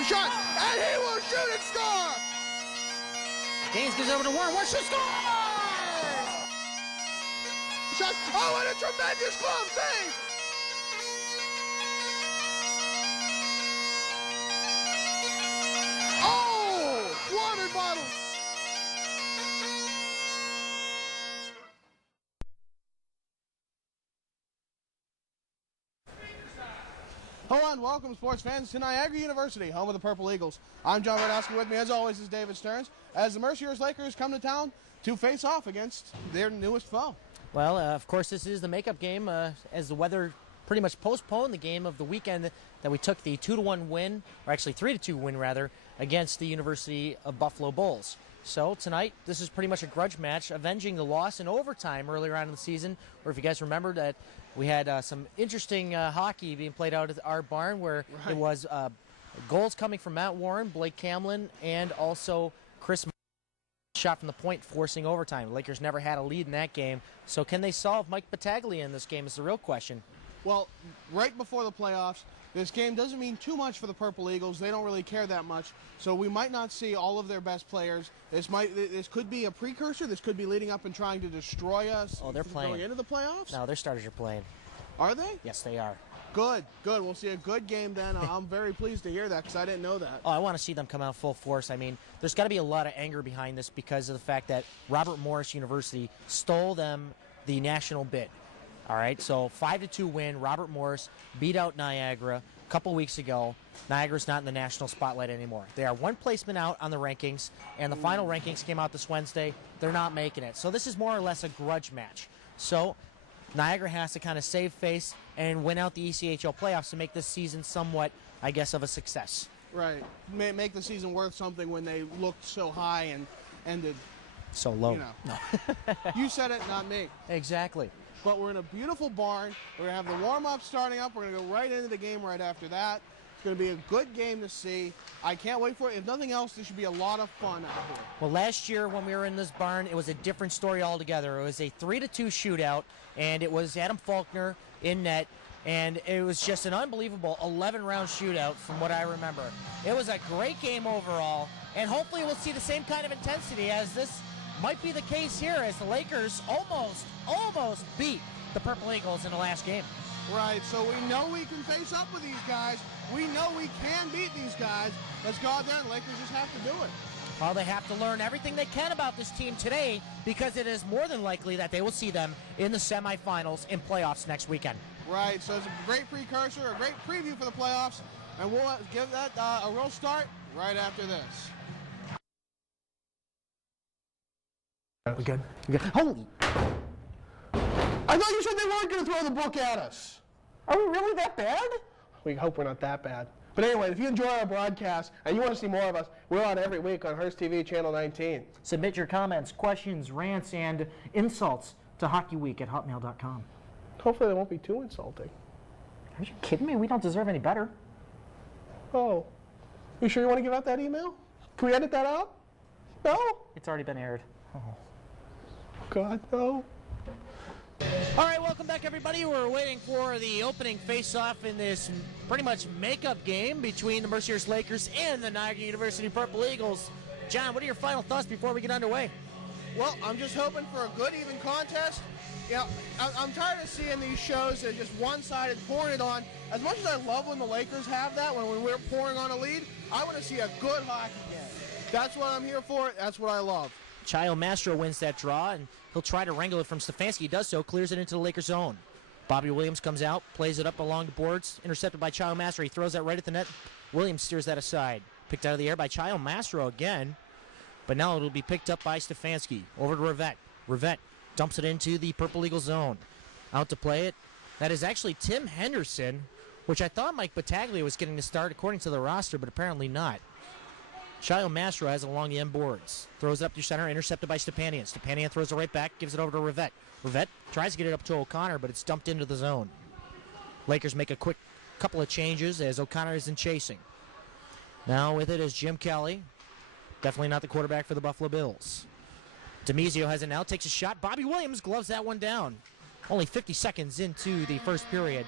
A shot, and he will shoot and score! Gaines gives over to Warren. Warren shoots, scores! Shot, oh, and a tremendous glove save! Oh, water bottle! Hello and welcome, sports fans, to Niagara University, home of the Purple Eagles. I'm John Radowski. With me, as always, is David Stearns, as the Mercyhurst Lakers come to town to face off against their newest foe. Well, of course, this is the makeup game, as the weather pretty much postponed the game of the weekend that we took the 2-1 win, or actually 3-2 win, rather, against the University of Buffalo Bulls. So tonight, this is pretty much a grudge match, avenging the loss in overtime earlier on in the season, or if you guys remember that we had some interesting hockey being played out at our barn where it was goals coming from Matt Warren, Blake Camlin, and also Chris shot from the point, forcing overtime. The Lakers never had a lead in that game. So can they solve Mike Battaglia in this game is the real question. Well, right before the playoffs, this game doesn't mean too much for the Purple Eagles. They don't really care that much. So we might not see all of their best players. This could be a precursor. This could be leading up and trying to destroy us. Oh, they're playing. Going into the playoffs? No, their starters are playing. Are they? Yes, they are. Good, good. We'll see a good game then. I'm very pleased to hear that because I didn't know that. Oh, I want to see them come out full force. I mean, there's got to be a lot of anger behind this because of the fact that Robert Morris University stole them the national bid. All right, so 5-2 win. Robert Morris beat out Niagara a couple weeks ago. Niagara's not in the national spotlight anymore. They are one placement out on the rankings, and the final rankings came out this Wednesday. They're not making it. So this is more or less a grudge match. So Niagara has to kind of save face and win out the ACHA playoffs to make this season somewhat, I guess, of a success. Right. Make the season worth something when they looked so high and ended so low. You know. No. You said it, not me. Exactly. But we're in a beautiful barn. We're going to have the warm-up starting up. We're going to go right into the game right after that. It's going to be a good game to see. I can't wait for it. If nothing else, this should be a lot of fun out here. Well, last year when we were in this barn, it was a different story altogether. It was a 3-2 shootout, and it was Adam Faulkner in net, and it was just an unbelievable 11-round shootout from what I remember. It was a great game overall, and hopefully we'll see the same kind of intensity as this might be the case here as the Lakers almost beat the Purple Eagles in the last game. Right, so we know we can face up with these guys. We know we can beat these guys. Let's go out there and the Lakers just have to do it. Well, they have to learn everything they can about this team today because it is more than likely that they will see them in the semifinals and playoffs next weekend. Right, so it's a great precursor, a great preview for the playoffs, and we'll give that a real start right after this. We good? We good? Holy! I thought you said they weren't going to throw the book at us. Are we really that bad? We hope we're not that bad. But anyway, if you enjoy our broadcast and you want to see more of us, we're on every week on Hearst TV, Channel 19. Submit your comments, questions, rants, and insults to hockeyweek@hotmail.com. Hopefully they won't be too insulting. Are you kidding me? We don't deserve any better. Oh. You sure you want to give out that email? Can we edit that out? No? It's already been aired. Oh. God, no. All right, welcome back, everybody. We're waiting for the opening face-off in this pretty much makeup game between the Mercyhurst Lakers and the Niagara University Purple Eagles. John, what are your final thoughts before we get underway? Well, I'm just hoping for a good, even contest. You know, I'm tired of seeing these shows that just one-sided, pouring it on. As much as I love when the Lakers have that, when we're pouring on a lead, I want to see a good hockey game. That's what I'm here for. That's what I love. Chio Mastro wins that draw, and he'll try to wrangle it from Stefanski. He does so, clears it into the Lakers' zone. Bobby Williams comes out, plays it up along the boards, intercepted by Chio Mastro. He throws that right at the net. Williams steers that aside. Picked out of the air by Chio Mastro again, but now it'll be picked up by Stefanski. Over to Rivette. Rivette dumps it into the Purple Eagle zone. Out to play it. That is actually Tim Henderson, which I thought Mike Battaglia was getting to start according to the roster, but apparently not. Chio Mastro has it along the end boards. Throws it up to center, intercepted by Stepanian. Stepanian throws it right back, gives it over to Rivette. Rivette tries to get it up to O'Connor, but it's dumped into the zone. Lakers make a quick couple of changes as O'Connor isn't chasing. Now with it is Jim Kelly. Definitely not the quarterback for the Buffalo Bills. Demizio has it now, takes a shot. Bobby Williams gloves that one down. Only 50 seconds into the first period.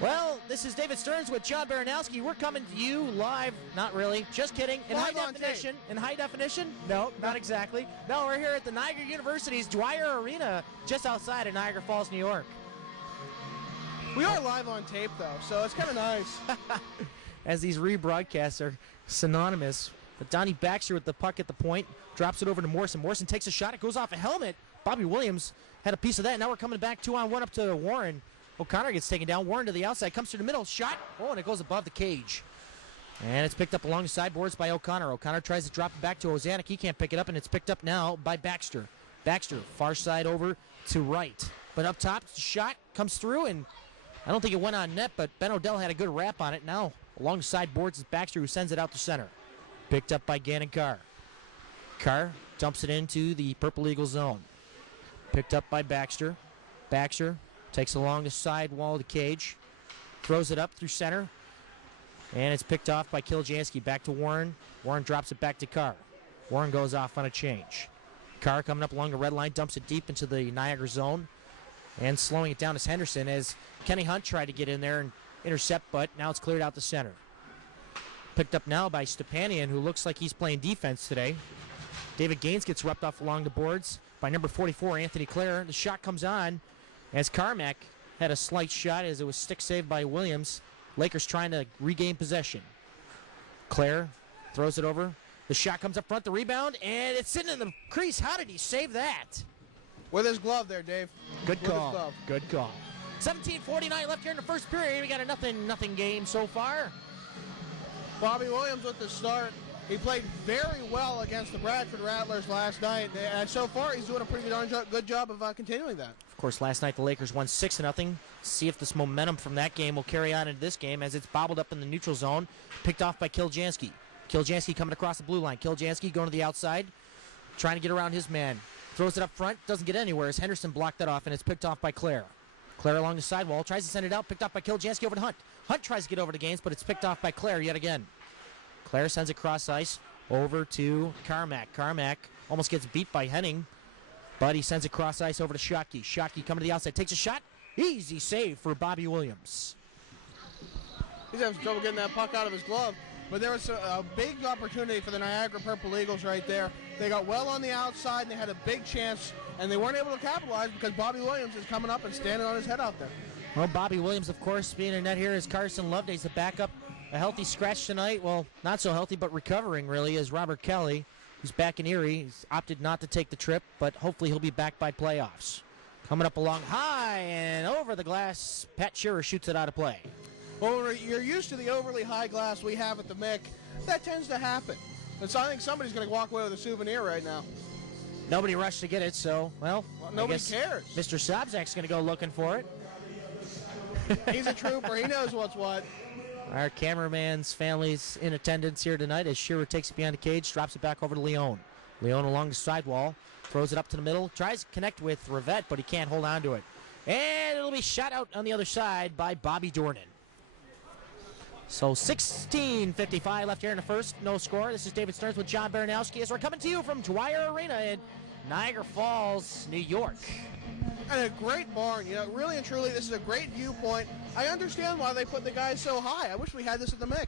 Well, this is David Stearns with John Baranowski. We're coming to you live, not really, just kidding, in Live high on definition. In high definition? No, not exactly. No, we're here at the Niagara University's Dwyer Arena, just outside of Niagara Falls, New York. We are live on tape, though, so it's kind of nice. As these rebroadcasts are synonymous. But Donnie Baxter with the puck at the point, drops it over to Morrison. Morrison takes a shot. It goes off a helmet. Bobby Williams had a piece of that. Now we're coming back 2-on-1 up to Warren. O'Connor gets taken down. Warren to the outside. Comes to the middle. Shot. Oh, and it goes above the cage. And it's picked up along the sideboards by O'Connor. O'Connor tries to drop it back to Ozanek. He can't pick it up, and it's picked up now by Baxter. Baxter, far side over to right. But up top, the shot comes through, and I don't think it went on net, but Ben O'Dell had a good wrap on it. Now, along the sideboards is Baxter, who sends it out to center. Picked up by Gannon Carr. Carr dumps it into the Purple Eagle zone. Picked up by Baxter. Baxter takes along the side wall of the cage. Throws it up through center. And it's picked off by Kiljanski. Back to Warren. Warren drops it back to Carr. Warren goes off on a change. Carr coming up along the red line. Dumps it deep into the Niagara zone. And slowing it down is Henderson as Kenny Hunt tried to get in there and intercept, but now it's cleared out the center. Picked up now by Stepanian, who looks like he's playing defense today. David Gaines gets swept off along the boards by number 44, Anthony Clare. The shot comes on as Carmack had a slight shot as it was stick saved by Williams. Lakers trying to regain possession. Clare throws it over. The shot comes up front, the rebound, and it's sitting in the crease. How did he save that? With his glove there, Dave. Good call. Good call. 17:49 left here in the first period. We got a nothing game so far. Bobby Williams with the start. He played very well against the Bradford Rattlers last night, and so far he's doing a pretty good job of continuing that. Of course, last night the Lakers won 6-0. See if this momentum from that game will carry on into this game as it's bobbled up in the neutral zone. Picked off by Kiljanski. Kiljanski coming across the blue line. Kiljanski going to the outside, trying to get around his man. Throws it up front, doesn't get anywhere as Henderson blocked that off, and it's picked off by Clare. Clare along the sidewall, tries to send it out, picked off by Kiljanski over to Hunt. Hunt tries to get over to Gaines, but it's picked off by Clare yet again. Clare sends it cross ice over to Carmack. Carmack almost gets beat by Henning, but he sends it cross ice over to Schottky. Schottky coming to the outside, takes a shot. Easy save for Bobby Williams. He's having trouble getting that puck out of his glove, but there was a big opportunity for the Niagara Purple Eagles right there. They got well on the outside, and they had a big chance, and they weren't able to capitalize because Bobby Williams is coming up and standing on his head out there. Well, Bobby Williams, of course, being in net here is Carson Loveday's the backup. A healthy scratch tonight. Well, not so healthy, but recovering, really, is Robert Kelly, who's back in Erie. He's opted not to take the trip, but hopefully he'll be back by playoffs. Coming up along high and over the glass, Pat Shearer shoots it out of play. Well, you're used to the overly high glass we have at the Mick. That tends to happen. And so I think somebody's going to walk away with a souvenir right now. Nobody rushed to get it, so, well nobody cares. Mr. Sobzak's going to go looking for it. He's a trooper. He knows what's what. Our cameraman's family's in attendance here tonight as Shearer takes it behind the cage, drops it back over to Leone. Leone along the sidewall, throws it up to the middle, tries to connect with Rivette, but he can't hold on to it. And it'll be shot out on the other side by Bobby Dornan. So 16:55 left here in the first, no score. This is David Stearns with John Baranowski as we're coming to you from Dwyer Arena in Niagara Falls, New York. And a great barn, really and truly, this is a great viewpoint. I understand why they put the guys so high. I wish we had this at the Mick.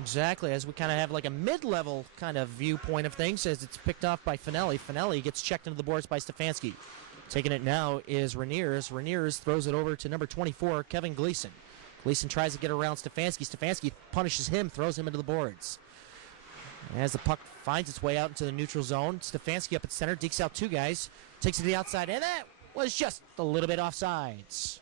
Exactly, as we kind of have like a mid-level kind of viewpoint of things as it's picked off by Finelli. Finelli gets checked into the boards by Stefanski. Taking it now is Rainiers. Rainiers throws it over to number 24, Kevin Gleason. Gleason tries to get around Stefanski. Stefanski punishes him, throws him into the boards. As the puck finds its way out into the neutral zone, Stefanski up at center, dekes out two guys, takes it to the outside, and that was just a little bit offsides.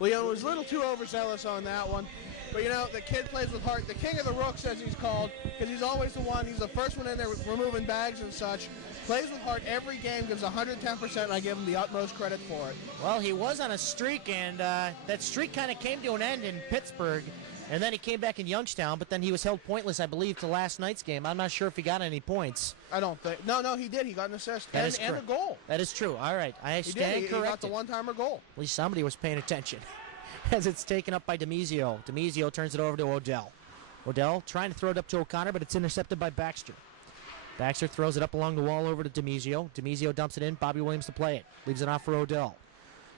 Leon was a little too overzealous on that one. But, the kid plays with heart. The king of the rooks, as he's called, because he's always the one. He's the first one in there removing bags and such. Plays with heart every game, gives 110%, and I give him the utmost credit for it. Well, he was on a streak, and that streak kind of came to an end in Pittsburgh. And then he came back in Youngstown, but then he was held pointless, I believe, to last night's game. I'm not sure if he got any points. I don't think. No, he did. He got an assist and a goal. That is true. All right. I stand corrected. He got the one-timer goal. At least somebody was paying attention. As it's taken up by DeMizio. DeMizio turns it over to Odell. Odell trying to throw it up to O'Connor, but it's intercepted by Baxter. Baxter throws it up along the wall over to DeMizio. DeMizio dumps it in. Bobby Williams to play it. Leaves it off for Odell.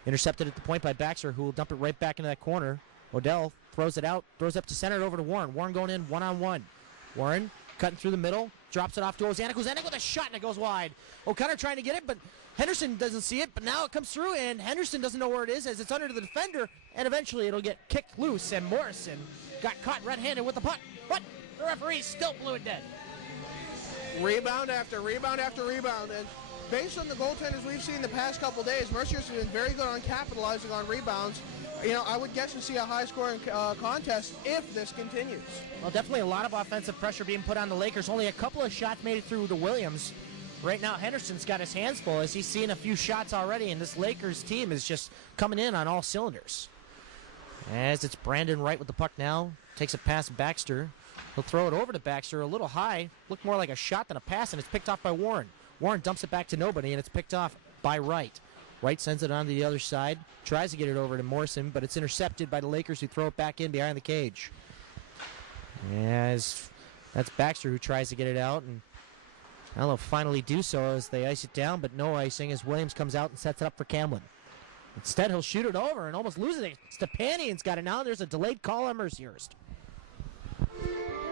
Intercepted at the point by Baxter, who will dump it right back into that corner. Odell throws it out, throws up to center, over to Warren. Warren going in one-on-one. Warren cutting through the middle, drops it off to Ozanek. Ozanek with a shot, and it goes wide. O'Connor trying to get it, but Henderson doesn't see it, but now it comes through, and Henderson doesn't know where it is as it's under the defender, and eventually it'll get kicked loose, and Morrison got caught red-handed with the puck, but the referee still blew it dead. Rebound after rebound after rebound, and based on the goaltenders we've seen the past couple days, Mercyhurst has been very good on capitalizing on rebounds. You know, I would guess to see a high-scoring contest if this continues. Well, definitely a lot of offensive pressure being put on the Lakers. Only a couple of shots made it through to Williams. Right now, Henderson's got his hands full as he's seen a few shots already, and this Lakers team is just coming in on all cylinders. As it's Brandon Wright with the puck now, takes it past Baxter. He'll throw it over to Baxter a little high, looked more like a shot than a pass, and it's picked off by Warren. Warren dumps it back to nobody, and it's picked off by Wright. Wright sends it on to the other side, tries to get it over to Morrison, but it's intercepted by the Lakers, who throw it back in behind the cage. As that's Baxter who tries to get it out, and they'll finally do so as they ice it down, but no icing as Williams comes out and sets it up for Camlin. Instead, he'll shoot it over and almost loses it. Stepanian's got it now. There's a delayed call on Mercyhurst.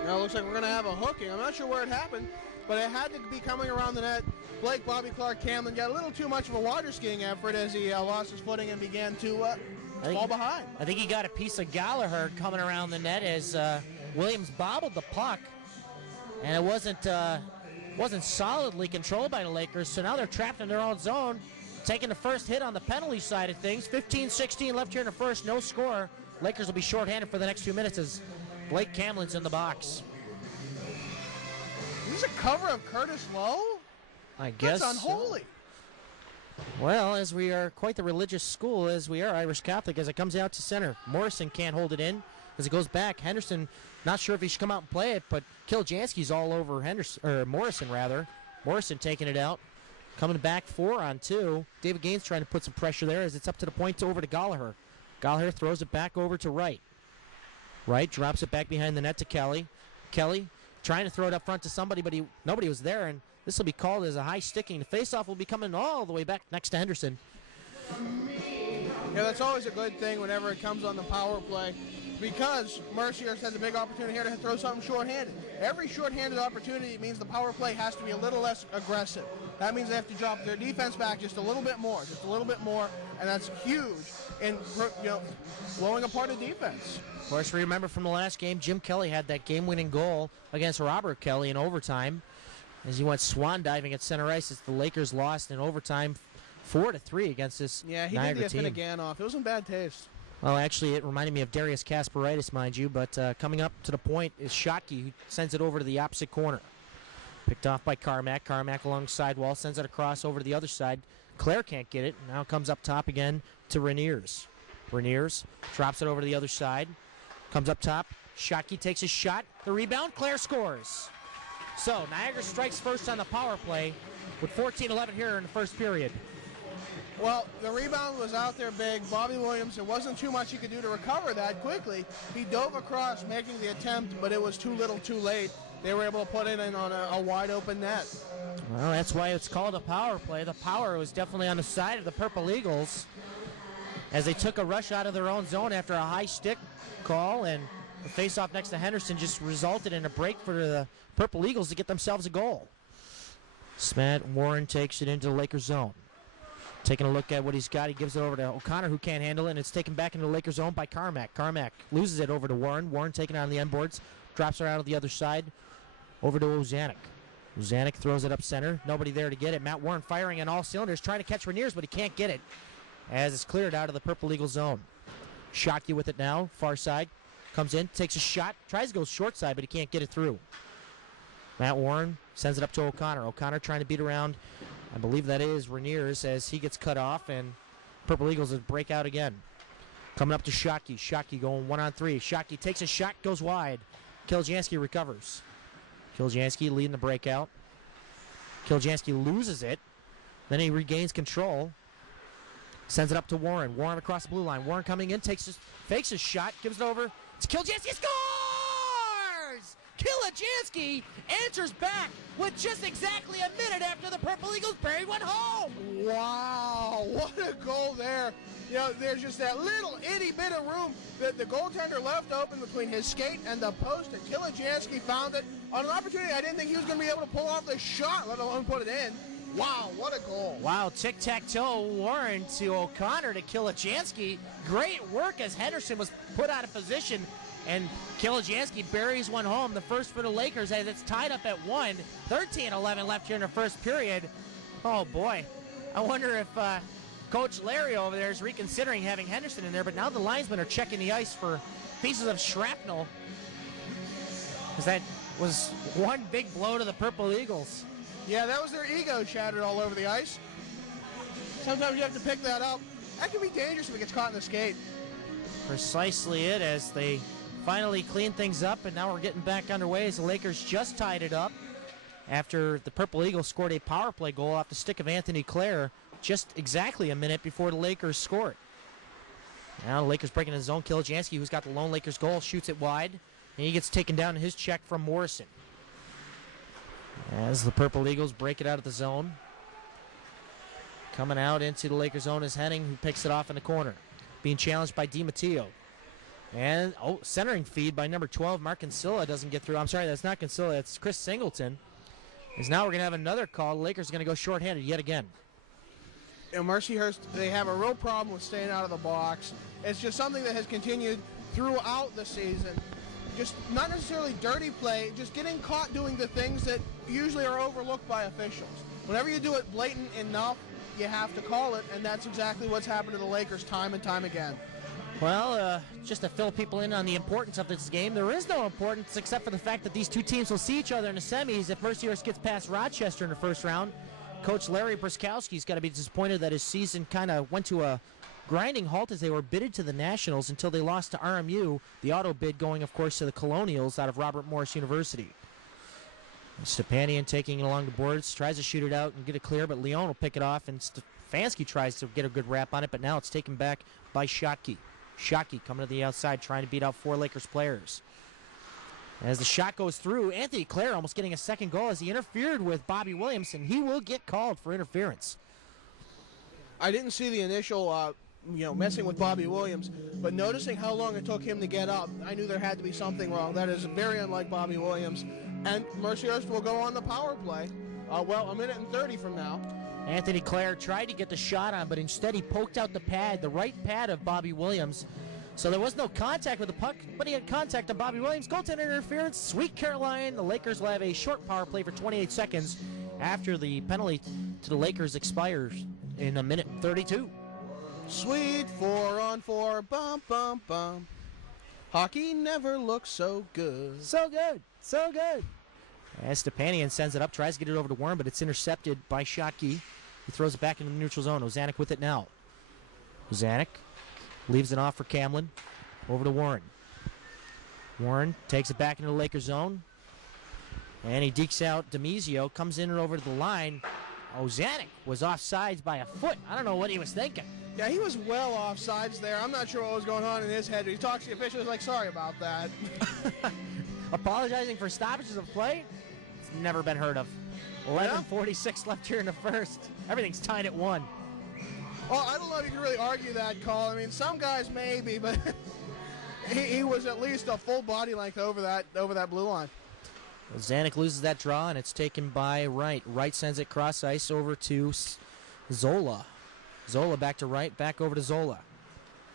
Now it looks like we're going to have a hooking. I'm not sure where it happened, but it had to be coming around the net. Blake, Bobby Clark, Camlin got a little too much of a water skiing effort as he lost his footing and began to fall behind. I think he got a piece of Gallagher coming around the net as Williams bobbled the puck, and it wasn't solidly controlled by the Lakers, so now they're trapped in their own zone, taking the first hit on the penalty side of things. 15-16 left here in the first, no score. Lakers will be shorthanded for the next 2 minutes as Blake Camlin's in the box. Is this a cover of Curtis Lowe? I guess. That's unholy. Well, as we are quite the religious school, as we are Irish Catholic, as it comes out to center. Morrison can't hold it in as it goes back. Henderson, not sure if he should come out and play it, but Kiljanski's all over Morrison, rather. Morrison taking it out. Coming back 4-on-2. David Gaines trying to put some pressure there as it's up to the point over to Gallagher. Gallagher throws it back over to Wright. Wright drops it back behind the net to Kelly. Kelly trying to throw it up front to somebody, but nobody was there, and this will be called as a high sticking. The faceoff will be coming all the way back next to Henderson. Yeah, that's always a good thing whenever it comes on the power play, because Mercyhurst has a big opportunity here to throw something shorthanded. Every shorthanded opportunity means the power play has to be a little less aggressive. That means they have to drop their defense back just a little bit more, and that's huge in blowing apart a defense. Of course, we remember from the last game, Jim Kelly had that game-winning goal against Robert Kelly in overtime as he went swan diving at center ice as the Lakers lost in overtime 4-3 against this Niagara team. Yeah, he did the Finnegan off. It was in bad taste. Well, actually, it reminded me of Darius Kasparaitis, mind you, but coming up to the point is Schottky, who sends it over to the opposite corner. Picked off by Carmack. Carmack along the sidewall, sends it across over to the other side. Claire can't get it. Now comes up top again to Reniers. Reniers drops it over to the other side. Comes up top. Schottky takes a shot. The rebound. Claire scores. So, Niagara strikes first on the power play with 14-11 here in the first period. Well, the rebound was out there big. Bobby Williams, there wasn't too much he could do to recover that quickly. He dove across making the attempt, but it was too little too late. They were able to put it in on a wide open net. Well, that's why it's called a power play. The power was definitely on the side of the Purple Eagles as they took a rush out of their own zone after a high stick call, and the face-off next to Henderson just resulted in a break for the Purple Eagles to get themselves a goal. Smat Warren takes it into the Lakers zone. Taking a look at what he's got, he gives it over to O'Connor, who can't handle it, and it's taken back into the Lakers zone by Carmack. Carmack loses it over to Warren. Warren taking it on the end boards, drops it out of the other side, over to Ozanek. Ozanek throws it up center. Nobody there to get it. Matt Warren firing on all cylinders, trying to catch Reniers, but he can't get it as it's cleared out of the Purple Eagle zone. Schottky with it now, far side. Comes in, takes a shot, tries to go short side, but he can't get it through. Matt Warren sends it up to O'Connor. O'Connor trying to beat around, I believe that is Reniers, as he gets cut off, and Purple Eagles will break out again. Coming up to Schottky. Schottky going 1-on-3. Schottky takes a shot, goes wide. Kiljanski recovers. Kiljanski leading the breakout. Kiljanski loses it. Then he regains control. Sends it up to Warren. Warren across the blue line. Warren coming in, fakes his shot, gives it over. It's Kiljanski, scores! Kiljanski answers back with just exactly a minute after the Purple Eagles buried one home. Wow, what a goal there. You know, there's just that little itty bit of room that the goaltender left open between his skate and the post, and Kilajansky found it on an opportunity I didn't think he was going to be able to pull off the shot, let alone put it in. Wow, what a goal. Wow, tic-tac-toe, Warren to O'Connor to Kilajansky. Great work as Henderson was put out of position, and Kilajansky buries one home. The first for the Lakers as it's tied up at 1. 13-11 left here in the first period. Oh, boy. I wonder if Coach Larry over there is reconsidering having Henderson in there, but now the linesmen are checking the ice for pieces of shrapnel, because that was one big blow to the Purple Eagles. Yeah, that was their ego shattered all over the ice. Sometimes you have to pick that up. That can be dangerous if it gets caught in the skate. Precisely it, as they finally clean things up, and now we're getting back underway as the Lakers just tied it up after the Purple Eagles scored a power play goal off the stick of Anthony Clare just exactly a minute before the Lakers scored. Now the Lakers breaking the zone. Kilajansky, who's got the lone Lakers goal, shoots it wide, and he gets taken down in his check from Morrison. As the Purple Eagles break it out of the zone. Coming out into the Lakers zone is Henning, who picks it off in the corner. Being challenged by DiMatteo. And, centering feed by number 12, Mark Kinsella doesn't get through. I'm sorry, that's not Kinsella, that's Chris Singleton. As now we're going to have another call. The Lakers are going to go shorthanded yet again. You know, Mercyhurst, they have a real problem with staying out of the box. It's just something that has continued throughout the season. Just not necessarily dirty play, just getting caught doing the things that usually are overlooked by officials. Whenever you do it blatant enough, you have to call it, and that's exactly what's happened to the Lakers time and time again. Well, just to fill people in on the importance of this game, there is no importance except for the fact that these two teams will see each other in the semis if Mercyhurst gets past Rochester in the first round. Coach Larry Bruskowski's got to be disappointed that his season kind of went to a grinding halt as they were bidded to the Nationals until they lost to RMU, the auto bid going, of course, to the Colonials out of Robert Morris University. Stepanian taking it along the boards, tries to shoot it out and get it clear, but Leon will pick it off, and Stefanski tries to get a good wrap on it, but now it's taken back by Schottky. Schottky coming to the outside, trying to beat out 4 Lakers players. As the shot goes through, Anthony Clare almost getting a second goal as he interfered with Bobby Williams, and he will get called for interference. I didn't see the initial messing with Bobby Williams, but noticing how long it took him to get up, I knew there had to be something wrong. That is very unlike Bobby Williams. And Mercyhurst will go on the power play, a minute and 30 from now. Anthony Clare tried to get the shot on, but instead he poked out the right pad of Bobby Williams. So there was no contact with the puck, but he had contact on Bobby Williams. Goaltender interference, Sweet Caroline. The Lakers will have a short power play for 28 seconds after the penalty to the Lakers expires in a minute 32. Sweet 4-on-4, bum, bum, bum. Hockey never looks so good. So good, so good. As Stepanian sends it up, tries to get it over to Warren, but it's intercepted by Schottky. He throws it back into the neutral zone. Ozanek with it now. Ozanek leaves it off for Camlin. Over to Warren. Warren takes it back into the Lakers zone. And he dekes out Demizio, comes in and over to the line. Ozanek was offsides by a foot. I don't know what he was thinking. Yeah, he was well offsides there. I'm not sure what was going on in his head. He talks to the officials like, sorry about that. Apologizing for stoppages of play? It's never been heard of. 11:46 left here in the first. Everything's tied at 1. Well, I don't know if you can really argue that call. I mean, some guys maybe, but he was at least a full body length over that blue line. Well, Zanuck loses that draw, and it's taken by Wright. Wright sends it cross ice over to Zola. Zola back to Wright, back over to Zola.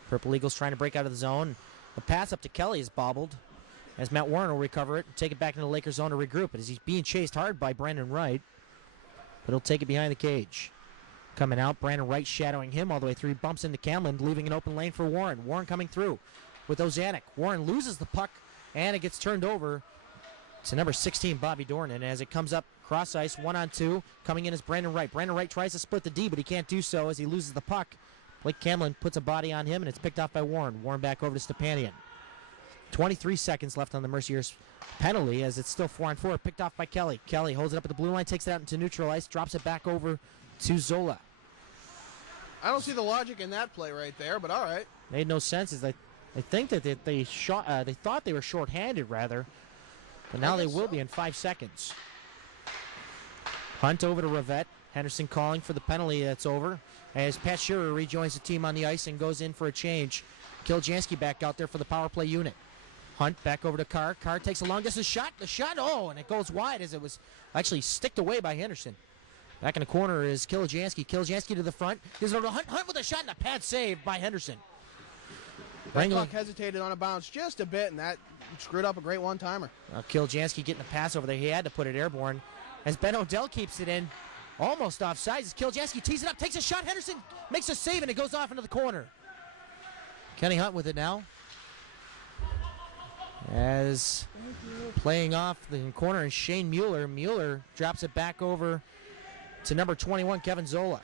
Purple Eagles trying to break out of the zone. The pass up to Kelly is bobbled, as Matt Warren will recover it and take it back into the Lakers zone to regroup it as he's being chased hard by Brandon Wright. But he'll take it behind the cage. Coming out, Brandon Wright shadowing him all the way through. He bumps into Camlin, leaving an open lane for Warren. Warren coming through with Ozanek. Warren loses the puck, and it gets turned over to number 16, Bobby Dornan, as it comes up cross ice, 1-on-2. Coming in is Brandon Wright. Brandon Wright tries to split the D, but he can't do so as he loses the puck. Blake Camlin puts a body on him, and it's picked off by Warren. Warren back over to Stepanian. 23 seconds left on the Mercyhurst penalty as it's still 4-on-4. Picked off by Kelly. Kelly holds it up at the blue line, takes it out into neutral ice, drops it back over to Zola. I don't see the logic in that play right there, but all right. Made no sense. As I think that they thought they were shorthanded rather, but now they will be in 5 seconds. Hunt over to Rivette. Henderson calling for the penalty that's over as Pat Shearer rejoins the team on the ice and goes in for a change. Kiljanski back out there for the power play unit. Hunt back over to Carr. Carr takes a long distance shot. The shot, and it goes wide as it was actually sticked away by Henderson. Back in the corner is Kiljanski. Kiljanski to the front. Gives it over to Hunt. Hunt with a shot and a pad save by Henderson. That puck hesitated on a bounce just a bit, and that screwed up a great one-timer. Kiljanski getting a pass over there. He had to put it airborne. As Ben Odell keeps it in, almost offside. As Kiljanski tees it up, takes a shot. Henderson makes a save, and it goes off into the corner. Kenny Hunt with it now. As playing off the corner is Shane Mueller. Mueller drops it back over to number 21, Kevin Zola.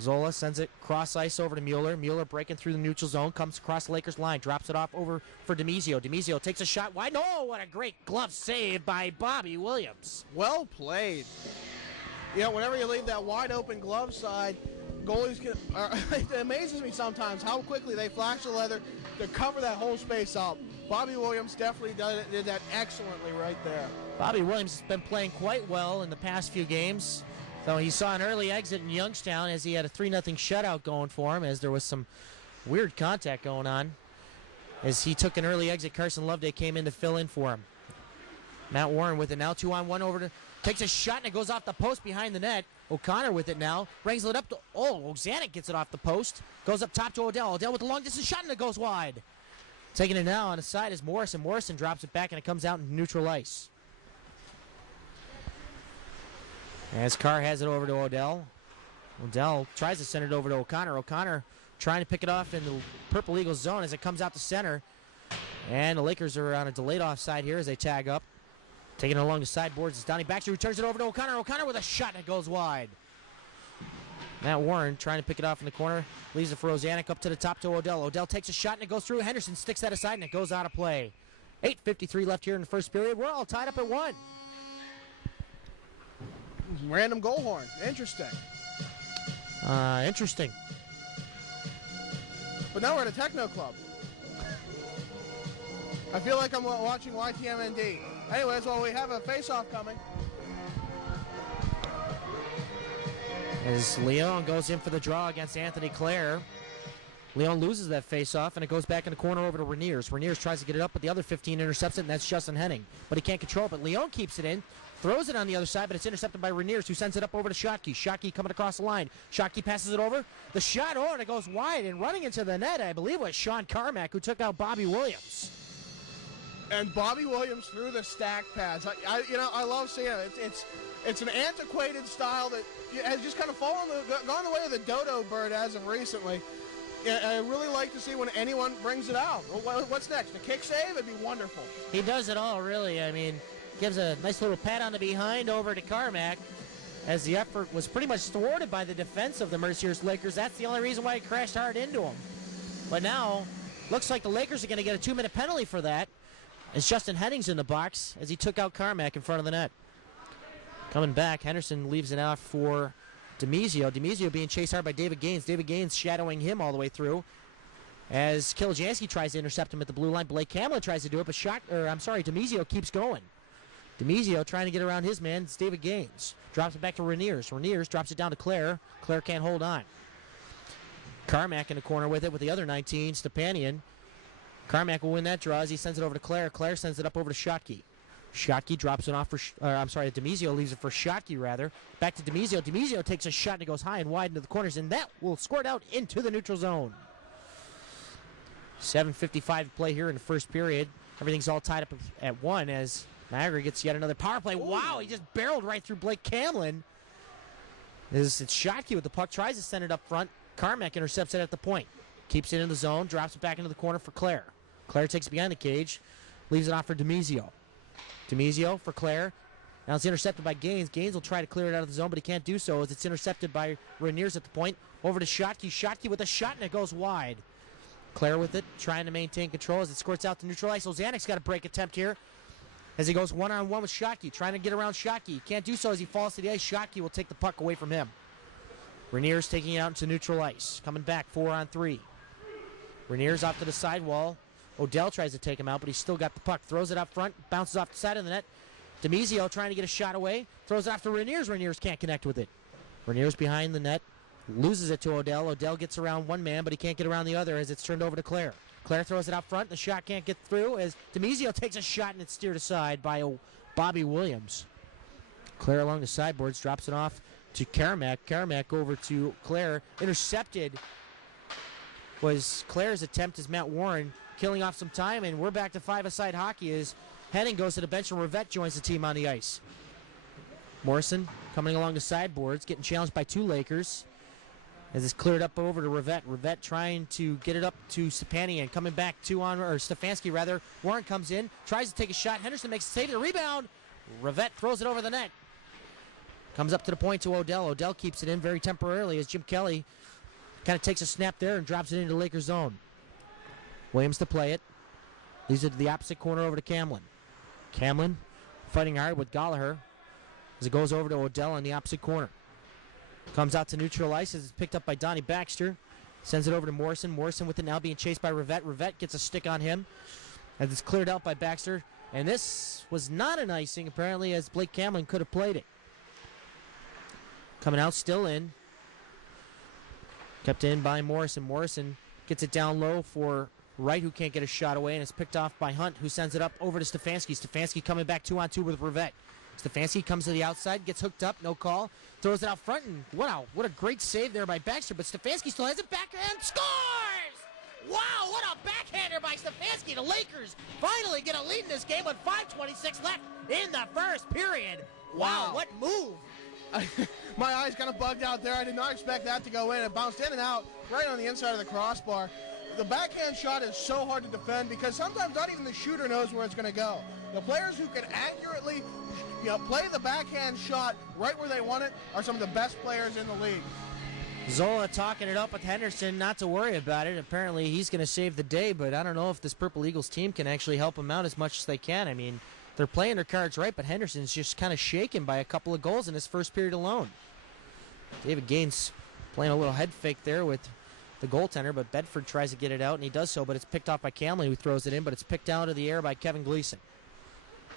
Zola sends it cross ice over to Mueller. Mueller breaking through the neutral zone, comes across the Lakers line, drops it off over for DiMizio. DiMizio takes a shot wide. Oh, what a great glove save by Bobby Williams. Well played. Whenever you leave that wide open glove side, goalies can. It amazes me sometimes how quickly they flash the leather to cover that whole space up. Bobby Williams definitely did that excellently right there. Bobby Williams has been playing quite well in the past few games. So he saw an early exit in Youngstown as he had a 3-0 shutout going for him, as there was some weird contact going on. As he took an early exit, Carson Loveday came in to fill in for him. Matt Warren with it now, 2-on-1 over to, takes a shot and it goes off the post behind the net. O'Connor with it now, brings it up to, Zanuck gets it off the post, goes up top to Odell. Odell with the long distance shot and it goes wide. Taking it now on the side is Morrison. Morrison drops it back and it comes out in neutral ice. As Carr has it over to Odell. Odell tries to send it over to O'Connor. O'Connor trying to pick it off in the Purple Eagles zone as it comes out to center. And the Lakers are on a delayed offside here as they tag up. Taking it along the sideboards is Donnie Baxter, who turns it over to O'Connor. O'Connor with a shot and it goes wide. Matt Warren trying to pick it off in the corner. Leaves it for Ozanek up to the top to Odell. Odell takes a shot and it goes through. Henderson sticks that aside and it goes out of play. 8:53 left here in the first period. We're all tied up at 1. Random goal horn. Interesting. Interesting. But now we're at a techno club. I feel like I'm watching YTMND. Anyways, we have a face-off coming. As Leon goes in for the draw against Anthony Clare. Leon loses that face-off, and it goes back in the corner over to Reniers. Reniers tries to get it up, but the other 15 intercepts it, and that's Justin Henning. But he can't control it, but Leon keeps it in, throws it on the other side, but it's intercepted by Reniers, who sends it up over to Schottky. Schottky coming across the line. Schottky passes it over. The shot, and it goes wide, and running into the net, I believe, was Sean Carmack, who took out Bobby Williams. And Bobby Williams threw the stack pads. I love seeing it. It's an antiquated style that has just kind of gone the way of the dodo bird as of recently. I really like to see when anyone brings it out. What's next? A kick save? It'd be wonderful. He does it all, really. I mean, gives a nice little pat on the behind over to Carmack as the effort was pretty much thwarted by the defense of the Mercyhurst Lakers. That's the only reason why he crashed hard into him. But now, looks like the Lakers are going to get a 2-minute penalty for that, as Justin Henning's in the box as he took out Carmack in front of the net. Coming back, Henderson leaves it out for DiMizio. DiMizio being chased hard by David Gaines. David Gaines shadowing him all the way through. As Kiljanski tries to intercept him at the blue line, Blake Camlin tries to do it, but DiMizio keeps going. DiMizio trying to get around his man. It's David Gaines. Drops it back to Reniers. Reniers drops it down to Clare. Clare can't hold on. Carmack in the corner with it with the other 19, Stepanian. Carmack will win that draw as he sends it over to Clare. Clare sends it up over to Schottky. Schottky drops it off for, DiMizio leaves it for Schottky, rather. Back to DiMizio. DiMizio takes a shot and it goes high and wide into the corners, and that will score it out into the neutral zone. 7:55 to play here in the first period. Everything's all tied up at 1 as Niagara gets yet another power play. Ooh. Wow, he just barreled right through Blake Camlin. It's Schottky with the puck, tries to send it up front. Carmack intercepts it at the point. Keeps it in the zone, drops it back into the corner for Clare. Clare takes it behind the cage, leaves it off for DiMizio. DiMizio for Clare. Now it's intercepted by Gaines. Gaines will try to clear it out of the zone, but he can't do so as it's intercepted by Reniers at the point. Over to Schottky. Schottky with a shot, and it goes wide. Clare with it, trying to maintain control as it squirts out to neutral ice. Ozanek's got a break attempt here as he goes one-on-one with Schottky, trying to get around Schottky. He can't do so as he falls to the ice. Schottky will take the puck away from him. Reniers taking it out into neutral ice. Coming back, 4-on-3. Reniers off to the sidewall. Odell tries to take him out, but he's still got the puck. Throws it up front, bounces off the side of the net. DiMizio trying to get a shot away. Throws it off to Reniers. Reniers can't connect with it. Rainier's behind the net. Loses it to Odell. Odell gets around one man, but he can't get around the other as it's turned over to Clare. Clare throws it out front. The shot can't get through as Demizio takes a shot and it's steered aside by Bobby Williams. Clare along the sideboards drops it off to Karamak. Karamak over to Clare. Intercepted was Clare's attempt as Matt Warren killing off some time, and we're back to five-a-side hockey as Henning goes to the bench and Rivette joins the team on the ice. Morrison coming along the sideboards, getting challenged by two Lakers. As it's cleared up over to Rivette. Rivette trying to get it up to Stepanian. Coming back Stefanski rather. Warren comes in, tries to take a shot. Henderson makes a save. The rebound. Rivette throws it over the net. Comes up to the point to Odell. Odell keeps it in very temporarily as Jim Kelly kind of takes a snap there and drops it into Lakers zone. Williams to play it. Leaves it to the opposite corner over to Camlin. Camlin fighting hard with Gallagher as it goes over to Odell in the opposite corner. Comes out to neutral ice as it's picked up by Donnie Baxter. Sends it over to Morrison. Morrison with it now being chased by Rivette. Rivette gets a stick on him as it's cleared out by Baxter. And this was not an icing, apparently, as Blake Camlin could have played it. Coming out, still in. Kept in by Morrison. Morrison gets it down low for Wright, who can't get a shot away, and it's picked off by Hunt, who sends it up over to Stefanski. Stefanski coming back 2-on-2 with Rivette. Stefanski comes to the outside, gets hooked up, no call. Throws it out front, and wow, what a great save there by Baxter, but Stefanski still has it, backhand, scores! Wow, what a backhander by Stefanski. The Lakers finally get a lead in this game with 5:26 left in the first period. Wow, what move! My eyes kind of bugged out there. I did not expect that to go in. It bounced in and out right on the inside of the crossbar. The backhand shot is so hard to defend because sometimes not even the shooter knows where it's going to go. The players who can accurately play the backhand shot right where they want it are some of the best players in the league. Zola talking it up with Henderson, not to worry about it. Apparently he's going to save the day, but I don't know if this Purple Eagles team can actually help him out as much as they can. I mean, they're playing their cards right, but Henderson's just kind of shaken by a couple of goals in his first period alone. David Gaines playing a little head fake there with the goaltender, but Bedford tries to get it out, and he does so, but it's picked off by Camley, who throws it in, but it's picked out of the air by Kevin Gleason.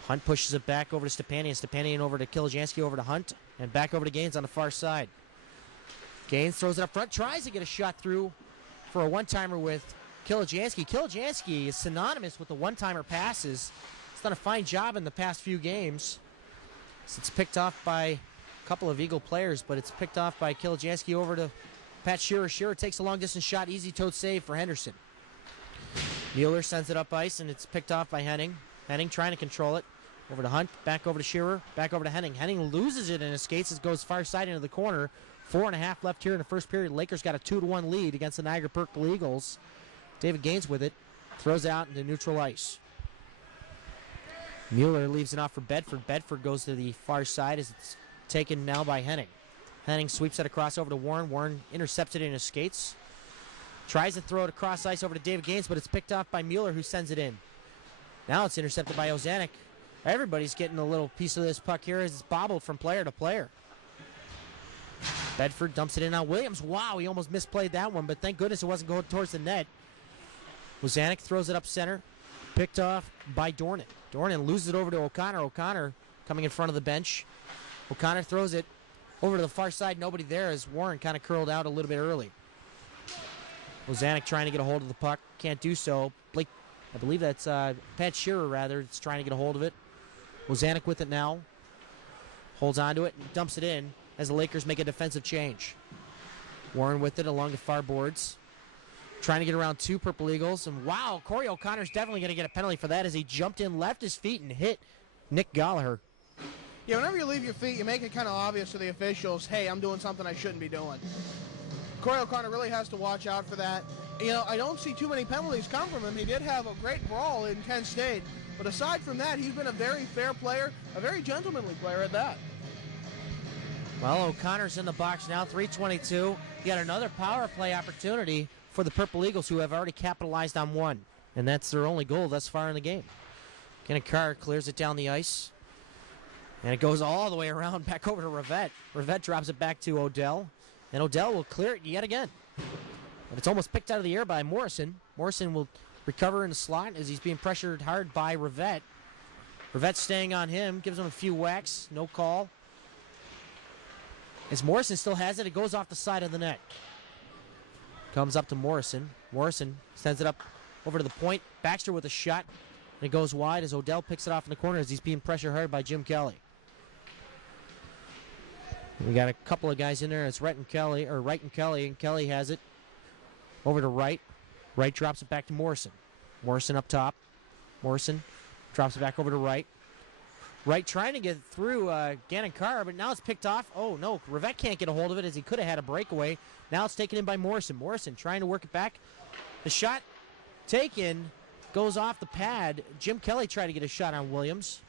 Hunt pushes it back over to Stepanian. Stepanian over to Kilijansky, over to Hunt, and back over to Gaines on the far side. Gaines throws it up front, tries to get a shot through for a one-timer with Kilijansky. Kilijansky is synonymous with the one-timer passes. He's done a fine job in the past few games. So it's picked off by a couple of Eagle players, but it's picked off by Kilijansky over to Pat Shearer. Shearer takes a long-distance shot, easy-toed save for Henderson. Mueller sends it up ice, and it's picked off by Henning. Henning trying to control it. Over to Hunt, back over to Shearer, back over to Henning. Henning loses it and escapes as it goes far side into the corner. 4.5 left here in the first period. Lakers got a 2-1 lead against the Niagara Purple Eagles. David Gaines with it, throws it out into neutral ice. Mueller leaves it off for Bedford. Bedford goes to the far side as it's taken now by Henning. Henning sweeps it across over to Warren. Warren intercepts it in his skates. Tries to throw it across ice over to David Gaines, but it's picked off by Mueller, who sends it in. Now it's intercepted by Ozanek. Everybody's getting a little piece of this puck here as it's bobbled from player to player. Bedford dumps it in on Williams. Wow, he almost misplayed that one, but thank goodness it wasn't going towards the net. Ozanek throws it up center. Picked off by Dornan. Dornan loses it over to O'Connor. O'Connor coming in front of the bench. O'Connor throws it over to the far side. Nobody there as Warren kind of curled out a little bit early. Ozanek trying to get a hold of the puck. Can't do so. Blake, I believe that's Pat Shearer, rather, that's trying to get a hold of it. Ozanek with it now. Holds onto it and dumps it in as the Lakers make a defensive change. Warren with it along the far boards. Trying to get around two Purple Eagles. And wow, Corey O'Connor's definitely going to get a penalty for that as he jumped in, left his feet, and hit Nick Gallagher. Yeah, whenever you leave your feet, you make it kind of obvious to the officials, hey, I'm doing something I shouldn't be doing. Corey O'Connor really has to watch out for that. You know, I don't see too many penalties come from him. He did have a great brawl in Kent State. But aside from that, he's been a very fair player, a very gentlemanly player at that. Well, O'Connor's in the box now, 3:22. Yet another power play opportunity for the Purple Eagles, who have already capitalized on one. And that's their only goal thus far in the game. Kennecar clears it down the ice. And it goes all the way around back over to Rivette. Rivette drops it back to Odell. And Odell will clear it yet again. But it's almost picked out of the air by Morrison. Morrison will recover in the slot as he's being pressured hard by Rivette. Rivette staying on him, gives him a few whacks, no call. As Morrison still has it, it goes off the side of the net. Comes up to Morrison. Morrison sends it up over to the point. Baxter with a shot. And it goes wide as Odell picks it off in the corner as he's being pressure hard by Jim Kelly. We got a couple of guys in there. It's Wright and Kelly, and Kelly has it over to Wright. Wright drops it back to Morrison. Morrison up top. Morrison drops it back over to Wright. Wright trying to get through Gannon Carr, but now it's picked off. Oh, no. Rivette can't get a hold of it as he could have had a breakaway. Now it's taken in by Morrison. Morrison trying to work it back. The shot taken goes off the pad. Jim Kelly tried to get a shot on Williams.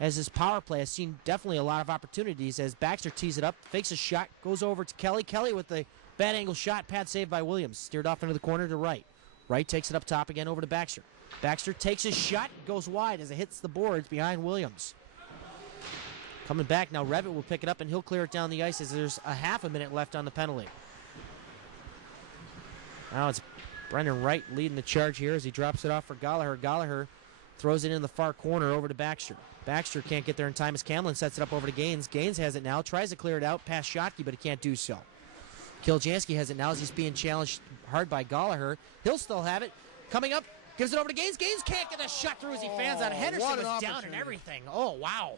As his power play has seen definitely a lot of opportunities as Baxter tees it up, fakes a shot, goes over to Kelly. Kelly with the bad angle shot, pad saved by Williams. Steered off into the corner to Wright. Wright takes it up top again over to Baxter. Baxter takes his shot, goes wide as it hits the boards behind Williams. Coming back now, Revitt will pick it up and he'll clear it down the ice as there's a half a minute left on the penalty. Now it's Brendan Wright leading the charge here as he drops it off for Gallagher. Gallagher throws it in the far corner over to Baxter. Baxter can't get there in time as Camlin sets it up over to Gaines. Gaines has it now, tries to clear it out past Schottky, but he can't do so. Kiljanski has it now as he's being challenged hard by Gallagher. He'll still have it. Coming up, gives it over to Gaines. Gaines can't get a shot through as he fans out. Henderson was down and everything. Oh, wow.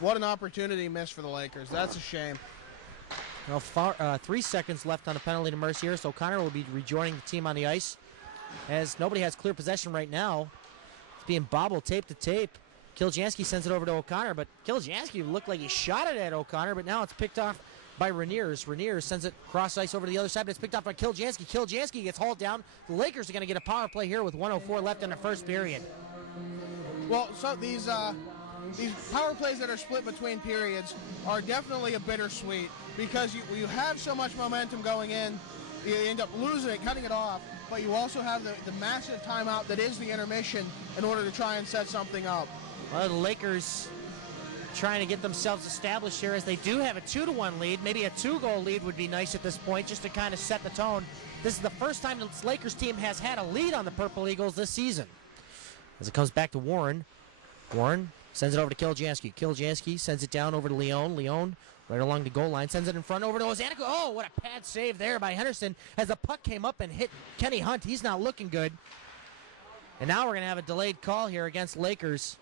What an opportunity missed for the Lakers. That's a shame. Well, 3 seconds left on the penalty to Mercyhurst. O'Connor will be rejoining the team on the ice as nobody has clear possession right now. It's being bobbled tape to tape. Kiljanski sends it over to O'Connor, but Kiljanski looked like he shot it at O'Connor, but now it's picked off by Reniers. Reniers sends it cross ice over to the other side, but it's picked off by Kiljanski. Kiljanski gets hauled down. The Lakers are going to get a power play here with 1:04 left in the first period. Well, so these power plays that are split between periods are definitely a bittersweet because you have so much momentum going in, you end up losing it, cutting it off, but you also have the massive timeout that is the intermission in order to try and set something up. Well, the Lakers trying to get themselves established here as they do have a 2-1 lead. Maybe a 2-goal lead would be nice at this point just to kind of set the tone. This is the first time the Lakers team has had a lead on the Purple Eagles this season. As it comes back to Warren. Warren sends it over to Kiljanski. Kiljanski sends it down over to Leone. Leone right along the goal line. Sends it in front over to Ozanico. Oh, what a pad save there by Henderson as the puck came up and hit Kenny Hunt. He's not looking good. And now we're going to have a delayed call here against Lakers.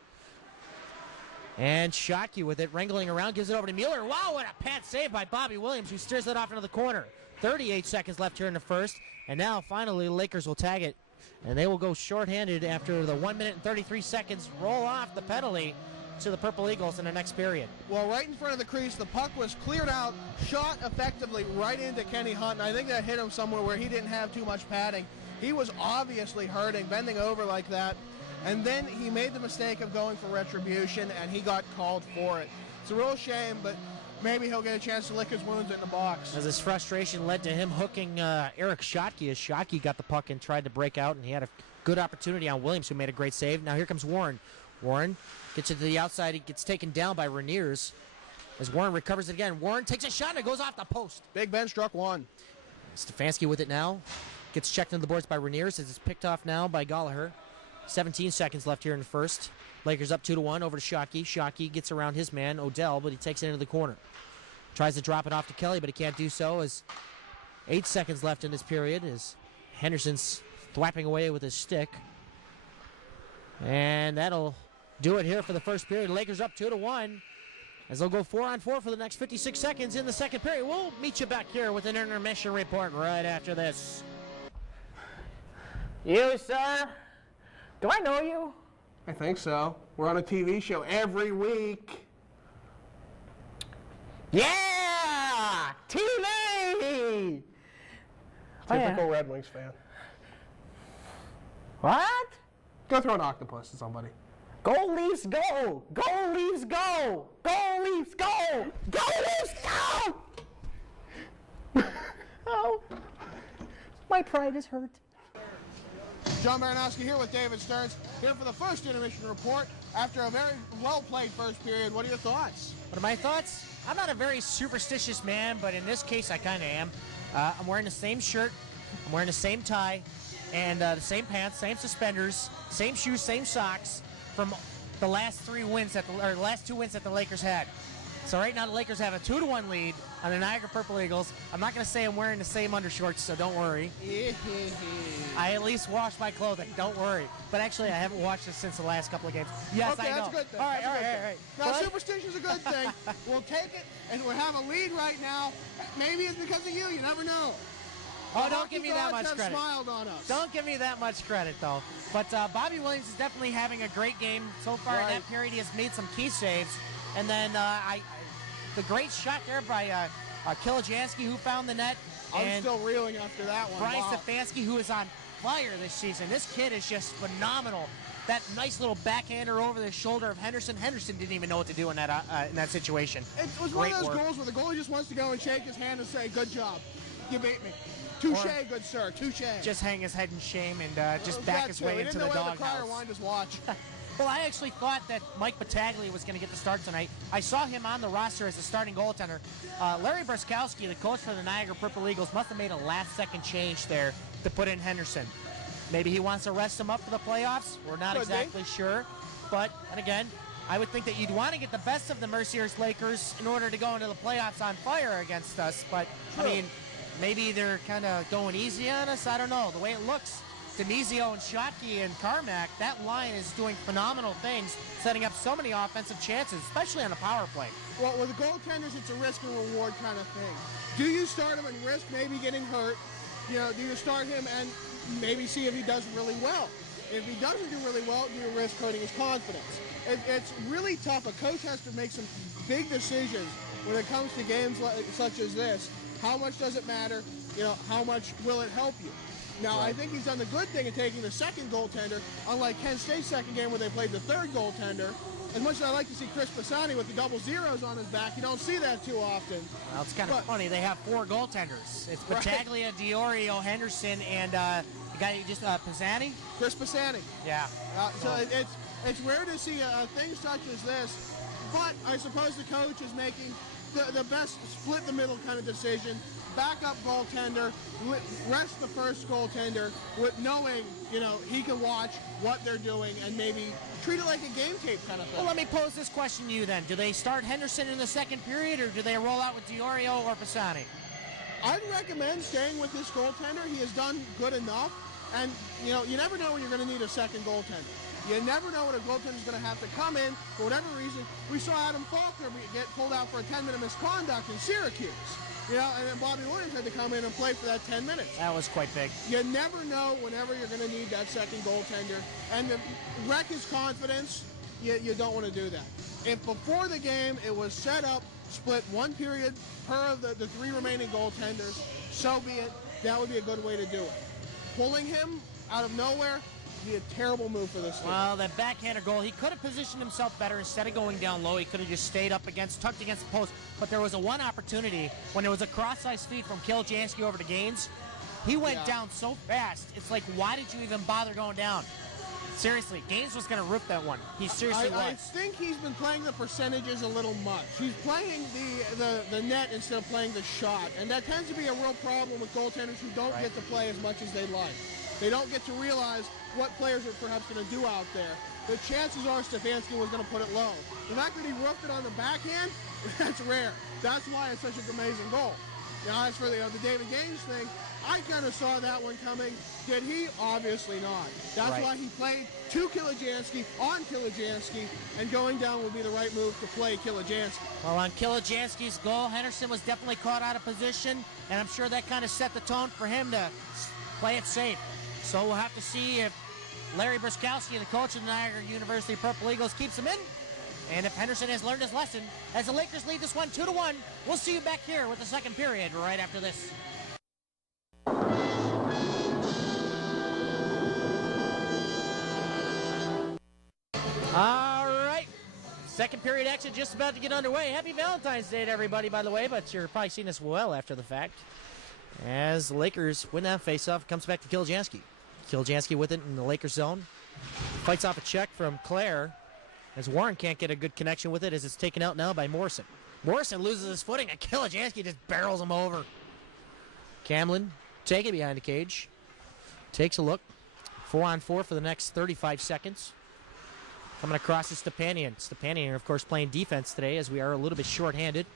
And Schottky with it, wrangling around, gives it over to Mueller. Wow, what a pad save by Bobby Williams, who steers it off into the corner. 38 seconds left here in the first. And now, finally, the Lakers will tag it. And they will go shorthanded after the 1 minute and 33 seconds roll off the penalty to the Purple Eagles in the next period. Well, right in front of the crease, the puck was cleared out, shot effectively right into Kenny Hunt, and I think that hit him somewhere where he didn't have too much padding. He was obviously hurting, bending over like that. And then he made the mistake of going for retribution, and he got called for it. It's a real shame, but maybe he'll get a chance to lick his wounds in the box. As his frustration led to him hooking Eric Schottky, as Schottky got the puck and tried to break out, and he had a good opportunity on Williams, who made a great save. Now here comes Warren. Warren gets it to the outside. He gets taken down by Reniers. As Warren recovers it again, Warren takes a shot, and it goes off the post. Big Ben struck one. Stefanski with it now. Gets checked into the boards by Reniers as it's picked off now by Gallagher. 17 seconds left here in the first. Lakers up 2-1 over to Schottky. Schottky gets around his man, Odell, but he takes it into the corner. Tries to drop it off to Kelly, but he can't do so as 8 seconds left in this period as Henderson's thwapping away with his stick. And that'll do it here for the first period. Lakers up 2-1 as they'll go 4-on-4 for the next 56 seconds in the second period. We'll meet you back here with an intermission report right after this. You, sir? Do I know you? I think so. We're on a TV show every week. Yeah! TV! Typical Red Wings fan. What? Go throw an octopus to somebody. Go Leafs go! Go Leafs go! Go Leafs go! Go Leafs go! Oh, my pride is hurt. John Baranowski here with David Stearns, here for the first intermission report after a very well-played first period. What are your thoughts? What are my thoughts? I'm not a very superstitious man, but in this case I kind of am. I'm wearing the same shirt, I'm wearing the same tie, and the same pants, same suspenders, same shoes, same socks from the last 3 wins last 2 wins that the Lakers had. So right now the Lakers have a 2-1 lead. on the Niagara Purple Eagles. I'm not going to say I'm wearing the same undershorts, so don't worry. I at least wash my clothing. Don't worry. But actually, I haven't washed it since the last couple of games. Yes, okay, I know. that's a good thing. All right. Now, superstition's a good thing. We'll take it, and we have a lead right now. Maybe it's because of you. You never know. Oh, don't give me that much credit. Smiled on us. Don't give me that much credit, though. But Bobby Williams is definitely having a great game so far in that period. He has made some key saves. And then the great shot there by Kilojanski, who found the net. I'm still reeling after that one. Bryce Stefanski, who is on fire this season. This kid is just phenomenal. That nice little backhander over the shoulder of Henderson. Henderson didn't even know what to do in that situation. It was one of those goals where the goalie just wants to go and shake his hand and say, "Good job, you beat me." Touche, good sir. Touche. Just hang his head in shame and just back his way into the doghouse. Just watch. Well, I actually thought that Mike Battaglia was going to get the start tonight. I saw him on the roster as a starting goaltender. Larry Brskowski, the coach for the Niagara Purple Eagles, must have made a last-second change there to put in Henderson. Maybe he wants to rest him up for the playoffs. We're not exactly sure. But, and again, I would think that you'd want to get the best of the Mercyhurst Lakers in order to go into the playoffs on fire against us. But, I mean, maybe they're kind of going easy on us. I don't know. The way it looks, Denizio and Schottky and Carmack, that line is doing phenomenal things, setting up so many offensive chances, especially on a power play. Well, with the goaltenders, it's a risk and reward kind of thing. Do you start him and risk maybe getting hurt? You know, do you start him and maybe see if he does really well? If he doesn't do really well, do you risk hurting his confidence? It's really tough. A coach has to make some big decisions when it comes to games such as this. How much does it matter? You know, how much will it help you? Now, I think he's done the good thing of taking the second goaltender, unlike Kent State's second game where they played the third goaltender. As much as I like to see Chris Pisani with the double zeros on his back, you don't see that too often. Well, it's kind of funny. They have four goaltenders. It's Battaglia, Diorio, Henderson, and the guy you just, Pisani? Chris Pisani. Yeah. So it's rare to see things such as this, but I suppose the coach is making the best split-the-middle kind of decision. Backup goaltender, rest the first goaltender, with knowing, you know, he can watch what they're doing and maybe treat it like a game tape kind of thing. Well, let me pose this question to you then. Do they start Henderson in the second period, or do they roll out with Diorio or Pisani? I'd recommend staying with this goaltender. He has done good enough, and, you know, you never know when you're going to need a second goaltender. You never know when a goaltender's going to have to come in for whatever reason. We saw Adam Faulkner get pulled out for a 10-minute misconduct in Syracuse. You know, and then Bobby Williams had to come in and play for that 10 minutes. That was quite big. You never know whenever you're going to need that second goaltender. And to wreck his confidence, you don't want to do that. If before the game it was set up, split one period per of the three remaining goaltenders, so be it. That would be a good way to do it. Pulling him out of nowhere would be a terrible move for this team. Well, that backhander goal, he could have positioned himself better. Instead of going down low, he could have just stayed up tucked against the post. But there was one opportunity when there was a cross-ice feed from Kilojanski over to Gaines. He went down so fast. It's like, why did you even bother going down? Seriously, Gaines was going to rip that one. He seriously was. I think he's been playing the percentages a little much. He's playing the net instead of playing the shot. And that tends to be a real problem with goaltenders who don't get to play as much as they'd like. They don't get to realize what players are perhaps going to do out there. The chances are Stefanski was going to put it low. The fact that he roughed it on the backhand, that's rare. That's why it's such an amazing goal. Now, as for the David Gaines thing, I kind of saw that one coming. Did he? Obviously not. That's why he played to Kilojanski, on Kilojanski, and going down would be the right move to play Kilojanski. Well, on Kilojanski's goal, Henderson was definitely caught out of position, and I'm sure that kind of set the tone for him to play it safe. So we'll have to see if Larry Brskowski, the coach of the Niagara University Purple Eagles, keeps him in. And if Henderson has learned his lesson, as the Lakers lead this one 2-1, we'll see you back here with the second period right after this. All right. Second period action just about to get underway. Happy Valentine's Day to everybody, by the way, but you're probably seeing this well after the fact. As the Lakers win that faceoff, it comes back to Kilojanski. Kilojanski with it in the Lakers zone. Fights off a check from Claire, as Warren can't get a good connection with it as it's taken out now by Morrison. Morrison loses his footing, and Kilojanski just barrels him over. Camlin, take it behind the cage. Takes a look. 4-on-4 for the next 35 seconds. Coming across is Stepanian. Stepanian, of course, playing defense today as we are a little bit short-handed.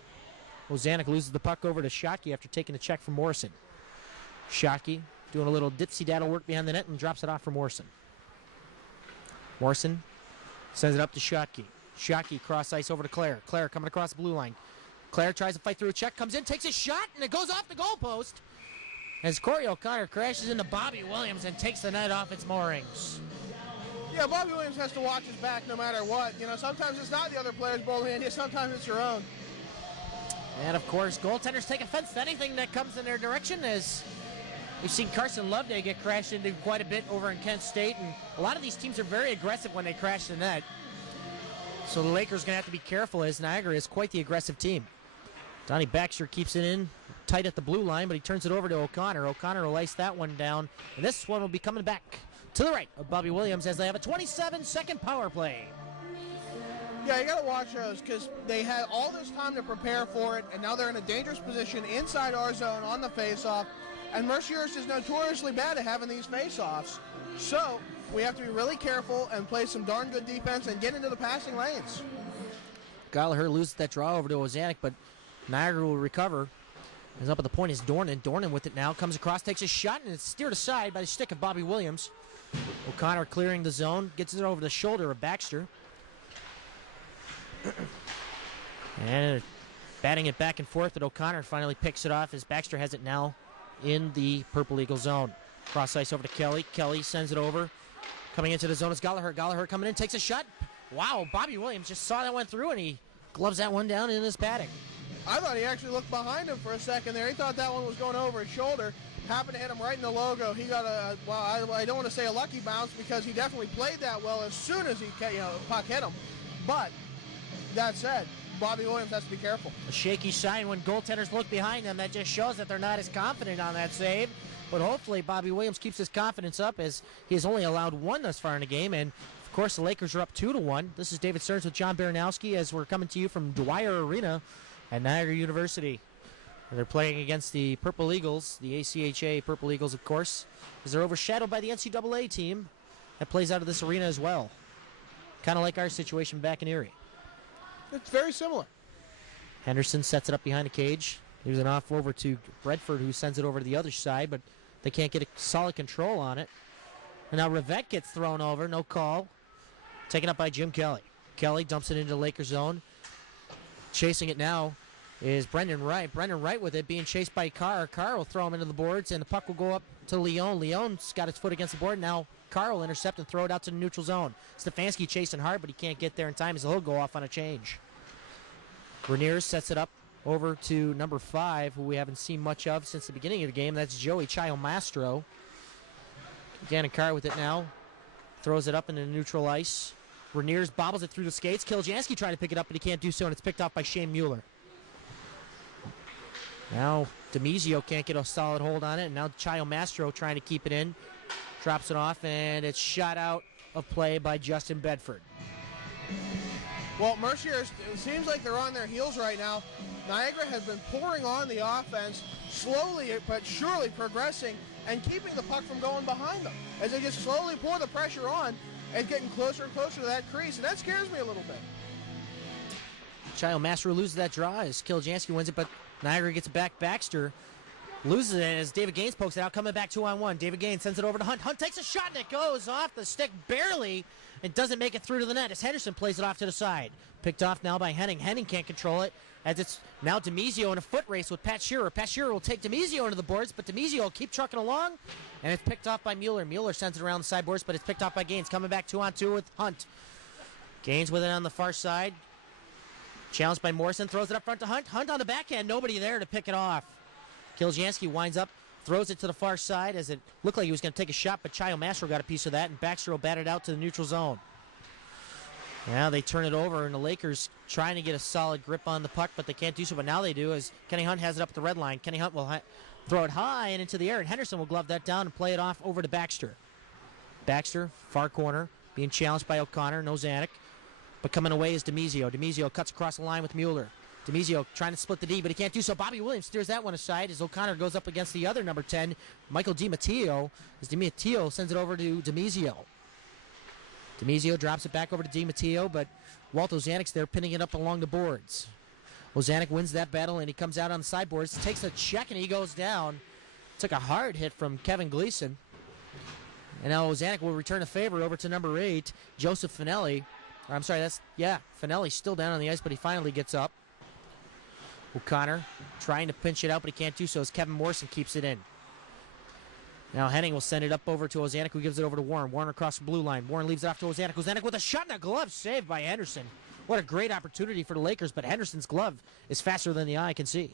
Ozanek loses the puck over to Shockey after taking a check from Morrison. Shockey doing a little dipsy-daddle work behind the net and drops it off for Morrison. Morrison sends it up to Shockey. Shockey cross ice over to Clare. Clare coming across the blue line. Clare tries to fight through a check, comes in, takes a shot, and it goes off the goalpost as Corey O'Connor crashes into Bobby Williams and takes the net off its moorings. Yeah, Bobby Williams has to watch his back no matter what. You know, sometimes it's not the other player's ball hand, sometimes it's your own. And, of course, goaltenders take offense to anything that comes in their direction, as we've seen Carson Loveday get crashed into quite a bit over in Kent State, and a lot of these teams are very aggressive when they crash the net. So the Lakers are going to have to be careful, as Niagara is quite the aggressive team. Donnie Baxter keeps it in tight at the blue line, but he turns it over to O'Connor. O'Connor will ice that one down, and this one will be coming back to the right of Bobby Williams as they have a 27-second power play. Yeah, you got to watch those because they had all this time to prepare for it, and now they're in a dangerous position inside our zone on the faceoff. And Mercyhurst is notoriously bad at having these faceoffs. So we have to be really careful and play some darn good defense and get into the passing lanes. Gallagher loses that draw over to Ozanek, but Niagara will recover. As up at the point is Dornan. Dornan with it now. Comes across, takes a shot, and it's steered aside by the stick of Bobby Williams. O'Connor clearing the zone. Gets it over the shoulder of Baxter. And batting it back and forth, but O'Connor finally picks it off as Baxter has it now in the Purple Eagle zone. Cross ice over to Kelly. Kelly sends it over. Coming into the zone is Gallagher. Gallagher coming in, takes a shot. Wow, Bobby Williams just saw that one through, and he gloves that one down in his padding. I thought he actually looked behind him for a second there. He thought that one was going over his shoulder. Happened to hit him right in the logo. He got a, well, I don't want to say a lucky bounce because he definitely played that well as soon as puck hit him. But that said, Bobby Williams has to be careful. A shaky sign when goaltenders look behind them. That just shows that they're not as confident on that save. But hopefully Bobby Williams keeps his confidence up as he has only allowed one thus far in the game. And, of course, the Lakers are up 2-1. This is David Stearns with John Baranowski as we're coming to you from Dwyer Arena at Niagara University. They're playing against the Purple Eagles, the ACHA Purple Eagles, of course, as they're overshadowed by the NCAA team that plays out of this arena as well. Kind of like our situation back in Erie. It's very similar. Henderson sets it up behind the cage. There's an off over to Redford, who sends it over to the other side, but they can't get a solid control on it. And now Rivette gets thrown over, no call. Taken up by Jim Kelly. Kelly dumps it into the Lakers zone. Chasing it now is Brendan Wright. Brendan Wright with it, being chased by Carr. Carr will throw him into the boards, and the puck will go up to Leon. Leon's got his foot against the board. Now Carr will intercept and throw it out to the neutral zone. Stefanski chasing hard, but he can't get there in time, so he'll go off on a change. Rainier sets it up over to number 5, who we haven't seen much of since the beginning of the game. That's Joey Chiomastro. Gannon Carr with it now. Throws it up into neutral ice. Rainiers bobbles it through the skates. Kiljanski trying to pick it up, but he can't do so, and it's picked off by Shane Mueller. Now Demizio can't get a solid hold on it, and now Chiomastro trying to keep it in. Drops it off, and it's shot out of play by Justin Bedford. Well, Mercyhurst, it seems like they're on their heels right now. Niagara has been pouring on the offense, slowly but surely progressing and keeping the puck from going behind them as they just slowly pour the pressure on and getting closer and closer to that crease, and that scares me a little bit. Chiomastro loses that draw as Kiljanski wins it, but Niagara gets it back. Baxter loses it as David Gaines pokes it out, coming back 2-on-1. David Gaines sends it over to Hunt. Hunt takes a shot, and it goes off the stick barely and doesn't make it through to the net as Henderson plays it off to the side. Picked off now by Henning. Henning can't control it as it's now Demizio in a foot race with Pat Shearer. Pat Shearer will take Demizio into the boards, but Demizio will keep trucking along, and it's picked off by Mueller. Mueller sends it around the sideboards, but it's picked off by Gaines. Coming back 2-on-2 with Hunt. Gaines with it on the far side. Challenged by Morrison, throws it up front to Hunt. Hunt on the backhand, nobody there to pick it off. Kiljanski winds up, throws it to the far side as it looked like he was going to take a shot, but Chiomastro got a piece of that, and Baxter will bat it out to the neutral zone. Now they turn it over, and the Lakers trying to get a solid grip on the puck, but they can't do so. But now they do as Kenny Hunt has it up at the red line. Kenny Hunt will throw it high and into the air, and Henderson will glove that down and play it off over to Baxter. Baxter, far corner, being challenged by O'Connor, no Zanuck. But coming away is Demizio. Demizio cuts across the line with Mueller. Demizio trying to split the D, but he can't do so. Bobby Williams steers that one aside as O'Connor goes up against the other number 10, Michael DiMatteo, as DiMatteo sends it over to Demizio. Demizio drops it back over to DiMatteo, but Walto Zanuck's there pinning it up along the boards. Ozanek wins that battle, and he comes out on the sideboards, takes a check, and he goes down. Took a hard hit from Kevin Gleason. And now Ozanek will return a favor over to number 8, Joseph Finelli. Or, I'm sorry, Finelli's still down on the ice, but he finally gets up. O'Connor trying to pinch it out, but he can't do so as Kevin Morrison keeps it in. Now Henning will send it up over to Ozanek, who gives it over to Warren. Warren across the blue line. Warren leaves it off to Ozanek. Ozanek with a shot and a glove saved by Henderson. What a great opportunity for the Lakers, but Henderson's glove is faster than the eye can see.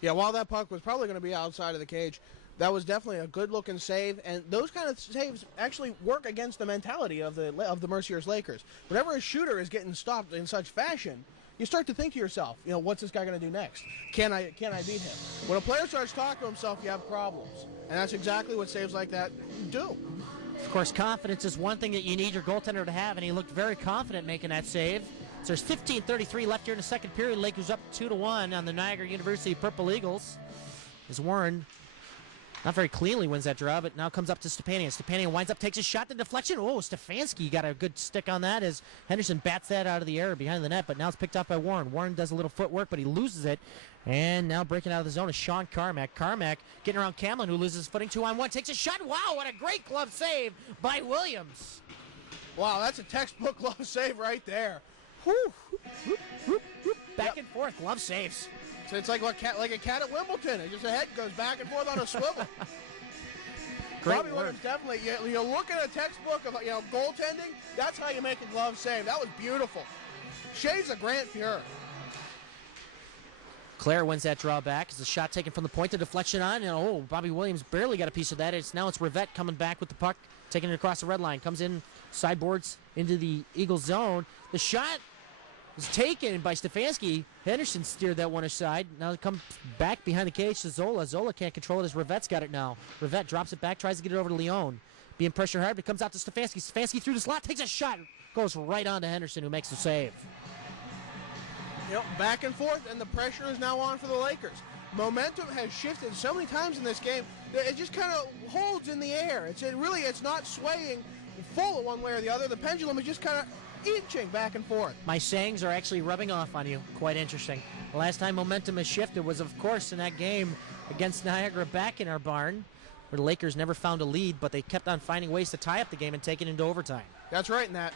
Yeah, while that puck was probably going to be outside of the cage, that was definitely a good-looking save, and those kind of saves actually work against the mentality of the Mercyhurst Lakers. Whenever a shooter is getting stopped in such fashion, you start to think to yourself, what's this guy going to do next? Can I beat him? When a player starts talking to himself, you have problems, and that's exactly what saves like that do. Of course, confidence is one thing that you need your goaltender to have, and he looked very confident making that save. So there's 15:33 left here in the second period. Lakers up 2-1 on the Niagara University Purple Eagles. As Warren not very cleanly wins that draw, but now comes up to Stepanian. Stepanian winds up, takes a shot, the deflection. Oh, Stefanski got a good stick on that as Henderson bats that out of the air behind the net, but now it's picked up by Warren. Warren does a little footwork, but he loses it. And now breaking out of the zone is Sean Carmack. Carmack getting around Camlin, who loses his footing 2-on-1. Takes a shot. Wow, what a great glove save by Williams. Wow, that's a textbook glove save right there. Back and forth, glove saves. So it's like a cat at Wimbledon. It just a head goes back and forth on a swivel. Bobby Williams definitely. You look at a textbook of goaltending. That's how you make a glove save. That was beautiful. Shades of Grant Fuhrer. Claire wins that draw back. It's a shot taken from the point, the deflection on, and Bobby Williams barely got a piece of that. Now it's Rivette coming back with the puck, taking it across the red line. Comes in sideboards into the Eagles zone. The shot was taken by Stefanski. Henderson steered that one aside. Now it comes back behind the cage to Zola. Zola can't control it as Rivette's got it now. Rivette drops it back, tries to get it over to Leon. Being pressured hard, but it comes out to Stefanski. Stefanski through the slot, takes a shot, goes right on to Henderson, who makes the save. Back and forth, and the pressure is now on for the Lakers. Momentum has shifted so many times in this game that it just kind of holds in the air. It's not swaying full one way or the other. The pendulum is just kind of inching back and forth. My sayings are actually rubbing off on you. Quite interesting. The last time momentum has shifted was, of course, in that game against Niagara back in our barn, where the Lakers never found a lead, but they kept on finding ways to tie up the game and take it into overtime. That's right, Nat.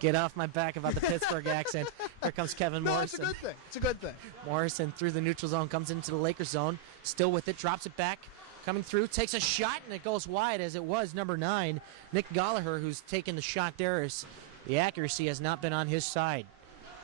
Get off my back about the Pittsburgh accent. Here comes Kevin Morrison. No, it's a good thing. Morrison through the neutral zone, comes into the Lakers zone, still with it, drops it back, coming through, takes a shot, and it goes wide as it was number 9, Nick Gallagher, who's taken the shot there. As the accuracy has not been on his side.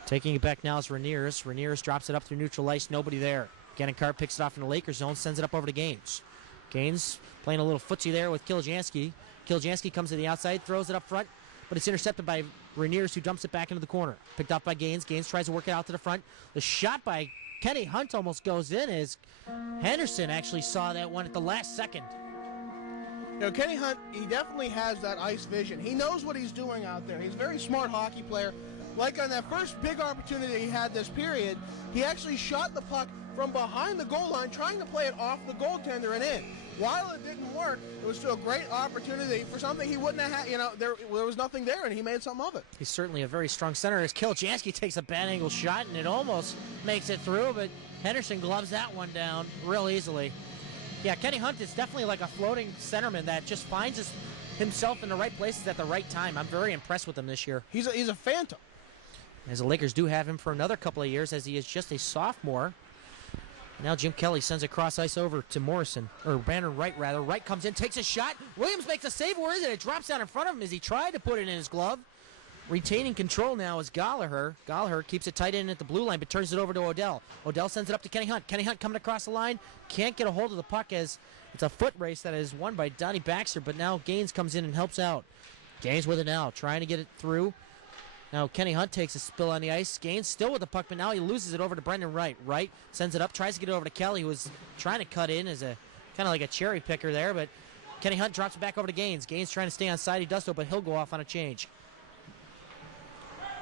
Taking it back now is Ranieres. Ranieres drops it up through neutral ice, nobody there. Gannon Carr picks it off in the Lakers zone, sends it up over to Gaines. Gaines playing a little footsie there with Kiljansky. Kiljansky comes to the outside, throws it up front, but it's intercepted by Ranieres, who dumps it back into the corner. Picked up by Gaines. Gaines tries to work it out to the front. The shot by Kenny Hunt almost goes in as Henderson actually saw that one at the last second. Kenny Hunt, he definitely has that ice vision. He knows what he's doing out there. He's a very smart hockey player. Like on that first big opportunity he had this period, he actually shot the puck from behind the goal line, trying to play it off the goaltender and in. While it didn't work, it was still a great opportunity for something he wouldn't have had. There was nothing there, and he made something of it. He's certainly a very strong center. As Kiljansky takes a bad angle shot, and it almost makes it through, but Henderson gloves that one down real easily. Yeah, Kenny Hunt is definitely like a floating centerman that just finds himself in the right places at the right time. I'm very impressed with him this year. He's a phantom. As the Lakers do have him for another couple of years, as he is just a sophomore. Now Jim Kelly sends it cross ice over to Morrison, or Brandon Wright rather. Wright comes in, takes a shot. Williams makes a save. Where is it? It drops down in front of him as he tried to put it in his glove. Retaining control now is Gallagher. Gallagher keeps it tight in at the blue line, but turns it over to Odell. Odell sends it up to Kenny Hunt. Kenny Hunt coming across the line. Can't get a hold of the puck as it's a foot race that is won by Donnie Baxter, but now Gaines comes in and helps out. Gaines with it now, trying to get it through. Now Kenny Hunt takes a spill on the ice. Gaines still with the puck, but now he loses it over to Brendan Wright. Wright sends it up, tries to get it over to Kelly, who was trying to cut in as a kind of like a cherry picker there, but Kenny Hunt drops it back over to Gaines. Gaines trying to stay on side. He does so, but he'll go off on a change.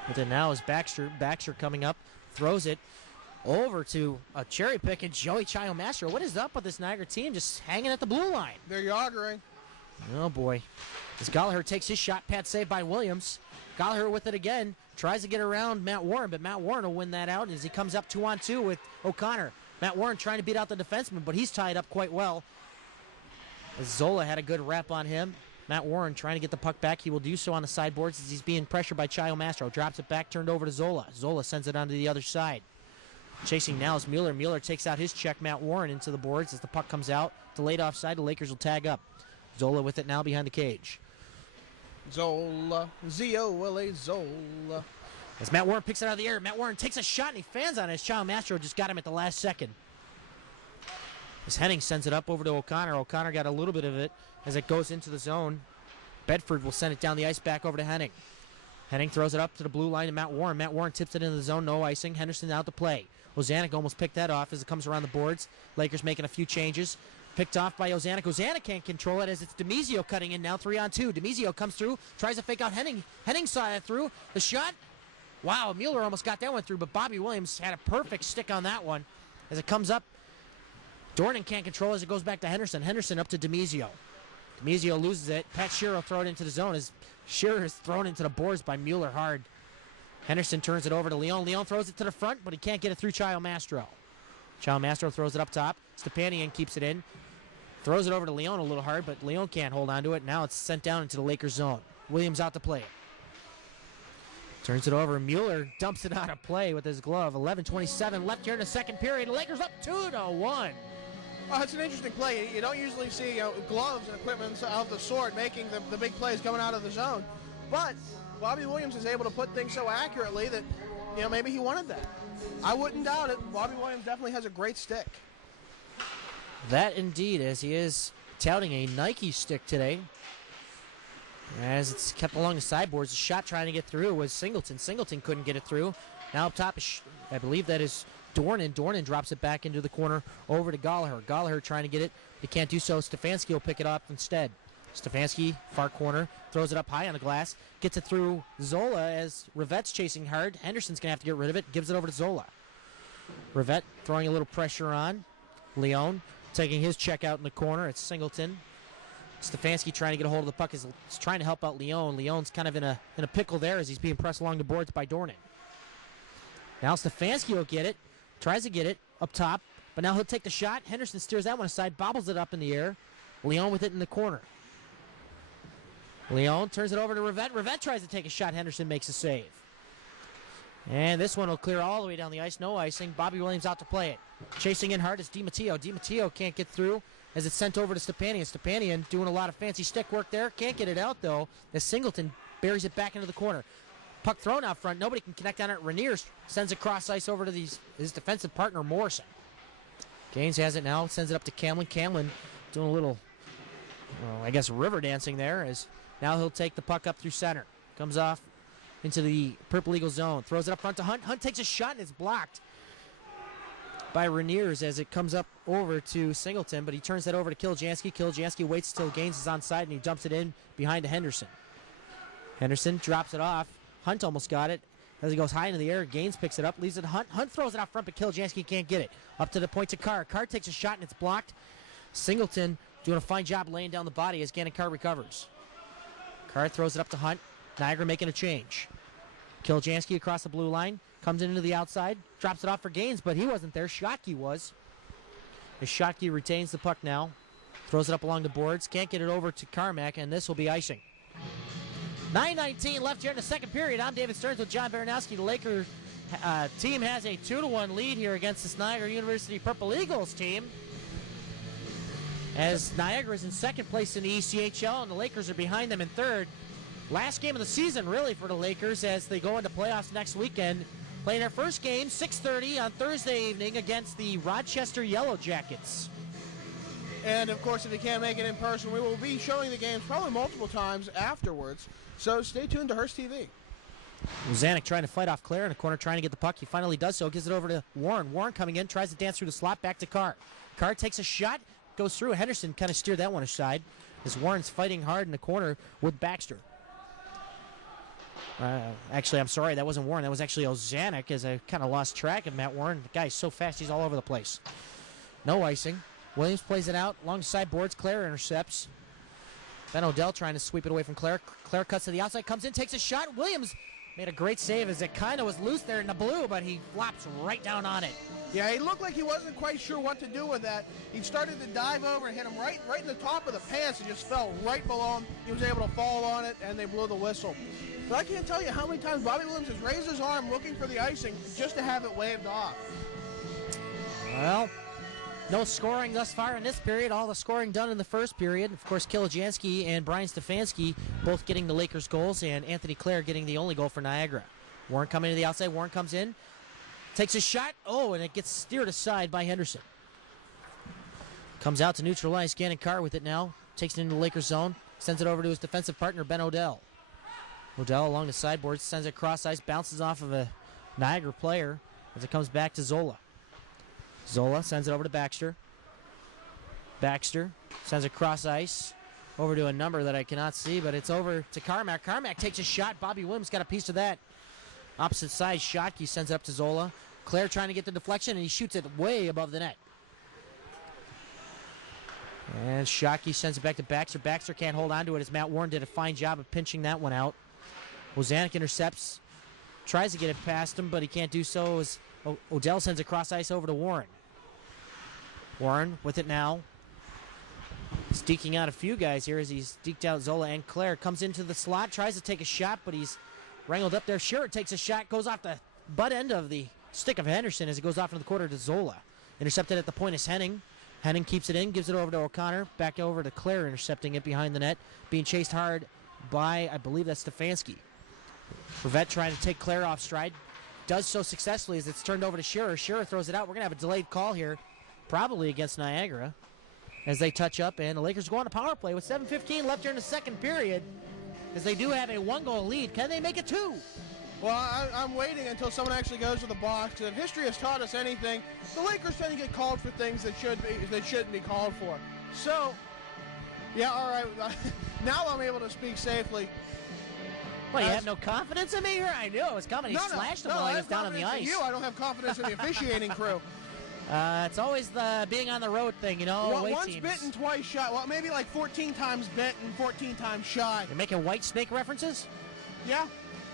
But then now is Baxter. Baxter coming up, throws it over to a cherry pick and Joey Chiomastro. What is up with this Niagara team just hanging at the blue line? They're yaggering. Oh, boy. As Gallagher takes his shot, pad saved by Williams. Gallagher with it again. tries to get around Matt Warren, but Matt Warren will win that out as he comes up 2-on-2 with O'Connor. Matt Warren trying to beat out the defenseman, but he's tied up quite well. As Zola had a good rep on him. Matt Warren trying to get the puck back. He will do so on the sideboards as he's being pressured by Chayo Mastro. Drops it back, turned over to Zola. Zola sends it onto the other side. Chasing now is Mueller. Mueller takes out his check. Matt Warren into the boards as the puck comes out. Delayed offside. The Lakers will tag up. Zola with it now behind the cage. Zola. Z-O-L-A, Zola. As Matt Warren picks it out of the air, Matt Warren takes a shot and he fans on it as Chayo Mastro just got him at the last second. As Henning sends it up over to O'Connor. O'Connor got a little bit of it as it goes into the zone. Bedford will send it down the ice back over to Henning. Henning throws it up to the blue line to Matt Warren. Matt Warren tips it into the zone, no icing. Henderson out to play. Ozanek almost picked that off as it comes around the boards. Lakers making a few changes. Picked off by Ozanek. Ozanek can't control it as it's DiMizio cutting in now 3-on-2. DiMizio comes through, tries to fake out Henning. Henning saw it through. The shot. Wow, Mueller almost got that one through, but Bobby Williams had a perfect stick on that one as it comes up. Dornan can't control as it goes back to Henderson. Henderson up to DiMizio. DiMizio loses it. Pat Shearer will throw it into the zone as Shearer is thrown into the boards by Mueller hard. Henderson turns it over to Leon. Leon throws it to the front, but he can't get it through Chayo Mastro. Chayo Mastro throws it up top. Stepanian keeps it in. Throws it over to Leon a little hard, but Leon can't hold on to it. Now it's sent down into the Lakers zone. Williams out to play it. Turns it over. Mueller dumps it out of play with his glove. 11:27 left here in the second period. The Lakers up 2-1. Oh, it's an interesting play. You don't usually see gloves and equipment of the sort making the big plays coming out of the zone. But Bobby Williams is able to put things so accurately that, maybe he wanted that. I wouldn't doubt it. Bobby Williams definitely has a great stick. That indeed, as he is touting a Nike stick today. As it's kept along the sideboards, the shot trying to get through was Singleton. Singleton couldn't get it through. Now up top, I believe that is Dornan. Dornan drops it back into the corner over to Gallagher. Gallagher trying to get it. He can't do so. Stefanski will pick it up instead. Stefanski, far corner, throws it up high on the glass. Gets it through Zola as Rivette's chasing hard. Henderson's going to have to get rid of it. Gives it over to Zola. Rivette throwing a little pressure on. Leon taking his check out in the corner. It's Singleton. Stefanski trying to get a hold of the puck is trying to help out Leon. Leon's kind of in a pickle there as he's being pressed along the boards by Dornan. Now Stefanski will get it. Tries to get it up top, but now he'll take the shot. Henderson steers that one aside, bobbles it up in the air. Leon with it in the corner. Leon turns it over to Rivette. Rivette tries to take a shot. Henderson makes a save. And this one will clear all the way down the ice. No icing. Bobby Williams out to play it. Chasing in hard is DiMatteo. DiMatteo can't get through as it's sent over to Stepanian. Stepanian doing a lot of fancy stick work there. Can't get it out, though, as Singleton buries it back into the corner. Puck thrown out front. Nobody can connect on it. Rainier sends it cross ice over to his defensive partner, Morrison. Gaines has it now. Sends it up to Camlin. Camlin doing a little, river dancing there as now he'll take the puck up through center. Comes off into the Purple Eagle zone. Throws it up front to Hunt. Hunt takes a shot and it's blocked by Rainiers as it comes up over to Singleton, but he turns that over to Kiljanski. Kiljanski waits till Gaines is on side and he dumps it in behind to Henderson. Henderson drops it off. Hunt almost got it. As he goes high into the air, Gaines picks it up, leaves it to Hunt. Hunt throws it out front, but Kiljanski can't get it. Up to the point to Carr. Carr takes a shot and it's blocked. Singleton doing a fine job laying down the body as Gannon Carr recovers. Carr throws it up to Hunt. Niagara making a change. Kiljanski across the blue line. Comes into the outside. Drops it off for Gaines, but he wasn't there. Schottky was. As Schottky retains the puck now. Throws it up along the boards. Can't get it over to Carmack, and this will be icing. 9:19 left here in the second period. I'm David Stearns with John Baranowski. The Lakers team has a 2-1 lead here against this Niagara University Purple Eagles team. As Niagara is in second place in the ECHL, and the Lakers are behind them in third. Last game of the season, really, for the Lakers as they go into playoffs next weekend. Playing their first game, 6:30 on Thursday evening against the Rochester Yellow Jackets. And, of course, if you can't make it in person, we will be showing the games probably multiple times afterwards. So stay tuned to Hearst TV. Zanuck trying to fight off Clare in the corner, trying to get the puck. He finally does so, gives it over to Warren. Warren coming in, tries to dance through the slot, back to Carr. Carr takes a shot, goes through. Henderson kind of steered that one aside as Warren's fighting hard in the corner with Baxter. Actually, I'm sorry, that wasn't Warren. That was actually Ozanek, as I kind of lost track of Matt Warren. The guy's so fast, he's all over the place. No icing. Williams plays it out along the sideboards. Clare intercepts. Ben Odell trying to sweep it away from Clare. Clare cuts to the outside, comes in, takes a shot. Williams made a great save as it kind of was loose there in the blue, but he flops right down on it. Yeah, he looked like he wasn't quite sure what to do with that. He started to dive over and hit him right in the top of the pants and just fell right below him. He was able to fall on it, and they blew the whistle. But I can't tell you how many times Bobby Williams has raised his arm looking for the icing just to have it waved off. Well, no scoring thus far in this period. All the scoring done in the first period. Of course, Kieljanski and Brian Stefanski both getting the Lakers goals, and Anthony Clare getting the only goal for Niagara. Warren coming to the outside. Warren comes in. Takes a shot. Oh, and it gets steered aside by Henderson. Comes out to neutral ice. Gannon Carr with it now. Takes it into the Lakers zone. Sends it over to his defensive partner, Ben Odell. Odell along the sideboard. Sends it cross ice. Bounces off of a Niagara player as it comes back to Zola. Zola sends it over to Baxter. Baxter sends it cross ice over to a number that I cannot see, but it's over to Carmack. Carmack takes a shot. Bobby Williams got a piece of that. Opposite side, Schottky sends it up to Zola. Clare trying to get the deflection, and he shoots it way above the net. And Schottky sends it back to Baxter. Baxter can't hold on to it as Matt Warren did a fine job of pinching that one out. Ozanek intercepts. Tries to get it past him, but he can't do so as Odell sends a cross ice over to Warren. Warren with it now. He's deking out a few guys here as he's deked out Zola and Clare. Comes into the slot, tries to take a shot, but he's wrangled up there. Sure, takes a shot, goes off the butt end of the stick of Henderson as it goes off into the quarter to Zola. Intercepted at the point is Henning. Henning keeps it in, gives it over to O'Connor. Back over to Clare, intercepting it behind the net. Being chased hard by, I believe that's Stefanski. Rivette trying to take Clare off stride. Does so successfully as it's turned over to Shearer. Shearer throws it out. We're going to have a delayed call here, probably against Niagara, as they touch up. And the Lakers go on a power play with 7:15 left here in the second period, as they do have a one-goal lead. Can they make it two? Well, I'm waiting until someone actually goes to the box. If history has taught us anything, the Lakers tend to get called for things that shouldn't be called for. So, yeah, all right. Now I'm able to speak safely. Well, you have no confidence in me here? I knew it was coming. He slashed him while he was down on the ice. I don't have confidence in the officiating crew. It's always the being on the road thing, you know. Well, once bitten, twice shy. Well, maybe like 14 times bitten, 14 times shy. You're making white snake references? Yeah.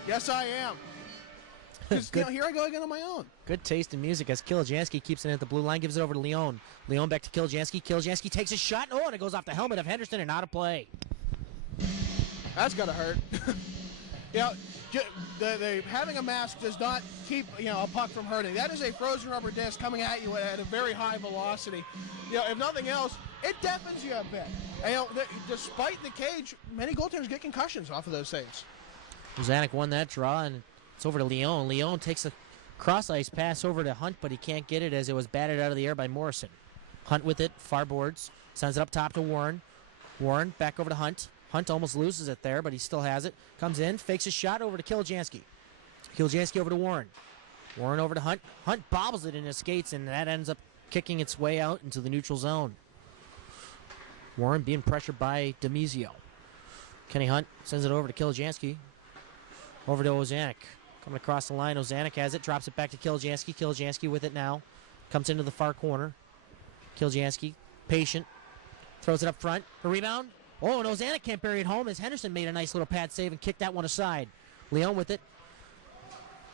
Yes, I am. Because here I go again on my own. Good taste in music as Kieljanski keeps it at the blue line, gives it over to Leon. Leon back to Kieljanski. Kieljanski takes a shot. Oh, and it goes off the helmet of Henderson and out of play. That's got to hurt. Having a mask does not keep a puck from hurting. That is a frozen rubber disc coming at you at a very high velocity. If nothing else, it deafens you a bit. And, despite the cage, many goaltenders get concussions off of those saves. Zanuck won that draw, and it's over to Leon. Leon takes a cross-ice pass over to Hunt, but he can't get it as it was batted out of the air by Morrison. Hunt with it, far boards, sends it up top to Warren. Warren back over to Hunt. Hunt almost loses it there, but he still has it. Comes in, fakes a shot over to Kieljanski. Kieljanski over to Warren. Warren over to Hunt. Hunt bobbles it in his skates, and that ends up kicking its way out into the neutral zone. Warren being pressured by Demizio. Kenny Hunt sends it over to Kieljanski. Over to Ozanek. Coming across the line, Ozanek has it, drops it back to Kieljanski. Kieljanski with it now. Comes into the far corner. Kieljanski, patient. Throws it up front. A rebound. Oh, and Ozanek can't bury it home as Henderson made a nice little pad save and kicked that one aside. Leon with it.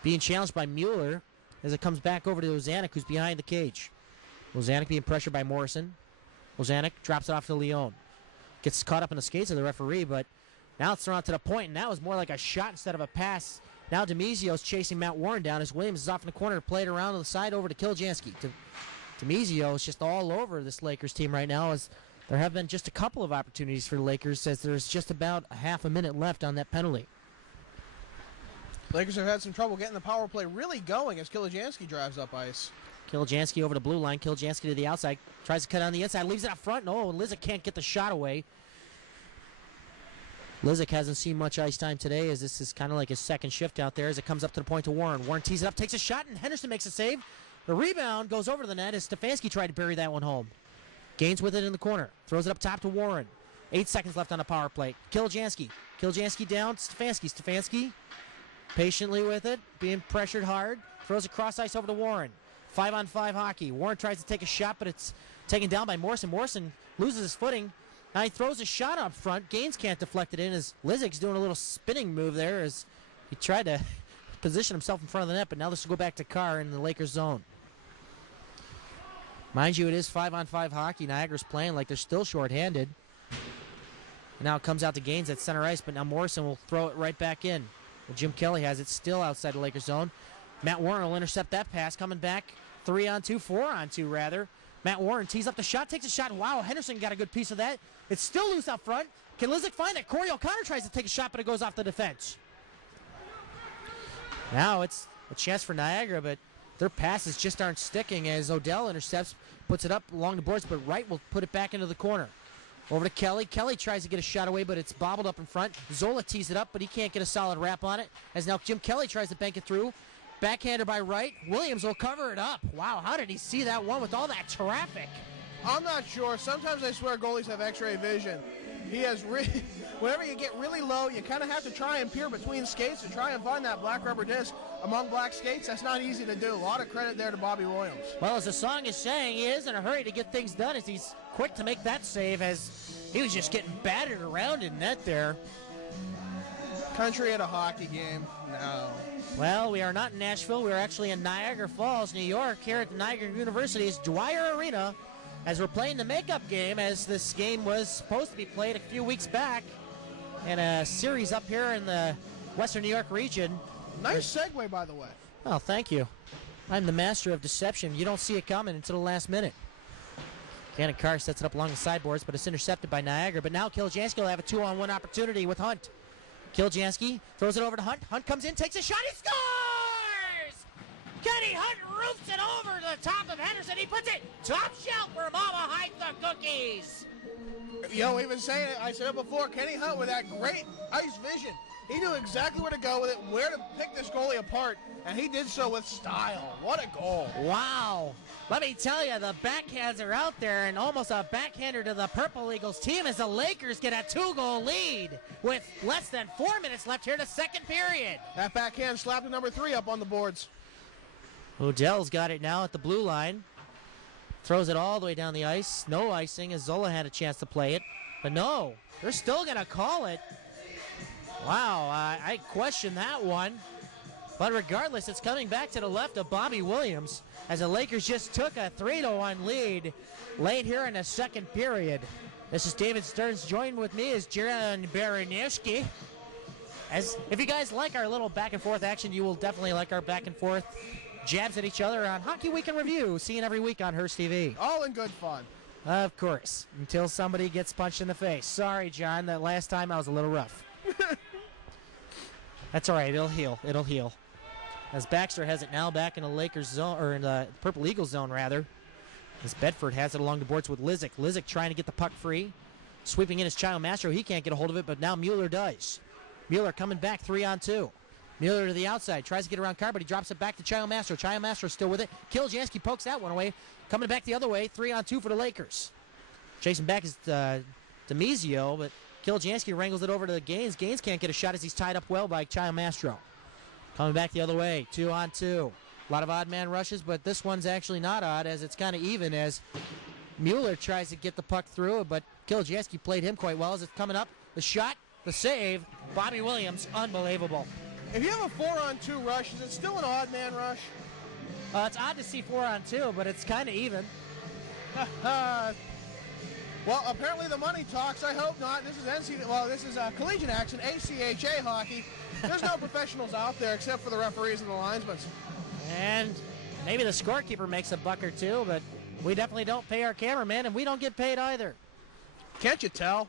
Being challenged by Mueller as it comes back over to Ozanek, who's behind the cage. Ozanek being pressured by Morrison. Ozanek drops it off to Leon. Gets caught up in the skates of the referee, but now it's thrown out to the point, and that was more like a shot instead of a pass. Now Demizio's chasing Matt Warren down as Williams is off in the corner, played around to the side over to Kieljanski. Demizio is just all over this Lakers team right now as there have been just a couple of opportunities for the Lakers as there's just about a half a minute left on that penalty. Lakers have had some trouble getting the power play really going as Kieljanski drives up ice. Kieljanski over the blue line. Kieljanski to the outside. Tries to cut on the inside. Leaves it up front. No, and Lizick can't get the shot away. Lizick hasn't seen much ice time today as this is kind of like his second shift out there as it comes up to the point to Warren. Warren tees it up, takes a shot, and Henderson makes a save. The rebound goes over the net as Stefanski tried to bury that one home. Gaines with it in the corner. Throws it up top to Warren. 8 seconds left on the power play. Kieljanski. Kieljanski down. Stefanski patiently with it. Being pressured hard. Throws a cross ice over to Warren. 5-on-5 hockey. Warren tries to take a shot, but it's taken down by Morrison. Morrison loses his footing. Now he throws a shot up front. Gaines can't deflect it in as Lizick's doing a little spinning move there as He tried to position himself in front of the net, but now this will go back to Carr in the Lakers zone. Mind you, it is 5-on-5 hockey. Niagara's playing like they're still shorthanded. Now it comes out to Gaines at center ice, but now Morrison will throw it right back in. Well, Jim Kelly has it still outside the Lakers zone. Matt Warren will intercept that pass, coming back 3-on-2, 4-on-2 rather. Matt Warren tees up the shot, takes a shot. Wow, Henderson got a good piece of that. It's still loose out front. Can Lizick find it? Corey O'Connor tries to take a shot, but it goes off the defense. Now it's a chance for Niagara, but their passes just aren't sticking as Odell intercepts, puts it up along the boards, but Wright will put it back into the corner. Over to Kelly. Kelly tries to get a shot away, but it's bobbled up in front. Zola tees it up, but he can't get a solid wrap on it. As now Jim Kelly tries to bank it through. Backhander by Wright. Williams will cover it up. Wow, how did he see that one with all that traffic? I'm not sure. Sometimes I swear goalies have x-ray vision. He has whenever you get really low, you kind of have to try and peer between skates to try and find that black rubber disc among black skates. That's not easy to do. A lot of credit there to Bobby Williams. Well, as the song is saying, he is in a hurry to get things done as he's quick to make that save as he was just getting battered around in net there. Country at a hockey game? No. Well, we are not in Nashville. We are actually in Niagara Falls, New York, here at the Niagara University's Dwyer Arena, as we're playing the makeup game, as this game was supposed to be played a few weeks back in a series up here in the Western New York region. Nice segue, by the way. Oh, thank you. I'm the master of deception. You don't see it coming until the last minute. Cannon Carr sets it up along the sideboards, but it's intercepted by Niagara. But now Kiljansky will have a 2-on-1 opportunity with Hunt. Kiljansky throws it over to Hunt. Hunt comes in, takes a shot, he scores! Kenny Hunt roofs it over to the top of Henderson. He puts it top shelf where Mama hides the cookies. Yo, we've been saying it. I said it before. Kenny Hunt with that great ice vision. He knew exactly where to go with it, where to pick this goalie apart, and he did so with style. What a goal. Wow. Let me tell you, the backhands are out there, and almost a backhander to the Purple Eagles team as the Lakers get a 2-goal lead with less than 4 minutes left here in the second period. That backhand slapped the number 3 up on the boards. Odell's got it now at the blue line. Throws it all the way down the ice. No icing as Zola had a chance to play it. But no, they're still going to call it. Wow, I question that one. But regardless, it's coming back to the left of Bobby Williams as the Lakers just took a 3-1 lead late here in the second period. This is David Stearns. Joined with me is Jaron Baranowski. As if you guys like our little back and forth action, you will definitely like our back and forth jabs at each other on Hockey Week in Review, seen every week on Hearst TV. All in good fun. Of course, until somebody gets punched in the face. Sorry, John, that last time I was a little rough. That's all right, it'll heal. It'll heal. As Baxter has it now back in the Lakers zone, or in the Purple Eagles zone, rather. As Bedford has it along the boards with Lizick. Lizick trying to get the puck free. Sweeping in his Child Mastro. He can't get a hold of it, but now Mueller does. Mueller coming back 3-on-2. Mueller to the outside. Tries to get around Carr, but he drops it back to Child Mastro. Child Mastro still with it. Kiljansky pokes that one away. Coming back the other way. 3-on-2 for the Lakers. Chasing back is Demizio, but Kiljansky wrangles it over to Gaines. Gaines can't get a shot as he's tied up well by Child Mastro. Coming back the other way, 2-on-2. A lot of odd man rushes, but this one's actually not odd as it's kind of even as Mueller tries to get the puck through, but Kiljansky played him quite well as it's coming up. The shot, the save, Bobby Williams, unbelievable. If you have a 4-on-2 rush, is it still an odd man rush? It's odd to see 4-on-2, but it's kind of even. Well, apparently the money talks. I hope not. This is this is collegiate action, ACHA hockey. There's no professionals out there except for the referees and the linesmen. And maybe the scorekeeper makes a buck or two, but we definitely don't pay our cameraman, and we don't get paid either. Can't you tell?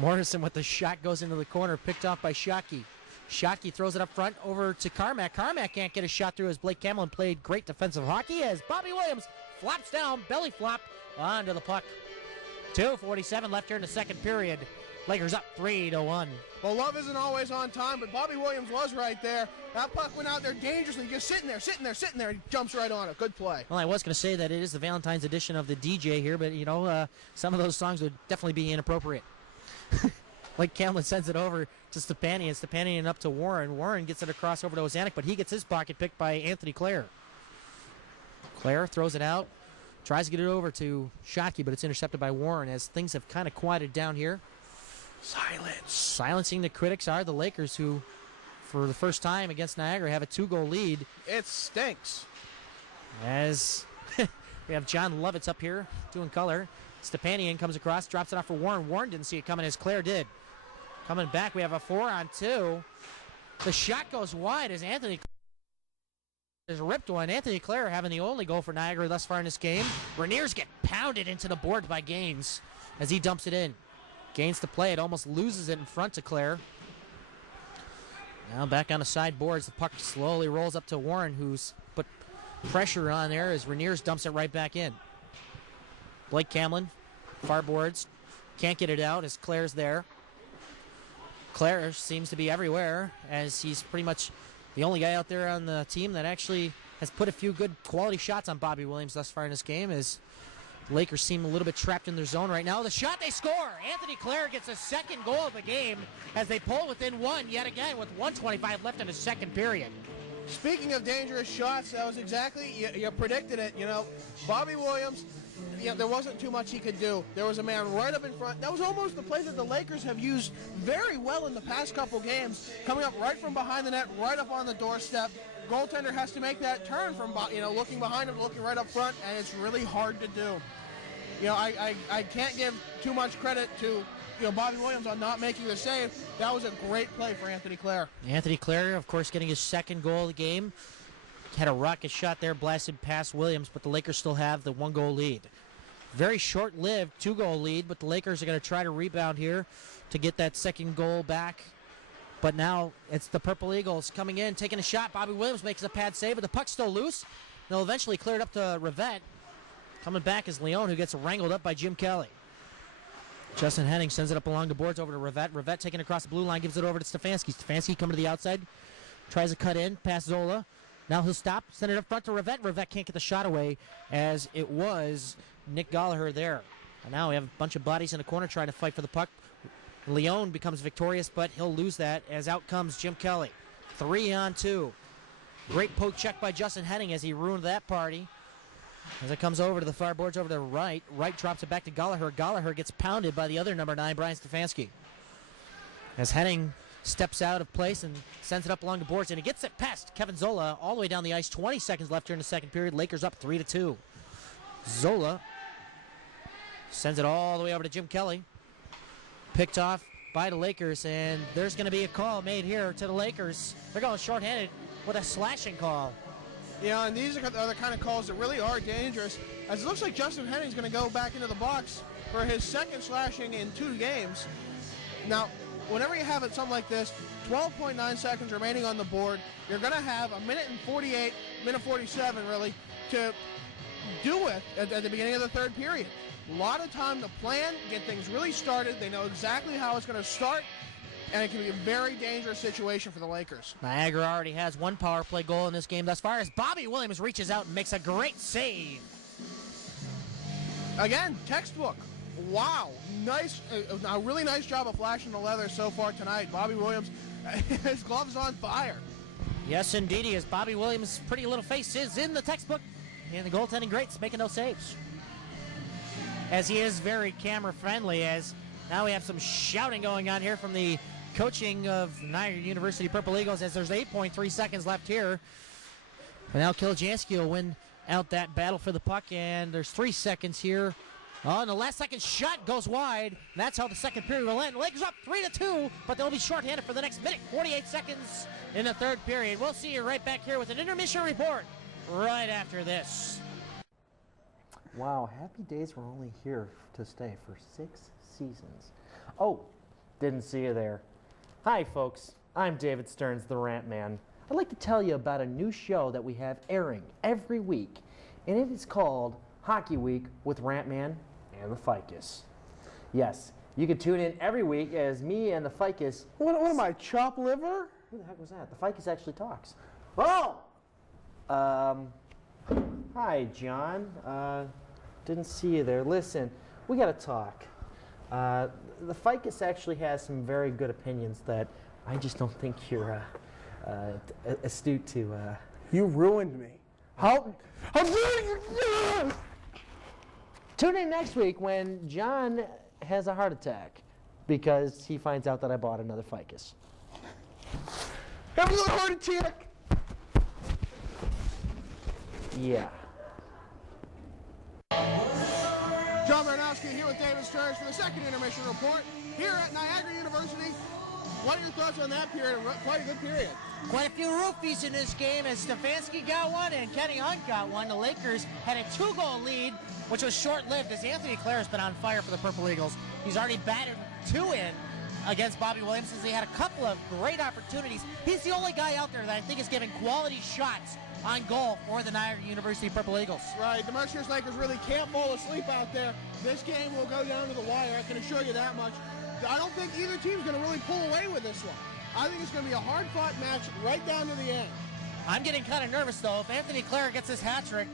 Morrison with the shot goes into the corner, picked off by Shockey. Shockey throws it up front over to Carmack. Carmack can't get a shot through as Blake Camlin played great defensive hockey as Bobby Williams flops down, belly flop, onto the puck. 2:47 left here in the second period. Lakers up 3-1. Well, love isn't always on time, but Bobby Williams was right there. That puck went out there dangerously, just sitting there. He jumps right on it. Good play. Well, I was going to say that it is the Valentine's edition of the DJ here, but, some of those songs would definitely be inappropriate. Like Camlin sends it over to Stepanian. Stepanian up to Warren. Warren gets it across over to Ozanek, but he gets his pocket picked by Anthony Clare. Clare throws it out. Tries to get it over to Shockey, but it's intercepted by Warren as things have kind of quieted down here. Silence. Silencing the critics are the Lakers, who for the first time against Niagara, have a 2-goal lead. It stinks. As we have John Lovitz up here doing color. Stepanian comes across, drops it off for Warren. Warren didn't see it coming as Claire did. Coming back, we have a 4-on-2. The shot goes wide as Anthony has ripped one. Anthony Clare having the only goal for Niagara thus far in this game. Rainiers get pounded into the board by Gaines as he dumps it in. Gaines to play it, almost loses it in front to Clare. Now back on the side boards, the puck slowly rolls up to Warren, who's put pressure on there as Rainiers dumps it right back in. Blake Camlin, far boards, can't get it out as Claire's there. Claire seems to be everywhere as he's pretty much the only guy out there on the team that actually has put a few good quality shots on Bobby Williams thus far in this game as the Lakers seem a little bit trapped in their zone right now. The shot, they score! Anthony Clare gets a second goal of the game as they pull within one yet again with 1:25 left in the second period. Speaking of dangerous shots, that was exactly, you predicted it. You know, Bobby Williams, there wasn't too much he could do. There was a man right up in front. That was almost the play that the Lakers have used very well in the past couple games, coming up right from behind the net, right up on the doorstep. Goaltender has to make that turn from, looking behind him, looking right up front, and it's really hard to do. I can't give too much credit to Bobby Williams on not making the save. That was a great play for Anthony Clare. Anthony Clare, of course, getting his second goal of the game. Had a rocket shot there, blasted past Williams, but the Lakers still have the 1-goal lead. Very short-lived 2-goal lead, but the Lakers are going to try to rebound here to get that second goal back. But now it's the Purple Eagles coming in, taking a shot. Bobby Williams makes a pad save, but the puck's still loose. They'll eventually clear it up to Rivette. Coming back is Leon, who gets wrangled up by Jim Kelly. Justin Henning sends it up along the boards over to Rivette. Rivette taking across the blue line, gives it over to Stefanski. Stefanski coming to the outside, tries to cut in, past Zola. Now he'll stop, send it up front to Rivette. Rivette can't get the shot away as it was Nick Gallagher there. And now we have a bunch of bodies in the corner trying to fight for the puck. Leon becomes victorious, but he'll lose that as out comes Jim Kelly. 3-on-2. Great poke check by Justin Henning as he ruined that party. As it comes over to the far boards over to the right. Wright drops it back to Gallagher. Gallagher gets pounded by the other number 9, Brian Stefanski. As Henning steps out of place and sends it up along the boards, and he gets it past Kevin Zola all the way down the ice. 20 seconds left here in the second period. Lakers up 3-2. Zola sends it all the way over to Jim Kelly. Picked off by the Lakers, and there's going to be a call made here to the Lakers. They're going shorthanded with a slashing call. And these are the kind of calls that really are dangerous, as it looks like Justin Henning's going to go back into the box for his second slashing in 2 games. Now, whenever you have something like this, 12.9 seconds remaining on the board, you're going to have a minute and 48, minute 47 really, to do with at the beginning of the third period. A lot of time to plan, get things really started. They know exactly how it's going to start, and it can be a very dangerous situation for the Lakers. Niagara already has 1 power play goal in this game thus far as Bobby Williams reaches out and makes a great save. Again, textbook. Wow. Nice, a really nice job of flashing the leather so far tonight. Bobby Williams, his gloves on fire. Yes, indeed, he is. Bobby Williams' pretty little face is in the textbook, and the goaltending greats making those saves. As he is very camera friendly, as now we have some shouting going on here from the coaching of Niagara University Purple Eagles as there's 8.3 seconds left here. And now Kiljanski will win out that battle for the puck, and there's 3 seconds here. Oh, and the last second shot goes wide. And that's how the second period will end. Lakers up 3-2, but they'll be shorthanded for the next minute. 48 seconds in the third period. We'll see you right back here with an intermission report right after this. Wow, happy days were only here to stay for 6 seasons. Oh, didn't see you there. Hi, folks. I'm David Stearns, the Rant Man. I'd like to tell you about a new show that we have airing every week, and it is called Hockey Week with Rant Man and the Ficus. Yes, you can tune in every week as me and the Ficus... What am I, chopped liver? Who the heck was that? The Ficus actually talks. Oh! Hi, John. Didn't see you there. Listen, we got to talk. The Ficus actually has some very good opinions that I just don't think you're astute to. You ruined me. How dare you? Tune in next week when John has a heart attack because he finds out that I bought another Ficus. Have a little heart attack. Yeah. John Baranowski here with David Stearns for the second intermission report here at Niagara University. What are your thoughts on that period? Quite a good period. Quite a few roofies in this game as Stefanski got one and Kenny Hunt got one. The Lakers had a 2-goal lead, which was short-lived as Anthony Clare has been on fire for the Purple Eagles. He's already batted 2 in against Bobby Williams since he had a couple of great opportunities. He's the only guy out there that I think is giving quality shots on goal for the Niagara University Purple Eagles. Right, the Mercyhurst Lakers really can't fall asleep out there. This game will go down to the wire, I can assure you that much. I don't think either team's going to really pull away with this one. I think it's going to be a hard-fought match right down to the end. I'm getting kind of nervous, though. If Anthony Clare gets his hat trick,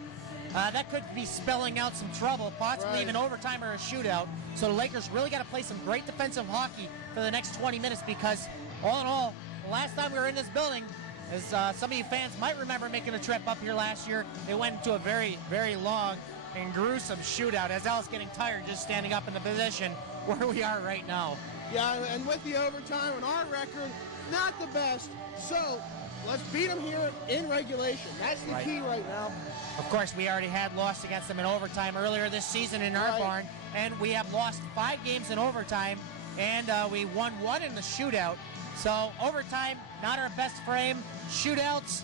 that could be spelling out some trouble, possibly even overtime or a shootout. So the Lakers really got to play some great defensive hockey for the next 20 minutes because, all in all, the last time we were in this building, as some of you fans might remember making a trip up here last year, it went into a very, very long and gruesome shootout as I was getting tired just standing up in the position where we are right now. Yeah, and with the overtime and our record, not the best. So let's beat them here in regulation. That's the key right now. Of course, we already had lost against them in overtime earlier this season in our barn, and we have lost 5 games in overtime, and we won 1 in the shootout. So overtime, not our best frame. Shootouts,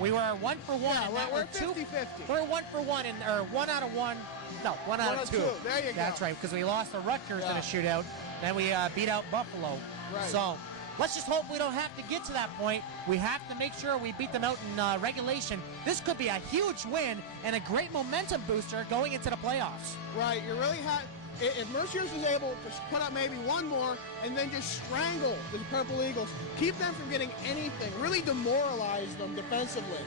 we were 1 for 1. Yeah, we're 50-50. We're 1 for 1, or 1 out of 1. No, 1 out of 2. There you go. That's right, because we lost to Rutgers in a shootout. Then we beat out Buffalo. Right. So let's just hope we don't have to get to that point. We have to make sure we beat them out in regulation. This could be a huge win and a great momentum booster going into the playoffs. Right, you really have. If Mercyhurst is able to put up maybe one more and then just strangle the Purple Eagles, keep them from getting anything, really demoralize them defensively,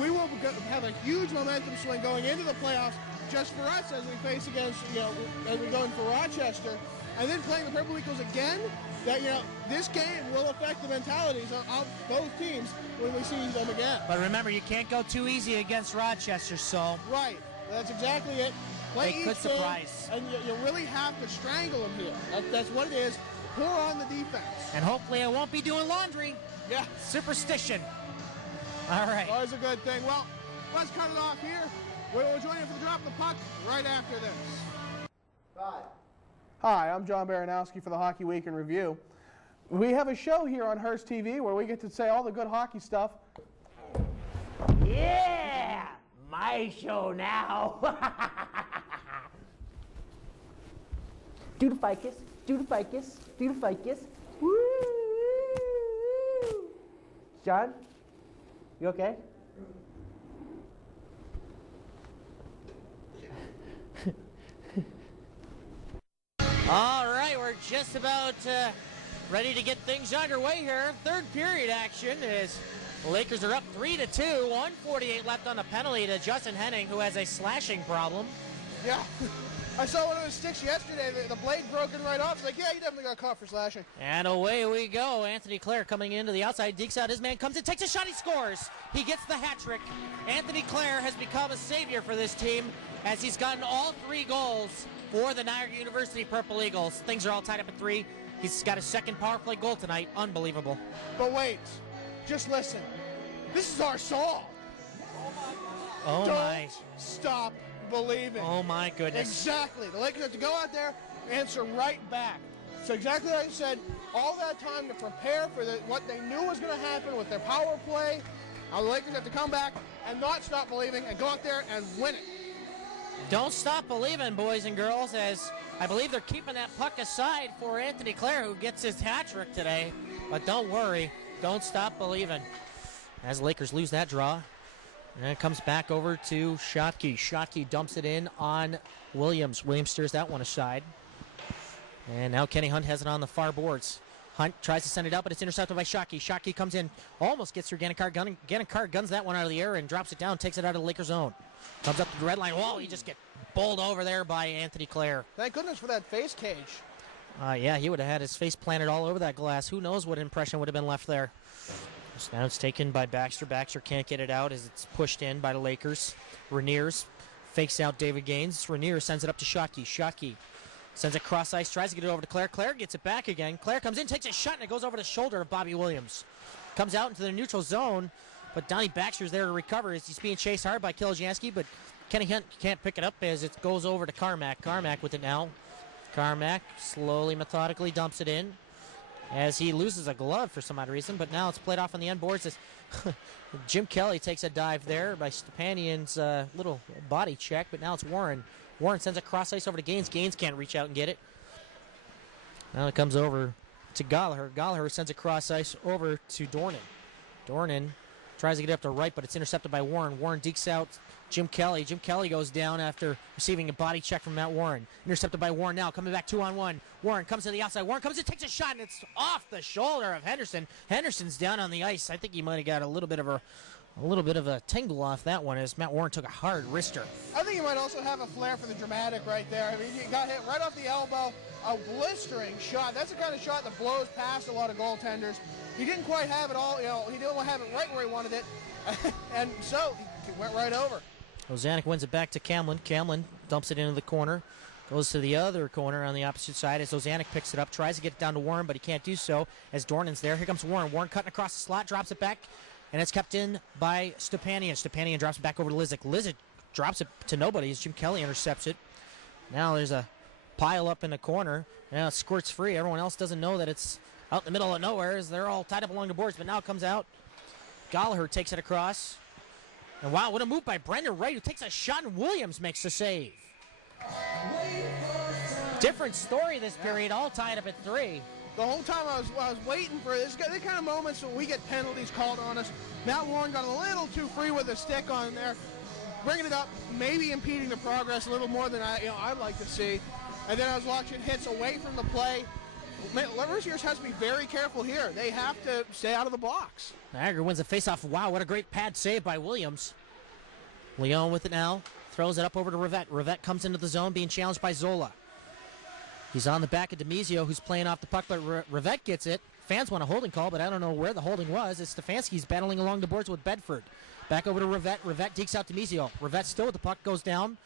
we will have a huge momentum swing going into the playoffs just for us as we face against, as we go in for Rochester. And then playing the Purple Eagles again, that, this game will affect the mentalities of both teams when we see them again. But remember, you can't go too easy against Rochester, so. Right, that's exactly it. Play They could surprise. And you really have to strangle them here. That's what it is. Pour on the defense. And hopefully I won't be doing laundry. Yeah. Superstition. All right. Always a good thing. Well, let's cut it off here. We will join you for the drop of the puck right after this. Hi, I'm John Baranowski for the Hockey Week in Review. We have a show here on Hearst TV where we get to say all the good hockey stuff. Yeah! My show now. Do the ficus, do the ficus, do the ficus. Woo! John, you okay? All right, we're just about ready to get things underway here. Third period action is the Lakers are up 3-2, 1:48 left on the penalty to Justin Henning, who has a slashing problem. Yeah. I saw one of those sticks yesterday. The blade broken right off. It's like, yeah, you definitely got caught for slashing. And away we go. Anthony Clare coming into the outside, dekes out his man, comes in, takes a shot, he scores. He gets the hat trick. Anthony Clare has become a savior for this team as he's gotten all 3 goals for the Niagara University Purple Eagles. Things are all tied up at 3. He's got a second power play goal tonight. Unbelievable. But wait, just listen. This is our song. Oh my. Don't stop believing. Oh my goodness. Exactly. The Lakers have to go out there and answer right back. So exactly like I said, all that time to prepare for what they knew was going to happen with their power play. Now the Lakers have to come back and not stop believing and go out there and win it. Don't stop believing, boys and girls, as I believe they're keeping that puck aside for Anthony Clare, who gets his hat trick today. But don't worry. Don't stop believing. As the Lakers lose that draw, and it comes back over to Schottky. Schottky dumps it in on Williams. Williams steers that one aside. And now Kenny Hunt has it on the far boards. Hunt tries to send it up, but it's intercepted by Schottky. Schottky comes in, almost gets through Gannikar. Gannikar guns that one out of the air and drops it down, takes it out of the Lakers' zone. Comes up to the red line. Whoa, he just gets bowled over there by Anthony Clare. Thank goodness for that face cage. Yeah, he would have had his face planted all over that glass. Who knows what impression would have been left there. So now it's taken by Baxter. Baxter can't get it out as it's pushed in by the Lakers. Rainiers fakes out David Gaines. Rainier sends it up to Schottky. Schottky sends it cross ice, tries to get it over to Clare. Clare gets it back again. Clare comes in, takes a shot, and it goes over the shoulder of Bobby Williams. comes out into the neutral zone, but Donnie Baxter's there to recover as he's being chased hard by Kiljansky, but Kenny Hunt can't pick it up as it goes over to Carmack. Carmack with it now. Carmack slowly, methodically dumps it in as he loses a glove for some odd reason, but now it's played off on the end boards as Jim Kelly takes a dive there by Stepanian's little body check, but now it's Warren. Warren sends a cross ice over to Gaines. Gaines can't reach out and get it. Now it comes over to Gallagher. Gallagher sends a cross ice over to Dornan. Dornan tries to get it up to right, but it's intercepted by Warren. Warren dekes out Jim Kelly. Jim Kelly goes down after receiving a body check from Matt Warren. Intercepted by Warren now, coming back 2-on-1. Warren comes to the outside. Warren comes and takes a shot, and it's off the shoulder of Henderson. Henderson's down on the ice. I think he might have got a little bit of a tingle off that one as Matt Warren took a hard wrister. I think he might also have a flair for the dramatic right there. I mean, he got hit right off the elbow, a blistering shot. That's the kind of shot that blows past a lot of goaltenders. He didn't quite have it all, he didn't have it right where he wanted it, and so he went right over. Ozanek wins it back to Camlin. Camlin dumps it into the corner. Goes to the other corner on the opposite side as Ozanek picks it up. Tries to get it down to Warren, but he can't do so as Dornan's there. Here comes Warren. Warren cutting across the slot, drops it back, and it's kept in by Stepanian. Stepanian drops it back over to Lizic. Lizic drops it to nobody as Jim Kelly intercepts it. Now there's a pile up in the corner. Now it squirts free. Everyone else doesn't know that it's out in the middle of nowhere as they're all tied up along the boards, but now it comes out. Gallagher takes it across. And wow, what a move by Brendan Wright, who takes a shot, and Williams makes the save. Different story this period, all tied up at 3. The whole time I was waiting for this. The kind of moments when we get penalties called on us. Matt Warren got a little too free with the stick on there, bringing it up, maybe impeding the progress a little more than I'd like to see. And then I was watching hits away from the play. Mercyhurst has to be very careful here. They have to stay out of the box. Niagara wins the faceoff. Wow, what a great pad save by Williams. Leon with it now. Throws it up over to Rivette. Rivette comes into the zone, being challenged by Zola. He's on the back of Demizio, who's playing off the puck, but Rivette gets it. Fans want a holding call, but I don't know where the holding was. It's Stefanski's battling along the boards with Bedford. Back over to Rivette. Rivette dekes out Demizio. Rivette still with the puck, goes down.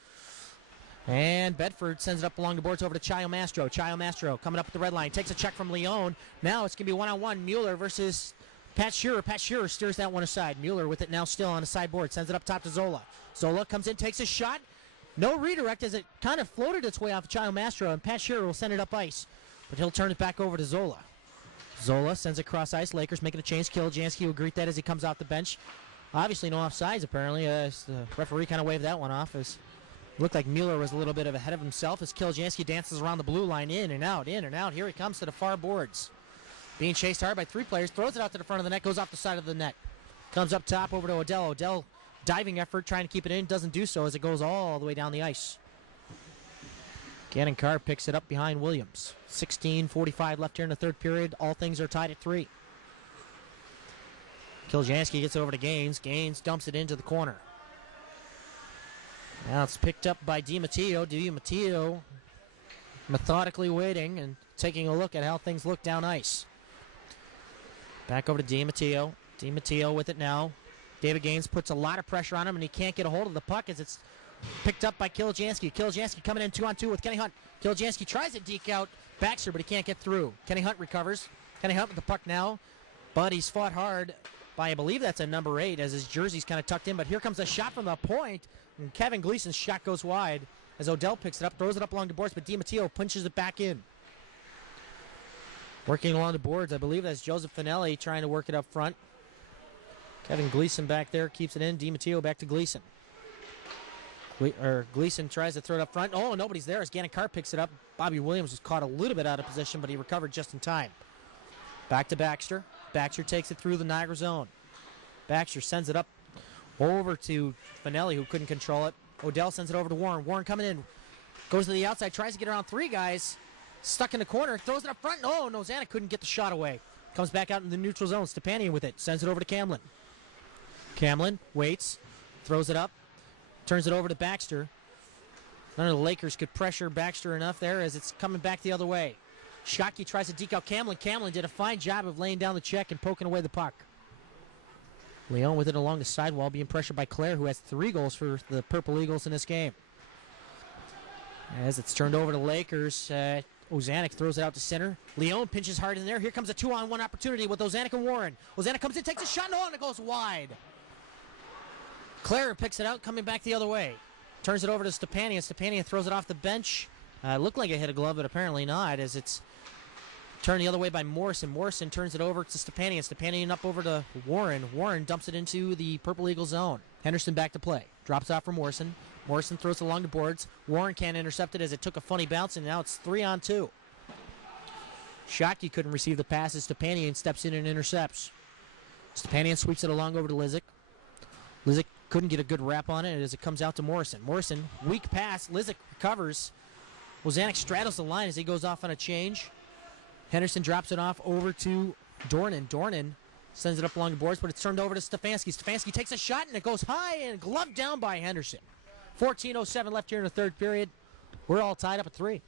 And Bedford sends it up along the boards over to Chayo Mastro. Chayo Mastro coming up at the red line. Takes a check from Leon. Now it's going to be one-on-one. Mueller versus Pat Shearer. Pat Shearer steers that one aside. Mueller with it now still on the sideboard. Sends it up top to Zola. Zola comes in, takes a shot. No redirect as it kind of floated its way off Chayo Mastro, and Pat Shearer will send it up ice. But he'll turn it back over to Zola. Zola sends it cross ice. Lakers making a change. Kiljansky will greet that as he comes off the bench. Obviously no offsides apparently. The referee kind of waved that one off as looked like Mueller was a little bit ahead of himself as Kiljansky dances around the blue line, in and out, in and out. Here he comes to the far boards. Being chased hard by 3 players, throws it out to the front of the net, goes off the side of the net. Comes up top over to Odell. Odell, diving effort, trying to keep it in, doesn't do so as it goes all the way down the ice. Gannon Carr picks it up behind Williams. 16:45 left here in the third period. All things are tied at 3. Kiljansky gets over to Gaines. Gaines dumps it into the corner. Now it's picked up by DiMatteo. DiMatteo methodically waiting and taking a look at how things look down ice. Back over to DiMatteo. DiMatteo with it now. David Gaines puts a lot of pressure on him, and he can't get a hold of the puck as it's picked up by Kiljansky. Kiljansky coming in 2-on-2 with Kenny Hunt. Kiljansky tries to deke out Baxter, but he can't get through. Kenny Hunt recovers. Kenny Hunt with the puck now, but he's fought hard by, I believe that's a number 8, as his jersey's kind of tucked in. But here comes a shot from the point, and Kevin Gleason's shot goes wide as Odell picks it up, throws it up along the boards, but DiMatteo punches it back in. Working along the boards, I believe that's Joseph Finelli trying to work it up front. Kevin Gleason back there keeps it in. DiMatteo back to Gleason. Gleason tries to throw it up front. Oh, nobody's there as Gannon Carr picks it up. Bobby Williams was caught a little bit out of position, but he recovered just in time. Back to Baxter. Baxter takes it through the Niagara zone. Baxter sends it up over to Finelli, who couldn't control it. Odell sends it over to Warren. Warren coming in. Goes to the outside, tries to get around 3 guys. Stuck in the corner, throws it up front. Oh, Nozana couldn't get the shot away. Comes back out in the neutral zone. Stepanian with it. Sends it over to Camlin. Camlin waits. Throws it up. Turns it over to Baxter. None of the Lakers could pressure Baxter enough there as it's coming back the other way. Shockey tries to deke out Camlin. Camlin did a fine job of laying down the check and poking away the puck. Leon with it along the sidewall, being pressured by Claire, who has 3 goals for the Purple Eagles in this game. As it's turned over to Lakers. Ozanek throws it out to center. Leone pinches hard in there. Here comes a 2-on-1 opportunity with Ozanek and Warren. Ozanek comes in, takes a shot, and it goes wide. Clare picks it out, coming back the other way. Turns it over to Stepanian. Stepanian throws it off the bench. Looked like it hit a glove, but apparently not, as it's turned the other way by Morrison. Morrison turns it over to Stepanian. Stepanian up over to Warren. Warren dumps it into the Purple Eagle zone. Henderson back to play. Drops off for Morrison. Morrison throws it along the boards. Warren can't intercept it as it took a funny bounce, and now it's 3-on-2. Shockey couldn't receive the pass as Stepanian steps in and intercepts. Stepanian sweeps it along over to Lizick. Lizick couldn't get a good wrap on it as it comes out to Morrison. Morrison, weak pass. Lizick recovers. Ozanek straddles the line as he goes off on a change. Henderson drops it off over to Dornan. Dornan sends it up along the boards, but it's turned over to Stefanski. Stefanski takes a shot, and it goes high and gloved down by Henderson. 14:07 left here in the third period. We're all tied up at 3.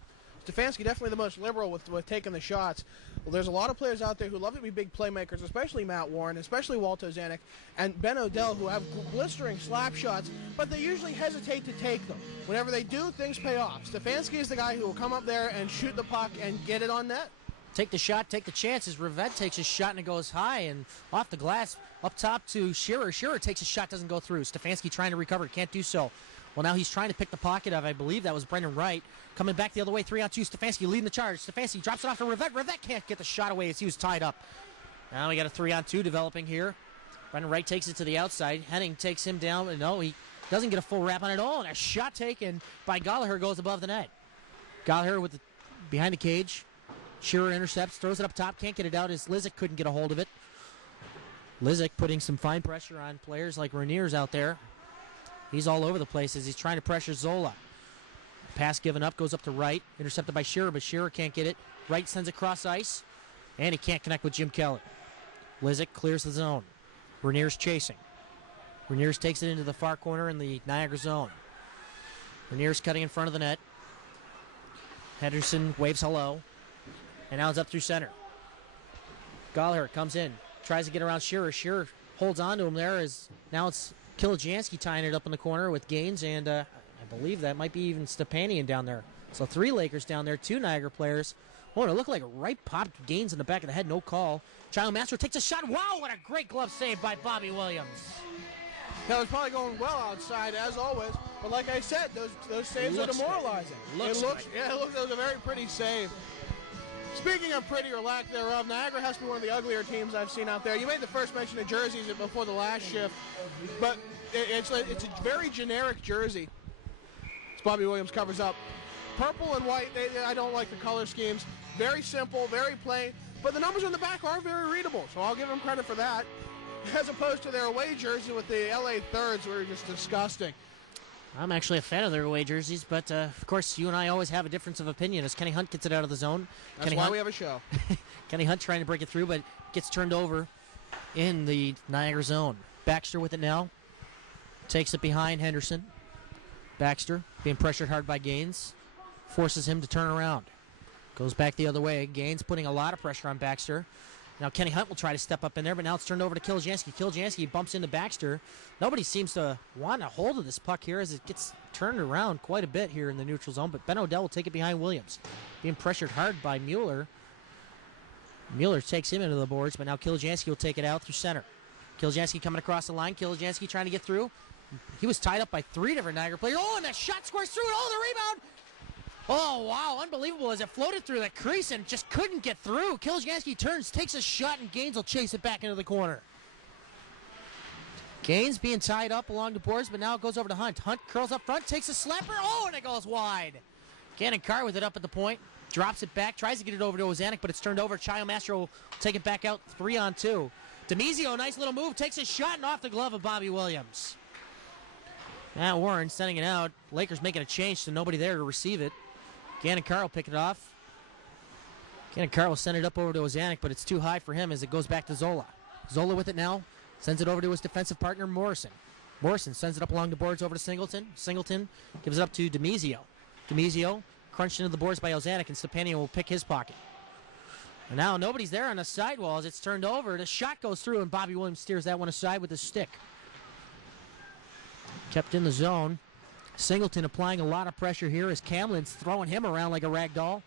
Stefanski definitely the most liberal with taking the shots. Well, there's a lot of players out there who love to be big playmakers, especially Matt Warren, especially Walt Ozanek, and Ben Odell, who have blistering slap shots, but they usually hesitate to take them. Whenever they do, things pay off. Stefanski is the guy who will come up there and shoot the puck and get it on net. Take the shot, take the chances. Rivette takes a shot and it goes high and off the glass up top to Shearer. Shearer takes a shot, doesn't go through. Stefanski trying to recover, can't do so. Well, now he's trying to pick the pocket of, I believe that was Brendan Wright. Coming back the other way, 3-on-2. Stefanski leading the charge. Stefanski drops it off to Rivette. Rivette can't get the shot away as he was tied up. Now we got a 3-on-2 developing here. Brendan Wright takes it to the outside. Henning takes him down. And no, he doesn't get a full wrap on it all. And a shot taken by Gallagher goes above the net. Gallagher with the behind the cage. Shearer intercepts, throws it up top, can't get it out as Lizick couldn't get a hold of it. Lizick putting some fine pressure on players like Rainier's out there. He's all over the place as he's trying to pressure Zola. Pass given up, goes up to Wright, intercepted by Shearer, but Shearer can't get it. Wright sends it across ice, and he can't connect with Jim Kelly. Lizick clears the zone. Rainier's chasing. Rainier's takes it into the far corner in the Niagara zone. Rainier's cutting in front of the net. Henderson waves hello. And now it's up through center. Gallagher comes in, tries to get around Shearer. Shearer holds on to him there as now it's Kilojansky tying it up in the corner with Gaines, and I believe that might be even Stepanian down there. So 3 Lakers down there, 2 Niagara players. Oh, and it looked like Wright popped Gaines in the back of the head, no call. Child Master takes a shot. Wow, what a great glove save by Bobby Williams. That was probably going well outside, as always. But like I said, those saves are demoralizing. It looks it was a very pretty save. Speaking of pretty or lack thereof, Niagara has to be one of the uglier teams I've seen out there. You made the first mention of jerseys before the last shift, but it's a very generic jersey. As Bobby Williams covers up. Purple and white, I don't like the color schemes. Very simple, very plain, but the numbers on the back are very readable, so I'll give them credit for that. As opposed to their away jersey with the LA Thirds, were just disgusting. I'm actually a fan of their away jerseys, but of course you and I always have a difference of opinion as Kenny Hunt gets it out of the zone. That's why we have a show. Kenny Hunt trying to break it through, but gets turned over in the Niagara zone. Baxter with it now. Takes it behind Henderson. Baxter being pressured hard by Gaines. Forces him to turn around. Goes back the other way. Gaines putting a lot of pressure on Baxter. Now Kenny Hunt will try to step up in there, but now it's turned over to Kilojansky. Kilojansky bumps into Baxter. Nobody seems to want a hold of this puck here as it gets turned around quite a bit here in the neutral zone, but Ben Odell will take it behind Williams. Being pressured hard by Mueller. Mueller takes him into the boards, but now Kilojansky will take it out through center. Kilojansky coming across the line. Kilojansky trying to get through. He was tied up by 3 different Niagara players. Oh, and that shot scores through it. Oh, the rebound. Oh, wow, unbelievable as it floated through the crease and just couldn't get through. Kilojansky turns, takes a shot, and Gaines will chase it back into the corner. Gaines being tied up along the boards, but now it goes over to Hunt. Hunt curls up front, takes a slapper. Oh, and it goes wide. Cannon Carr with it up at the point. Drops it back, tries to get it over to Ozanek, but it's turned over. Chayo Mastro will take it back out 3-on-2. Demizio, nice little move, takes a shot and off the glove of Bobby Williams. Matt Warren sending it out. Lakers making a change, so nobody there to receive it. Gannon Carr will pick it off. Gannon Carr will send it up over to Ozanek, but it's too high for him as it goes back to Zola. Zola with it now. Sends it over to his defensive partner, Morrison. Morrison sends it up along the boards over to Singleton. Singleton gives it up to Demizio. Demizio crunched into the boards by Ozanek, and Stepanian will pick his pocket. And now nobody's there on the sidewall as it's turned over. The shot goes through, and Bobby Williams steers that one aside with his stick. Kept in the zone. Singleton applying a lot of pressure here as Camlin's throwing him around like a rag doll.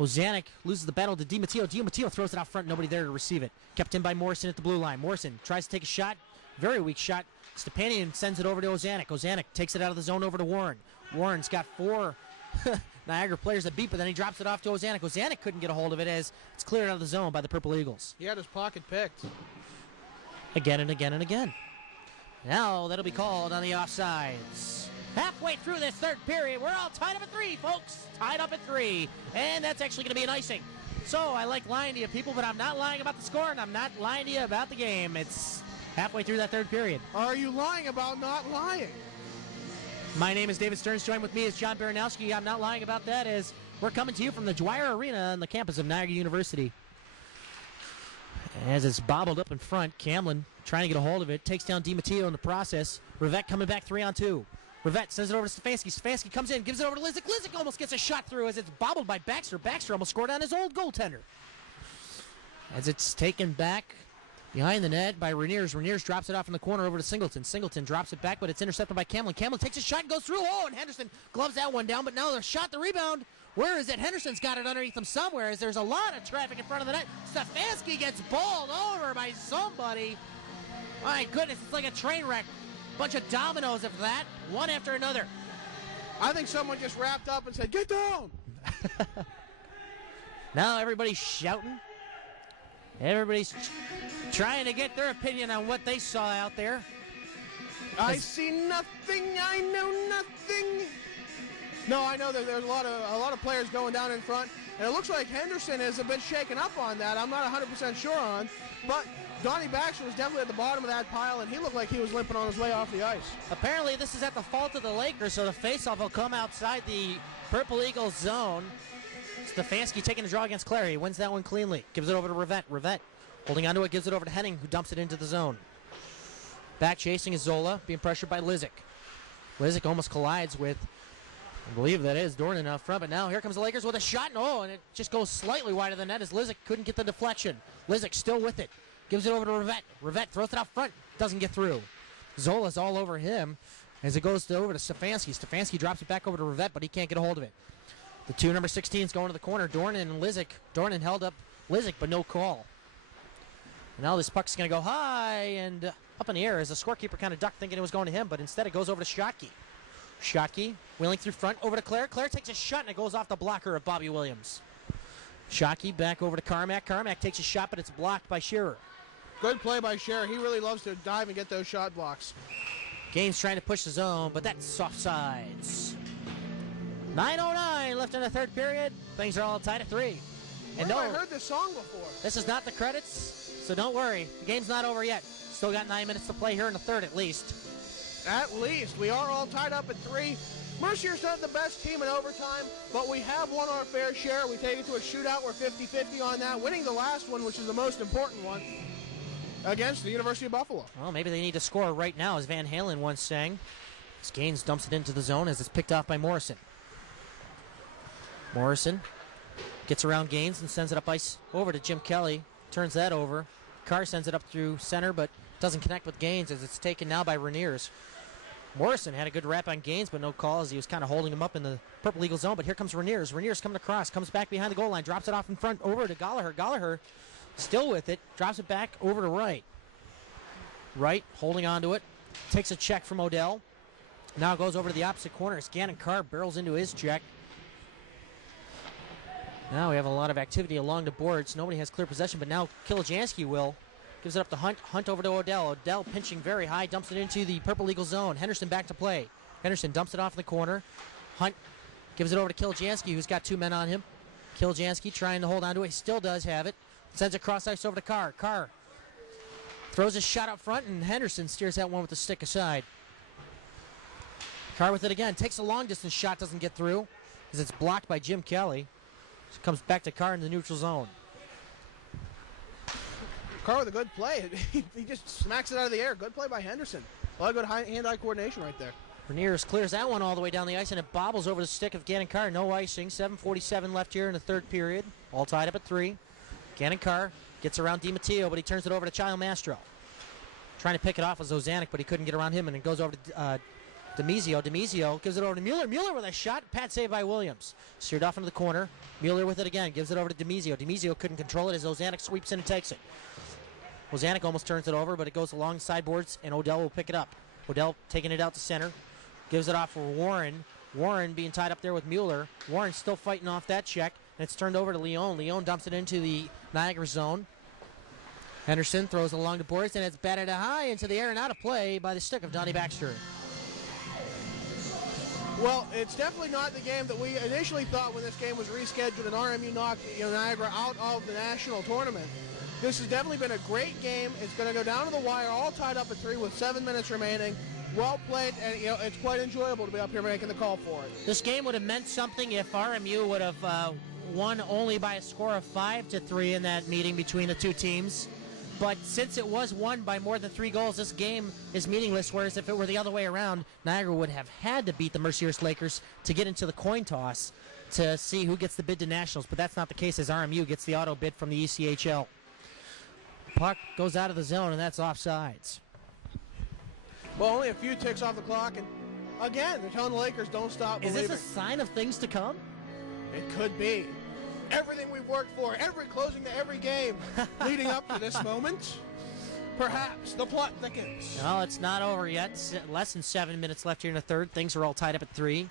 Ozanek loses the battle to DiMatteo. DiMatteo throws it out front. Nobody there to receive it. Kept in by Morrison at the blue line. Morrison tries to take a shot. Very weak shot. Stepanian sends it over to Ozanek. Ozanek takes it out of the zone over to Warren. Warren's got 4 Niagara players that beat, but then he drops it off to Ozanek. Ozanek couldn't get a hold of it as it's cleared out of the zone by the Purple Eagles. He had his pocket picked. Again and again and again. Now that'll be called on the offsides. Halfway through this third period, we're all tied up at 3, folks. Tied up at 3. And that's actually going to be an icing. So I like lying to you people, but I'm not lying about the score, and I'm not lying to you about the game. It's halfway through that third period. Are you lying about not lying? My name is David Stearns. Joined with me is John Baranowski. I'm not lying about that, as we're coming to you from the Dwyer Arena on the campus of Niagara University. As it's bobbled up in front, Camlin trying to get a hold of it. Takes down DiMatteo in the process. Rivette coming back 3-on-2. Rivette sends it over to Stefanski. Stefanski comes in, gives it over to Lizik. Lizik almost gets a shot through as it's bobbled by Baxter. Baxter almost scored on his old goaltender. As it's taken back behind the net by Rainiers. Rainiers drops it off in the corner over to Singleton. Singleton drops it back, but it's intercepted by Camlin. Camlin takes a shot and goes through. Oh, and Henderson gloves that one down, but now the shot, the rebound. Where is it? Henderson's got it underneath him somewhere as there's a lot of traffic in front of the net. Stefanski gets bowled over by somebody. My goodness, it's like a train wreck. Bunch of dominoes of that, one after another. I think someone just wrapped up and said, "Get down!" Now everybody's shouting. Everybody's trying to get their opinion on what they saw out there. I see nothing. I know nothing. No, I know that there's a lot of players going down in front, and it looks like Henderson is a bit shaken up on that. I'm not 100% sure on, but Donnie Baxter was definitely at the bottom of that pile, and he looked like he was limping on his way off the ice. Apparently, this is at the fault of the Lakers, so the faceoff will come outside the Purple Eagles zone. Stefanski taking a draw against Clary. He wins that one cleanly. Gives it over to Rivette. Rivette holding onto it, gives it over to Henning, who dumps it into the zone. Back chasing is Zola, being pressured by Lizik. Lizik almost collides with, I believe that is Dornan out front, but now here comes the Lakers with a shot, and it just goes slightly wide of the net as Lizik couldn't get the deflection. Lizik still with it. Gives it over to Rivette. Rivette throws it out front. Doesn't get through. Zola's all over him as it goes over to Stefanski. Stefanski drops it back over to Rivette, but he can't get a hold of it. The 2 number 16s going to the corner. Dornan and Lizik. Dornan held up Lizik, but no call. And now this puck's going to go high and up in the air as the scorekeeper kind of ducked thinking it was going to him, but instead it goes over to Schottky. Schottky wheeling through front over to Claire. Claire takes a shot and it goes off the blocker of Bobby Williams. Schottky back over to Carmack. Carmack takes a shot, but it's blocked by Shearer. Good play by Scherer. He really loves to dive and get those shot blocks. Gaines trying to push the zone, but that's offsides. 9:09 left in the third period. Things are all tied at 3. And no, I heard this song before. This is not the credits, so don't worry. The game's not over yet. Still got 9 minutes to play here in the third at least. At least. We are all tied up at 3. Mercyhurst not the best team in overtime, but we have won our fair share. We take it to a shootout. We're 50-50 on that, winning the last one, which is the most important one, against the University of Buffalo. Well, maybe they need to score right now, as Van Halen once sang. As Gaines dumps it into the zone as it's picked off by Morrison. Morrison gets around Gaines and sends it up ice over to Jim Kelly. Turns that over. Carr sends it up through center, but doesn't connect with Gaines as it's taken now by Rainiers. Morrison had a good wrap on Gaines, but no call as he was kind of holding him up in the Purple Eagle zone. But here comes Rainiers. Rainiers coming across, comes back behind the goal line, drops it off in front over to Gallagher. Gallagher still with it, drops it back over to Wright. Wright holding on to it, takes a check from Odell. Now goes over to the opposite corner as Gannon Carr barrels into his check. Now we have a lot of activity along the boards. Nobody has clear possession, but now Kilojansky will. Gives it up to Hunt. Hunt over to Odell. Odell pinching very high, dumps it into the Purple Eagle zone. Henderson back to play. Henderson dumps it off in the corner. Hunt gives it over to Kilojansky, who's got 2 men on him. Kilojansky trying to hold on to it. He still does have it. Sends it cross ice over to Carr. Carr throws a shot up front, and Henderson steers that one with the stick aside. Carr with it again. Takes a long distance shot, doesn't get through as it's blocked by Jim Kelly. Comes back to Carr in the neutral zone. Carr with a good play. He just smacks it out of the air. Good play by Henderson. A lot of good hand-eye coordination right there. Rainiers clears that one all the way down the ice, and it bobbles over the stick of Gannon Carr. No icing. 7:47 left here in the third period. All tied up at 3. Gannon Carr gets around DiMatteo, but he turns it over to Child Mastro. Trying to pick it off with Zozanik, but he couldn't get around him, and it goes over to DeMizio gives it over to Mueller. Mueller with a shot. Pad save by Williams. Steered off into the corner. Mueller with it again. Gives it over to DeMizio. DeMizio couldn't control it as Ozanek sweeps in and takes it. Ozanek almost turns it over, but it goes along the sideboards, and Odell will pick it up. Odell taking it out to center. Gives it off for Warren. Warren being tied up there with Mueller. Warren still fighting off that check, and it's turned over to Leon. Leon dumps it into the Niagara zone. Henderson throws it along the boards, and it's batted high into the air and out of play by the stick of Donnie Baxter. Well, it's definitely not the game that we initially thought when this game was rescheduled and RMU knocked Niagara out of the national tournament. This has definitely been a great game. It's going to go down to the wire, all tied up at 3 with 7 minutes remaining. Well played, and it's quite enjoyable to be up here making the call for it. This game would have meant something if RMU would have won only by a score of 5-3 in that meeting between the two teams. But since it was won by more than 3 goals, this game is meaningless, whereas if it were the other way around, Niagara would have had to beat the Mercyhurst Lakers to get into the coin toss to see who gets the bid to nationals. But that's not the case, as RMU gets the auto bid from the ECHL. Puck goes out of the zone, and that's offsides. Well, only a few ticks off the clock, and again, they're telling the Lakers don't stop believing. Is this a sign of things to come? It could be. Everything we've worked for, every closing to every game leading up to this moment. Perhaps the plot thickens. Well, it's not over yet. Less than 7 minutes left here in the third. Things are all tied up at 3.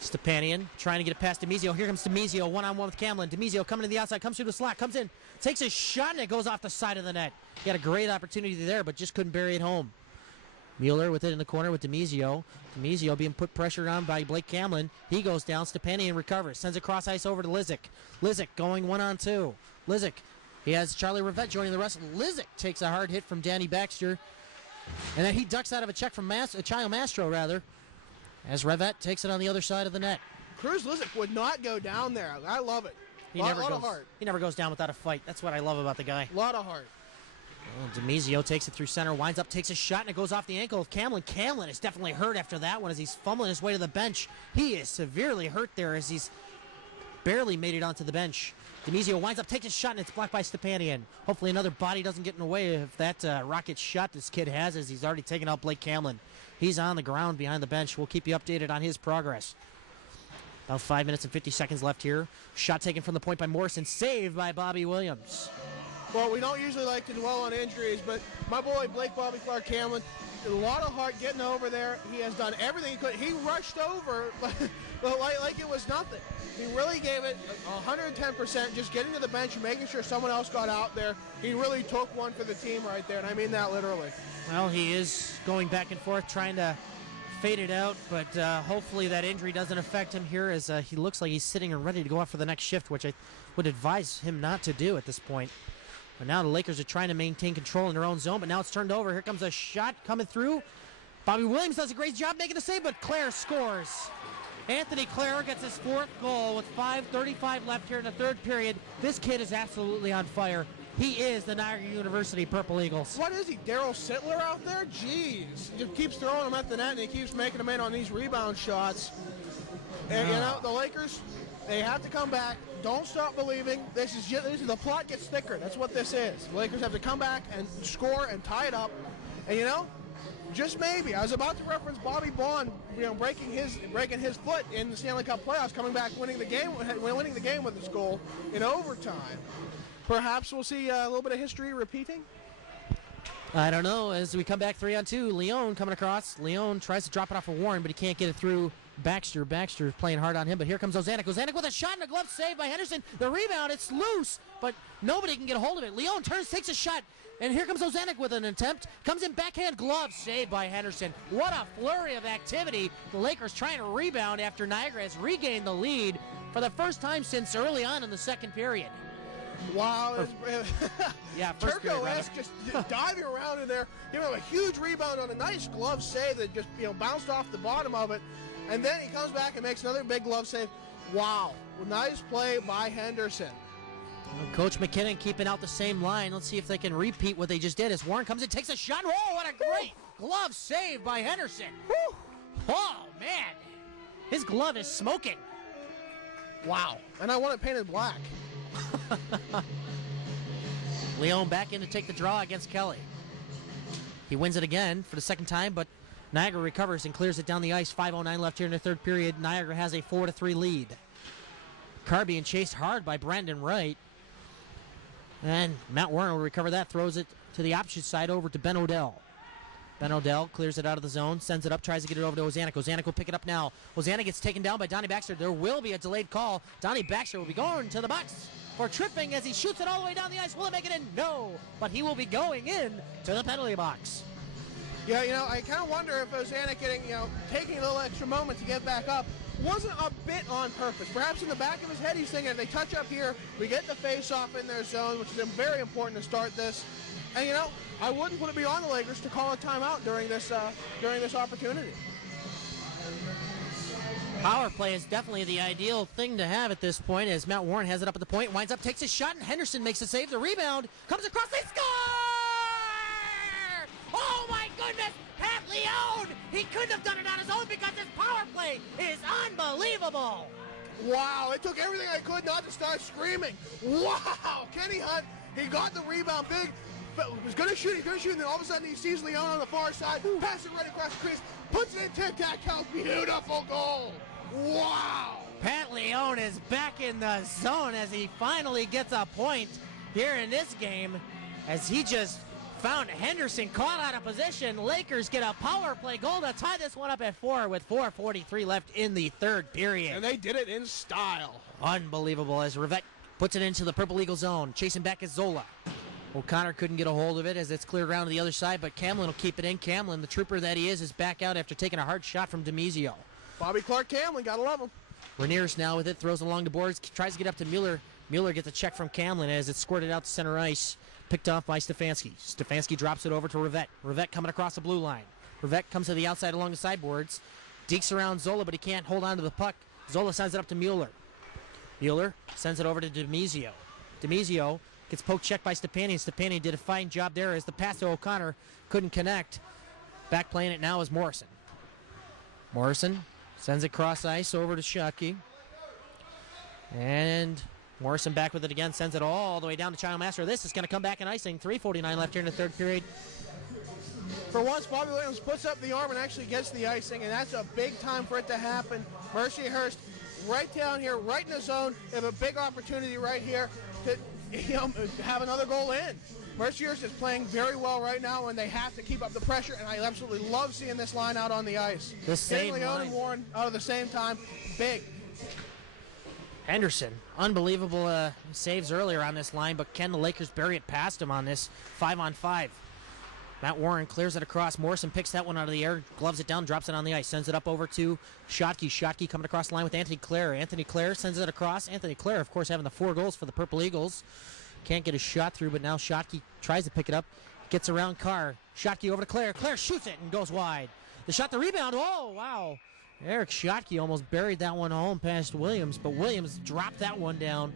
Stepanian trying to get it past DeMizio. Here comes DeMizio, one-on-one with Camlin. DeMizio coming to the outside, comes through the slot, comes in, takes a shot, and it goes off the side of the net. He had a great opportunity there, but just couldn't bury it home. Mueller with it in the corner with DeMizio. DeMizio being put pressure on by Blake Camlin. He goes down. Stepanian recovers. Sends it cross ice over to Lizick. Lizick going 1-on-2. Lizick. He has Charlie Rivette joining the rest. Lizick takes a hard hit from Danny Baxter. And then he ducks out of a check from Chayo Mastro, as Rivette takes it on the other side of the net. Cruz Lizick would not go down there. I love it. He never goes down without a fight. That's what I love about the guy. A lot of heart. Well, DeMizio takes it through center, winds up, takes a shot, and it goes off the ankle of Camlin. Camlin is definitely hurt after that one as he's fumbling his way to the bench. He is severely hurt there as he's barely made it onto the bench. DeMizio winds up, takes a shot, and it's blocked by Stepanian. Hopefully another body doesn't get in the way of that rocket shot this kid has, as he's already taken out Blake Camlin. He's on the ground behind the bench. We'll keep you updated on his progress. About 5 minutes and 50 seconds left here. Shot taken from the point by Morrison, saved by Bobby Williams. Well, we don't usually like to dwell on injuries, but my boy Blake Bobby Clark Camlin, a lot of heart getting over there. He has done everything he could. He rushed over like it was nothing. He really gave it 110%, just getting to the bench and making sure someone else got out there. He really took one for the team right there, and I mean that literally. Well, he is going back and forth trying to fade it out, but hopefully that injury doesn't affect him here, as he looks like he's sitting and ready to go out for the next shift, which I would advise him not to do at this point. But now the Lakers are trying to maintain control in their own zone, but now it's turned over. Here comes a shot coming through. Bobby Williams does a great job making the save, but Clare scores. Anthony Clare gets his 4th goal with 5:35 left here in the third period. This kid is absolutely on fire. He is the Niagara University Purple Eagles. What is he, Daryl Sittler out there? Jeez. He just keeps throwing them at the net, and he keeps making them in on these rebound shots. And, the Lakers, they have to come back. Don't stop believing. This is the plot gets thicker. That's what this is. The Lakers have to come back and score and tie it up. And just maybe. I was about to reference Bobby Bond, breaking his foot in the Stanley Cup playoffs, coming back, winning the game with his goal in overtime. Perhaps we'll see a little bit of history repeating. I don't know. As we come back 3-on-2, Leon coming across. Leon tries to drop it off of Warren, but he can't get it through Baxter. Baxter playing hard on him, but here comes Ozanek. Ozanek with a shot and a glove save by Henderson. The rebound, it's loose, but nobody can get a hold of it. Leon turns, takes a shot, and here comes Ozanek with an attempt. Comes in backhand glove, saved by Henderson. What a flurry of activity. The Lakers trying to rebound after Niagara has regained the lead for the first time since early on in the second period. Wow. Yeah, first period, Turco-esque, just diving around in there, giving him a huge rebound on a nice glove save that just bounced off the bottom of it. And then he comes back and makes another big glove save. Wow. Nice play by Henderson. Coach McKinnon keeping out the same line. Let's see if they can repeat what they just did as Warren comes in, takes a shot. Oh, what a great glove save by Henderson. Woo. Oh, man. His glove is smoking. Wow. And I want it painted black. Leon back in to take the draw against Kelly. He wins it again for the second time, but Niagara recovers and clears it down the ice. 5:09 left here in the third period. Niagara has a 4-3 lead. Carr being chased hard by Brandon Wright. And Matt Warren will recover that, throws it to the opposite side over to Ben Odell. Ben Odell clears it out of the zone, sends it up, tries to get it over to Ozanek. Ozanek will pick it up now. Ozanek gets taken down by Donnie Baxter. There will be a delayed call. Donnie Baxter will be going to the box for tripping as he shoots it all the way down the ice. Will it make it in? No. But he will be going in to the penalty box. Yeah, I kind of wonder if Ozanek getting, taking a little extra moment to get back up wasn't a bit on purpose. Perhaps in the back of his head he's thinking, if they touch up here, we get the face-off in their zone, which is very important to start this. And, I wouldn't put it beyond the Lakers to call a timeout during this opportunity. Power play is definitely the ideal thing to have at this point as Matt Warren has it up at the point, winds up, takes a shot, and Henderson makes a save. The rebound comes across, they score! Oh my goodness! Pat Leone! He couldn't have done it on his own because his power play is unbelievable! Wow, it took everything I could not to start screaming. Wow! Kenny Hunt, he got the rebound big. Was going to shoot, and then all of a sudden he sees Leone on the far side, passes it right across the crease, puts it in tic-tac-toe, beautiful goal! Wow! Pat Leone is back in the zone as he finally gets a point here in this game as he just found Henderson caught out of position. Lakers get a power play goal to tie this one up at 4 with 4:43 left in the third period. And they did it in style. Unbelievable as Rivette puts it into the Purple Eagle zone. Chasing back is Zola. O'Connor couldn't get a hold of it as it's cleared around to the other side, but Camlin will keep it in. Camlin, the trooper that he is back out after taking a hard shot from DeMizio. Bobby Clark Camlin, gotta love him. Rainiers now with it, throws along the boards, tries to get up to Mueller. Mueller gets a check from Camlin as it's squirted out to center ice, picked off by Stefanski. Stefanski drops it over to Rivette. Rivette coming across the blue line. Rivette comes to the outside along the sideboards, dekes around Zola, but he can't hold on to the puck. Zola sends it up to Mueller. Mueller sends it over to DeMizio. DeMizio gets poke checked by Stepani, and Stepani did a fine job there as the pass to O'Connor couldn't connect. Back playing it now is Morrison. Morrison sends it cross ice over to Shockey. And Morrison back with it again, sends it all the way down to Childmaster. This is going to come back in icing. 3:49 left here in the third period. For once, Bobby Williams puts up the arm and actually gets the icing, and that's a big time for it to happen. Mercyhurst right down here, right in the zone. They have a big opportunity right here to have another goal in. Mercyhurst is playing very well right now, and they have to keep up the pressure, and I absolutely love seeing this line out on the ice. The same Leone line. and Warren out at the same time, big. Henderson, unbelievable saves earlier on this line, but can the Lakers bury it past him on this 5-on-5? Matt Warren clears it across. Morrison picks that one out of the air, gloves it down, drops it on the ice, sends it up over to Schottky. Schottky coming across the line with Anthony Clare. Anthony Clare sends it across. Anthony Clare, of course, having the 4 goals for the Purple Eagles. Can't get a shot through, but now Schottky tries to pick it up. Gets around Carr. Schottky over to Clare. Clare shoots it and goes wide. The shot, the rebound. Oh, wow. Eric Schottky almost buried that one home past Williams, but Williams dropped that one down.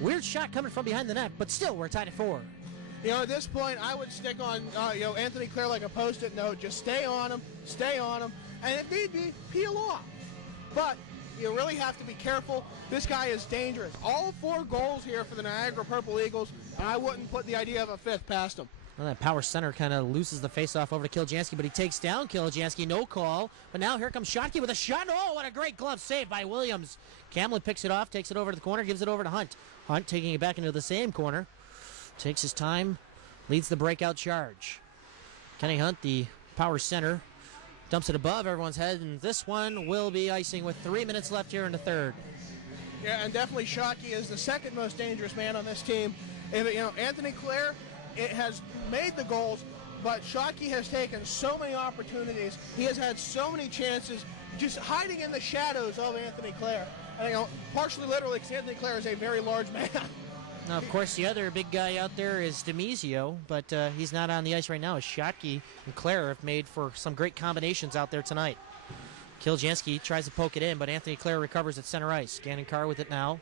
Weird shot coming from behind the net, but still, we're tied at 4. At this point, I would stick on, Anthony Clare like a Post-it note. Just stay on him, and if need be, peel off. But you really have to be careful. This guy is dangerous. All 4 goals here for the Niagara Purple Eagles, and I wouldn't put the idea of a 5th past him. Well, that power center kind of loses the faceoff over to Kiljansky, but he takes down Kiljansky. No call. But now here comes Schottky with a shot. Oh, what a great glove save by Williams. Camlin picks it off, takes it over to the corner, gives it over to Hunt. Hunt taking it back into the same corner. Takes his time, leads the breakout charge. Kenny Hunt, the power center, dumps it above everyone's head, and this one will be icing with 3 minutes left here in the third. Yeah, and definitely Schottky is the second most dangerous man on this team. Anthony Clare has made the goals, but Schottky has taken so many opportunities. He has had so many chances just hiding in the shadows of Anthony Clare. And, partially literally, because Anthony Clare is a very large man. Now, of course, the other big guy out there is DeMizio, but he's not on the ice right now. Schottky and Clare have made for some great combinations out there tonight. Kiljansky tries to poke it in, but Anthony Clare recovers at center ice. Gannon Carr with it now.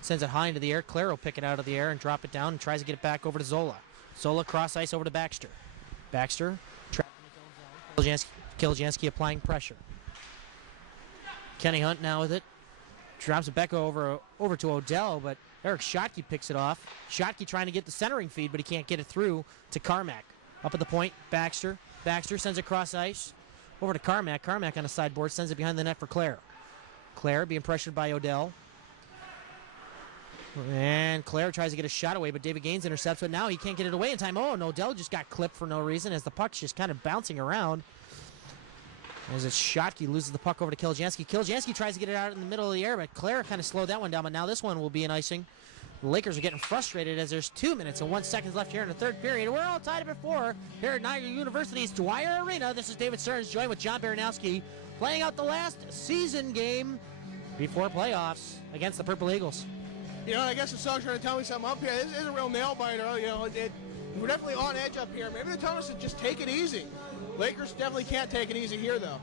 Sends it high into the air. Clare will pick it out of the air and drop it down and tries to get it back over to Zola. Zola cross ice over to Baxter. Baxter trapping his own zone. Kiljansky applying pressure. Kenny Hunt now with it. Drops it back over to Odell, but Eric Schottky picks it off. Schottky trying to get the centering feed, but he can't get it through to Carmack. Up at the point, Baxter. Baxter sends it cross ice. Over to Carmack. Carmack on the sideboard sends it behind the net for Clare. Clare being pressured by Odell. And Clare tries to get a shot away, but David Gaines intercepts, but now he can't get it away in time. Oh, and Odell just got clipped for no reason as the puck's just kind of bouncing around. As it's shot, he loses the puck over to Kiljansky. Kiljansky tries to get it out in the middle of the air, but Clare kind of slowed that one down, but now this one will be an icing. The Lakers are getting frustrated as there's 2 minutes and 1 second left here in the third period. We're all tied at 4 here at Niagara University's Dwyer Arena. This is David Stearns, joined with John Baranowski, playing out the last season game before playoffs against the Purple Eagles. You know, I guess the song's trying to tell me something up here. This is a real nail biter. You know, we're definitely on edge up here. Maybe they're telling us to just take it easy. Lakers definitely can't take it easy here, though.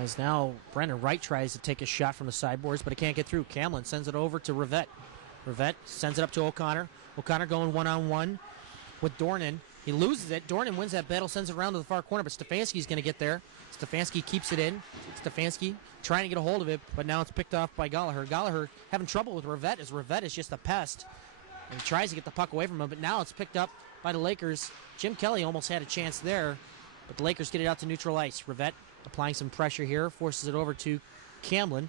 As now Brendan Wright tries to take a shot from the sideboards, but it can't get through. Camlin sends it over to Rivette. Rivette sends it up to O'Connor. O'Connor going one-on-one with Dornan. He loses it. Dornan wins that battle, sends it around to the far corner, but Stefanski's going to get there. Stefanski keeps it in. Stefanski trying to get a hold of it, but now it's picked off by Gallagher. Gallagher having trouble with Rivette, as Rivette is just a pest. And he tries to get the puck away from him, but now it's picked up by the Lakers. Jim Kelly almost had a chance there, but the Lakers get it out to neutral ice. Rivette applying some pressure here, forces it over to Camlin.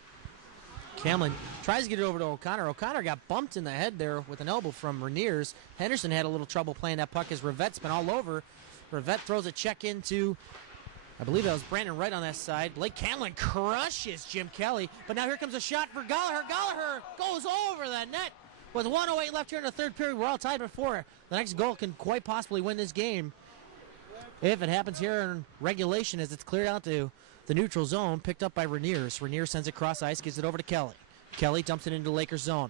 Camlin tries to get it over to O'Connor. O'Connor got bumped in the head there with an elbow from Rainiers. Henderson had a little trouble playing that puck as Rivette's been all over. Rivette throws a check into, I believe that was Brandon Wright on that side. Blake Camlin crushes Jim Kelly, but now here comes a shot for Gallagher. Gallagher goes over the net. With 1:08 left here in the third period, we're all tied at 4. The next goal can quite possibly win this game if it happens here in regulation, as it's cleared out to the neutral zone, picked up by Rainiers. Rainiers sends it cross ice, gives it over to Kelly. Kelly dumps it into the Lakers zone.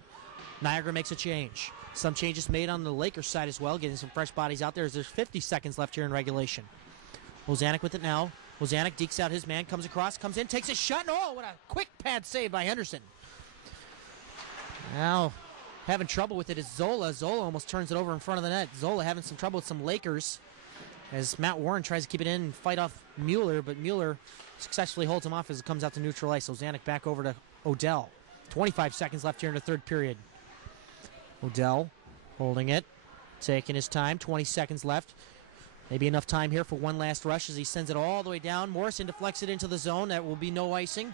Niagara makes a change. Some changes made on the Lakers side as well, getting some fresh bodies out there as there's 50 seconds left here in regulation. Hozanik with it now. Hozanik dekes out his man, comes across, comes in, takes a shot, and oh, what a quick pad save by Henderson. Now, having trouble with it is Zola. Zola almost turns it over in front of the net. Zola having some trouble with some Lakers as Matt Warren tries to keep it in and fight off Mueller, but Mueller successfully holds him off as it comes out to neutral ice. Hozanik back over to Odell. 25 seconds left here in the third period. Odell holding it, taking his time. 20 seconds left. Maybe enough time here for one last rush as he sends it all the way down. Morrison deflects it into the zone. That will be no icing.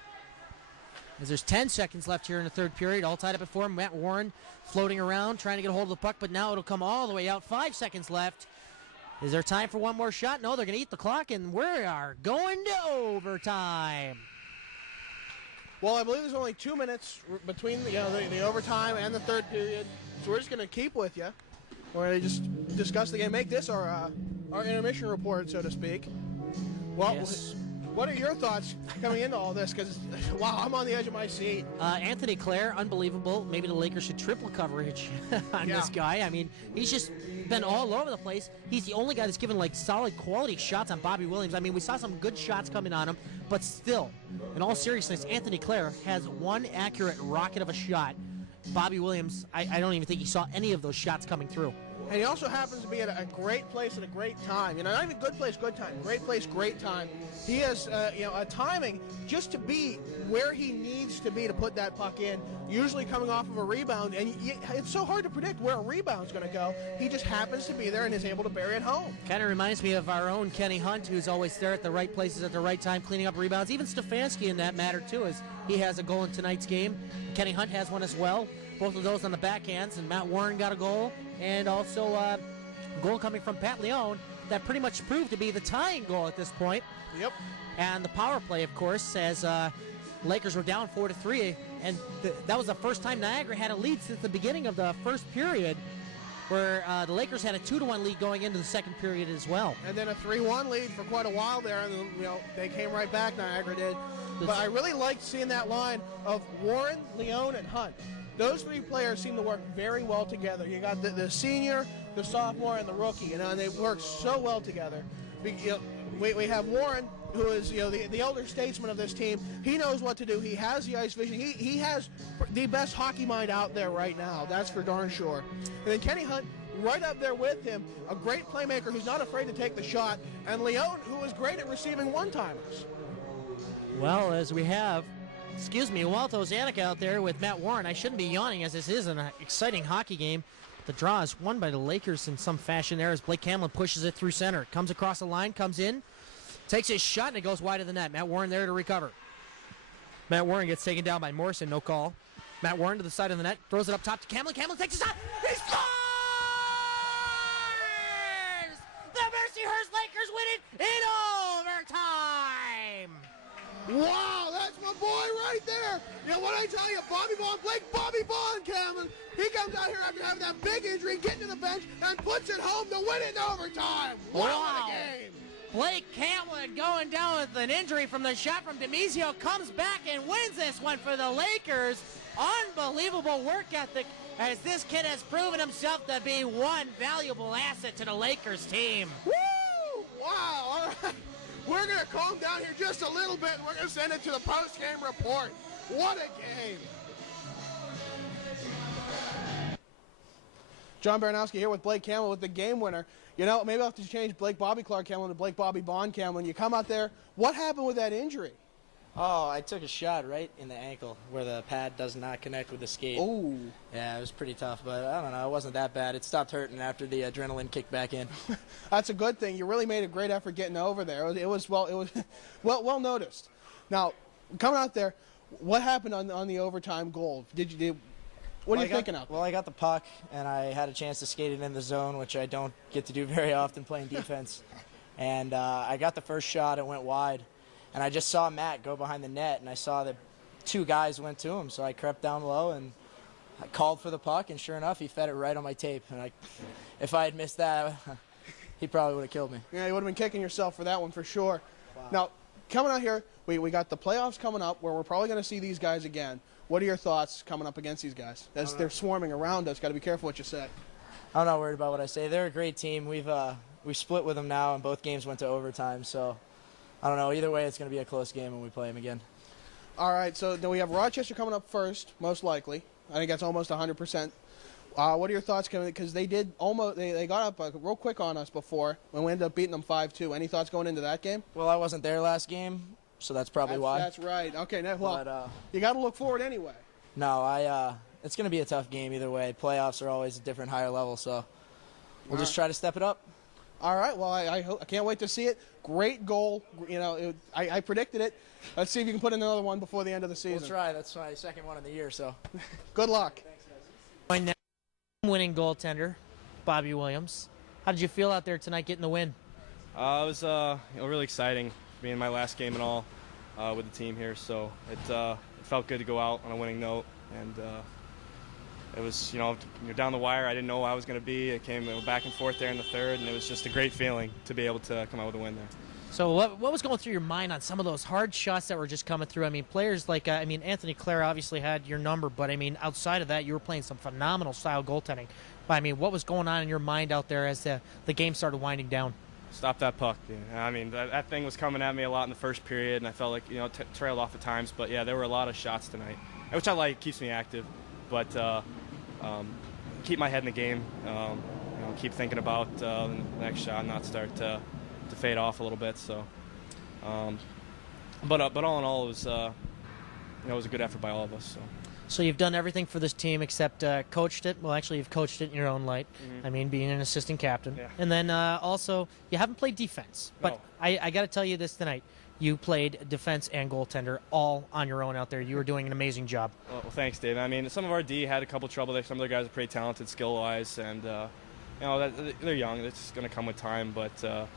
As there's 10 seconds left here in the third period, all tied up at 4. Matt Warren floating around, trying to get a hold of the puck, but now it'll come all the way out. 5 seconds left. Is there time for one more shot? No, they're going to eat the clock, and we are going to overtime. Well, I believe there's only 2 minutes between the overtime and the third period, so we're just going to keep with you. We're going to just discuss the game, make this our intermission report, so to speak. Well, yes. What are your thoughts coming into all this? Because, wow, I'm on the edge of my seat. Anthony Clare, unbelievable. Maybe the Lakers should triple coverage on this guy. I mean, he's just been all over the place. He's the only guy that's given, like, solid quality shots on Bobby Williams. I mean, we saw some good shots coming on him, but still, in all seriousness, Anthony Clare has one accurate rocket of a shot. Bobby Williams, I don't even think he saw any of those shots coming through. And he also happens to be at a great place at a great time. You know, not even good place, good time. Great place, great time. He has, a timing just to be where he needs to be to put that puck in, usually coming off of a rebound. And it's so hard to predict where a rebound's going to go. He just happens to be there and is able to bury it home. Kind of reminds me of our own Kenny Hunt, who's always there at the right places at the right time, cleaning up rebounds. Even Stefanski in that matter, too, as he has a goal in tonight's game. Kenny Hunt has one as well. Both of those on the backhands, and Matt Warren got a goal, and also a goal coming from Pat Leone that pretty much proved to be the tying goal at this point. Yep. And the power play, of course, as Lakers were down 4-3, and that was the first time Niagara had a lead since the beginning of the first period, where the Lakers had a 2-1 lead going into the second period as well. And then a 3-1 lead for quite a while there, and they came right back, Niagara did. But I really liked seeing that line of Warren, Leone, and Hunt. Those three players seem to work very well together. You got the senior, the sophomore, and the rookie, and they work so well together. We have Warren, who is the elder statesman of this team. He knows what to do. He has the ice vision. He has the best hockey mind out there right now. That's for darn sure. And then Kenny Hunt, right up there with him, a great playmaker who's not afraid to take the shot, and Leone, who is great at receiving one-timers. Well, as we have, Walt Hozanik out there with Matt Warren. I shouldn't be yawning as this is an exciting hockey game. The draw is won by the Lakers in some fashion there as Blake Camlin pushes it through center. Comes across the line, comes in, Takes his shot, and it goes wide of the net. Matt Warren there to recover. Matt Warren gets taken down by Morrison, no call. Matt Warren to the side of the net, throws it up top to Camlin. Camlin takes a shot. He scores! The Mercyhurst Lakers win it in overtime. Wow, that's my boy right there. You know what I tell you, Bobby Bond, Cameron. He comes out here after having that big injury, getting to the bench, and puts it home to win it in overtime. What a game. Blake Camlin going down with an injury from the shot from Demizio, comes back and wins this one for the Lakers. Unbelievable work ethic, as this kid has proven himself to be one valuable asset to the Lakers team. Woo! Wow, all right. We're going to calm down here just a little bit, and we're going to send it to the post-game report. What a game. John Baranowski here with Blake Camlin with the game winner. You know, maybe I'll have to change Blake Bobby Clark Camlin to Blake Bobby Bond Camlin. You come out there, what happened with that injury? Oh, I took a shot right in the ankle where the pad does not connect with the skate. Oh. Yeah, it was pretty tough, but I don't know, it wasn't that bad. It stopped hurting after the adrenaline kicked back in. That's a good thing. You really made a great effort getting over there. It was well noticed. Now, coming out there, what happened on the overtime goal? What are you thinking of? Well, I got the puck, and I had a chance to skate it in the zone, which I don't get to do very often playing defense. And I got the first shot. It went wide. And I just saw Matt go behind the net, and I saw that two guys went to him. So I crept down low, and I called for the puck, and sure enough, he fed it right on my tape. And if I had missed that, he probably would have killed me. Yeah, you would have been kicking yourself for that one for sure. Wow. Now, coming out here, we got the playoffs coming up where we're probably going to see these guys again. What are your thoughts coming up against these guys? As they're swarming around us, got to be careful what you say. I'm not worried about what I say. They're a great team. We've split with them now, and both games went to overtime. So I don't know. Either way, it's going to be a close game when we play them again. All right. So then we have Rochester coming up first, most likely. I think that's almost 100%. What are your thoughts, Kevin? Because they got up real quick on us before when we ended up beating them 5-2. Any thoughts going into that game? Well, I wasn't there last game, so that's probably why. That's right. Okay. Well, you got to look forward anyway. No, it's going to be a tough game either way. Playoffs are always a different, higher level, so we'll just try to step it up. All right. Well, I can't wait to see it. Great goal. You know, I predicted it. Let's see if you can put in another one before the end of the season. We'll try. That's my second one of the year, so. Good luck. Thanks, guys. Winning goaltender, Bobby Williams. How did you feel out there tonight getting the win? It was really exciting, being my last game and all with the team here. So it felt good to go out on a winning note, and it was down the wire. I didn't know where I was going to be. It came back and forth there in the third, and it was just a great feeling to be able to come out with a win there. So what was going through your mind on some of those hard shots that were just coming through? I mean, players like, Anthony Clare obviously had your number, but, outside of that, you were playing some phenomenal style goaltending. But, what was going on in your mind out there as the game started winding down? Stop that puck. Yeah. That thing was coming at me a lot in the first period, and I felt like, trailed off at times. But, yeah, there were a lot of shots tonight, which I like. Keeps me active. But keep my head in the game, keep thinking about the next shot, not start to fade off a little bit. So, but all in all, it was a good effort by all of us. So you've done everything for this team except coached it. Well, actually, you've coached it in your own light. Mm-hmm. Being an assistant captain, yeah. And then also you haven't played defense. But no. I got to tell you this tonight: you played defense and goaltender all on your own out there. You were doing an amazing job. Well, thanks, Dave. Some of our D had a couple trouble there. Some of their guys are pretty talented skill-wise, and they're young. It's going to come with time, but.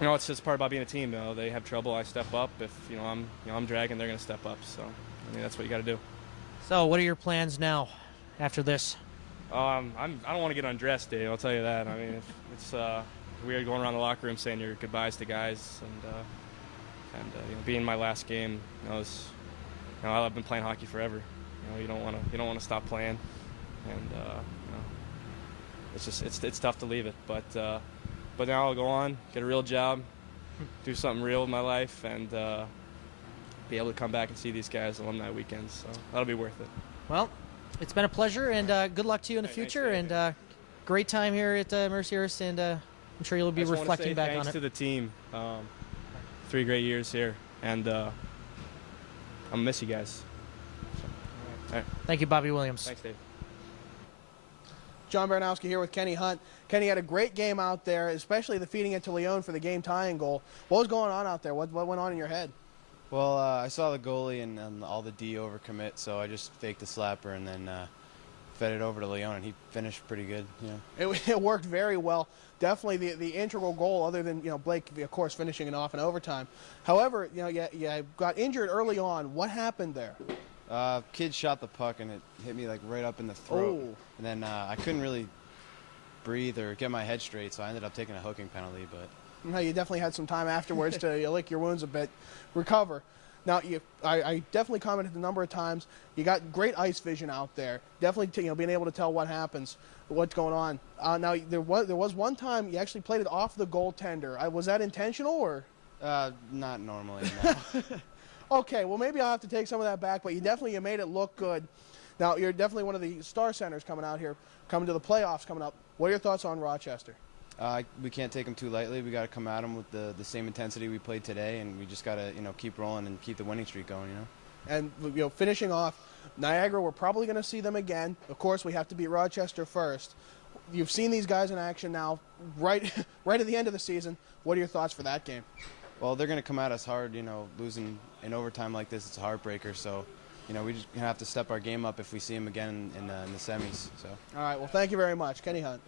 It's just part about being a team. They have trouble, I step up. If I'm dragging, they're going to step up. So, that's what you got to do. So, what are your plans now, after this? I don't want to get undressed, Dave. I'll tell you that. It's weird going around the locker room saying your goodbyes to guys, and being my last game. I've been playing hockey forever. You don't want to stop playing, and it's tough to leave it, but now I'll go on, get a real job, do something real with my life, and be able to come back and see these guys alumni weekends. So that'll be worth it. Well, it's been a pleasure, and good luck to you in the future. And great time here at Mercyhurst, and I'm sure you'll be reflecting back on it. Thanks to the team. 3 great years here, and I'll miss you guys. All right. Thank you, Bobby Williams. Thanks, Dave. John Baranowski here with Kenny Hunt. Kenny had a great game out there, especially the feeding it to Leon for the game-tying goal. What was going on out there? What went on in your head? Well, I saw the goalie and all the D overcommit, so I just faked the slapper and then fed it over to Leon, and he finished pretty good. Yeah. It worked very well. Definitely the integral goal, other than Blake, of course, finishing it off in overtime. However, you got injured early on. What happened there? Kid shot the puck and it hit me like right up in the throat. Oh. And then I couldn't really breathe or get my head straight, so I ended up taking a hooking penalty. But you definitely had some time afterwards to lick your wounds a bit, recover. Now, I definitely commented a number of times. You got great ice vision out there. Definitely, being able to tell what happens, what's going on. Now, there was one time you actually played it off the goaltender. Was that intentional or? Not normally. No. Okay, well maybe I'll have to take some of that back, but you made it look good. Now, you're definitely one of the star centers coming out here, coming to the playoffs coming up. What are your thoughts on Rochester? We can't take them too lightly. We got to come at them with the same intensity we played today, and we just got to keep rolling and keep the winning streak going. And finishing off, Niagara, we're probably going to see them again. Of course, we have to beat Rochester first. You've seen these guys in action now, right at the end of the season. What are your thoughts for that game? Well, they're going to come at us hard. Losing in overtime like this, it's a heartbreaker. So, we just have to step our game up if we see them again in the semis. So. All right. Well, thank you very much, Kenny Hunt.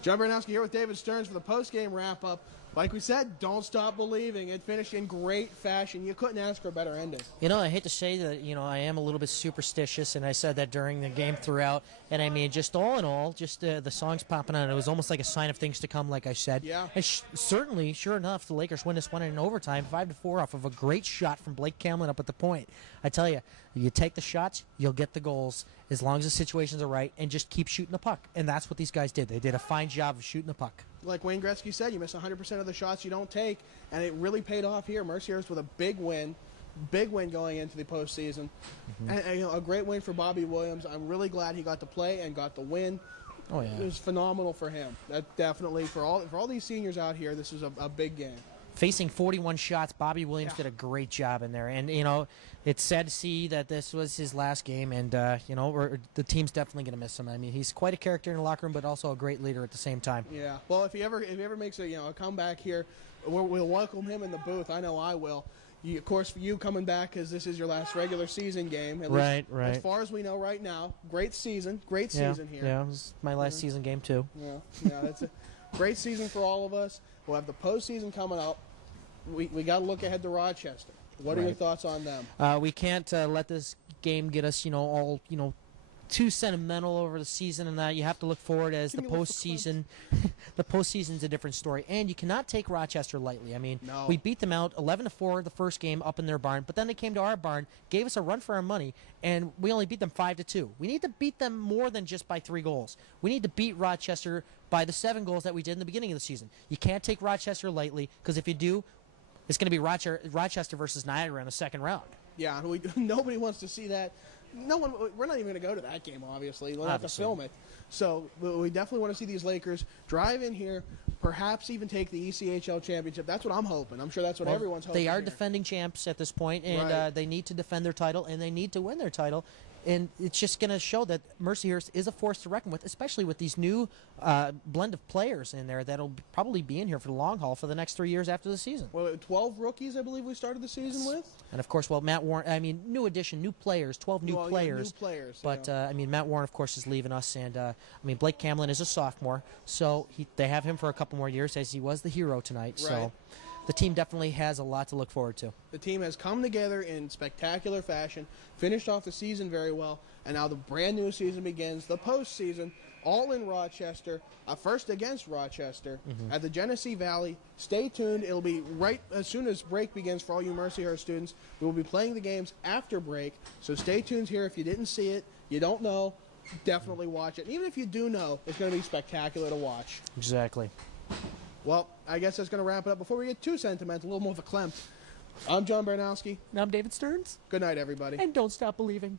John Baranowski here with David Stearns for the post-game wrap-up. Like we said, don't stop believing. It finished in great fashion. You couldn't ask for a better ending. I hate to say that, I am a little bit superstitious, and I said that during the game throughout. And I mean, just all in all, just the songs popping on, it was almost like a sign of things to come, like I said. Yeah. And certainly, sure enough, the Lakers win this one in overtime, 5-4, off of a great shot from Blake Camlin up at the point. I tell you, you take the shots, you'll get the goals, as long as the situations are right, and just keep shooting the puck. And that's what these guys did. They did a fine job of shooting the puck. Like Wayne Gretzky said, you miss 100% of the shots you don't take, and it really paid off here. Mercyhurst with a big win going into the postseason. Mm-hmm. And a great win for Bobby Williams. I'm really glad he got to play and got the win. Oh, yeah. It was phenomenal for him. That definitely, for all these seniors out here, this is a big game. Facing 41 shots, Bobby Williams did a great job in there. And, it's sad to see that this was his last game, and, the team's definitely going to miss him. I mean, he's quite a character in the locker room, but also a great leader at the same time. Yeah. Well, if he ever makes a comeback here, we'll welcome him in the booth. I know I will. Of course, for you coming back, because this is your last regular season game. At right. As far as we know right now, great season here. Yeah, it was my last season game, too. Yeah, that's a great season for all of us. We'll have the postseason coming up. We got to look ahead to Rochester. What are your thoughts on them? We can't let this game get us, all, too sentimental over the season, and that you have to look forward as the postseason. The postseason's a different story, and you cannot take Rochester lightly. I mean, we beat them out 11-4 the first game up in their barn, but then they came to our barn, gave us a run for our money, and we only beat them 5-2. We need to beat them more than just by 3 goals. We need to beat Rochester by the 7 goals that we did in the beginning of the season. You can't take Rochester lightly, because if you do, it's going to be Rochester versus Niagara in the second round. Yeah, nobody wants to see that. We're not even going to go to that game, obviously. We'll have to film it. So we definitely want to see these Lakers drive in here, perhaps even take the ECHL championship. That's what I'm hoping. I'm sure that's what everyone's hoping. They are here. Defending champs at this point, and they need to defend their title, and they need to win their title. And it's just going to show that Mercyhurst is a force to reckon with, especially with these new blend of players in there that'll probably be in here for the long haul for the next 3 years after the season. Well, 12 rookies, I believe we started the season with. And, of course, Matt Warren, new addition, new players, 12 new players. New players. But, Matt Warren, of course, is leaving us. And, Blake Camlin is a sophomore. So they have him for a couple more years as he was the hero tonight. Right. So the team definitely has a lot to look forward to. The team has come together in spectacular fashion, finished off the season very well, and now the brand new season begins, the postseason, all in Rochester, first against Rochester at the Genesee Valley. Stay tuned. It'll be right as soon as break begins for all you Mercyhurst students. We will be playing the games after break, so stay tuned here. If you didn't see it, you don't know, definitely watch it. And even if you do know, it's going to be spectacular to watch. Exactly. Well, I guess that's going to wrap it up. Before we get too sentimental, a little more of a Clem. I'm John Baranowski. And I'm David Stearns. Good night, everybody. And don't stop believing.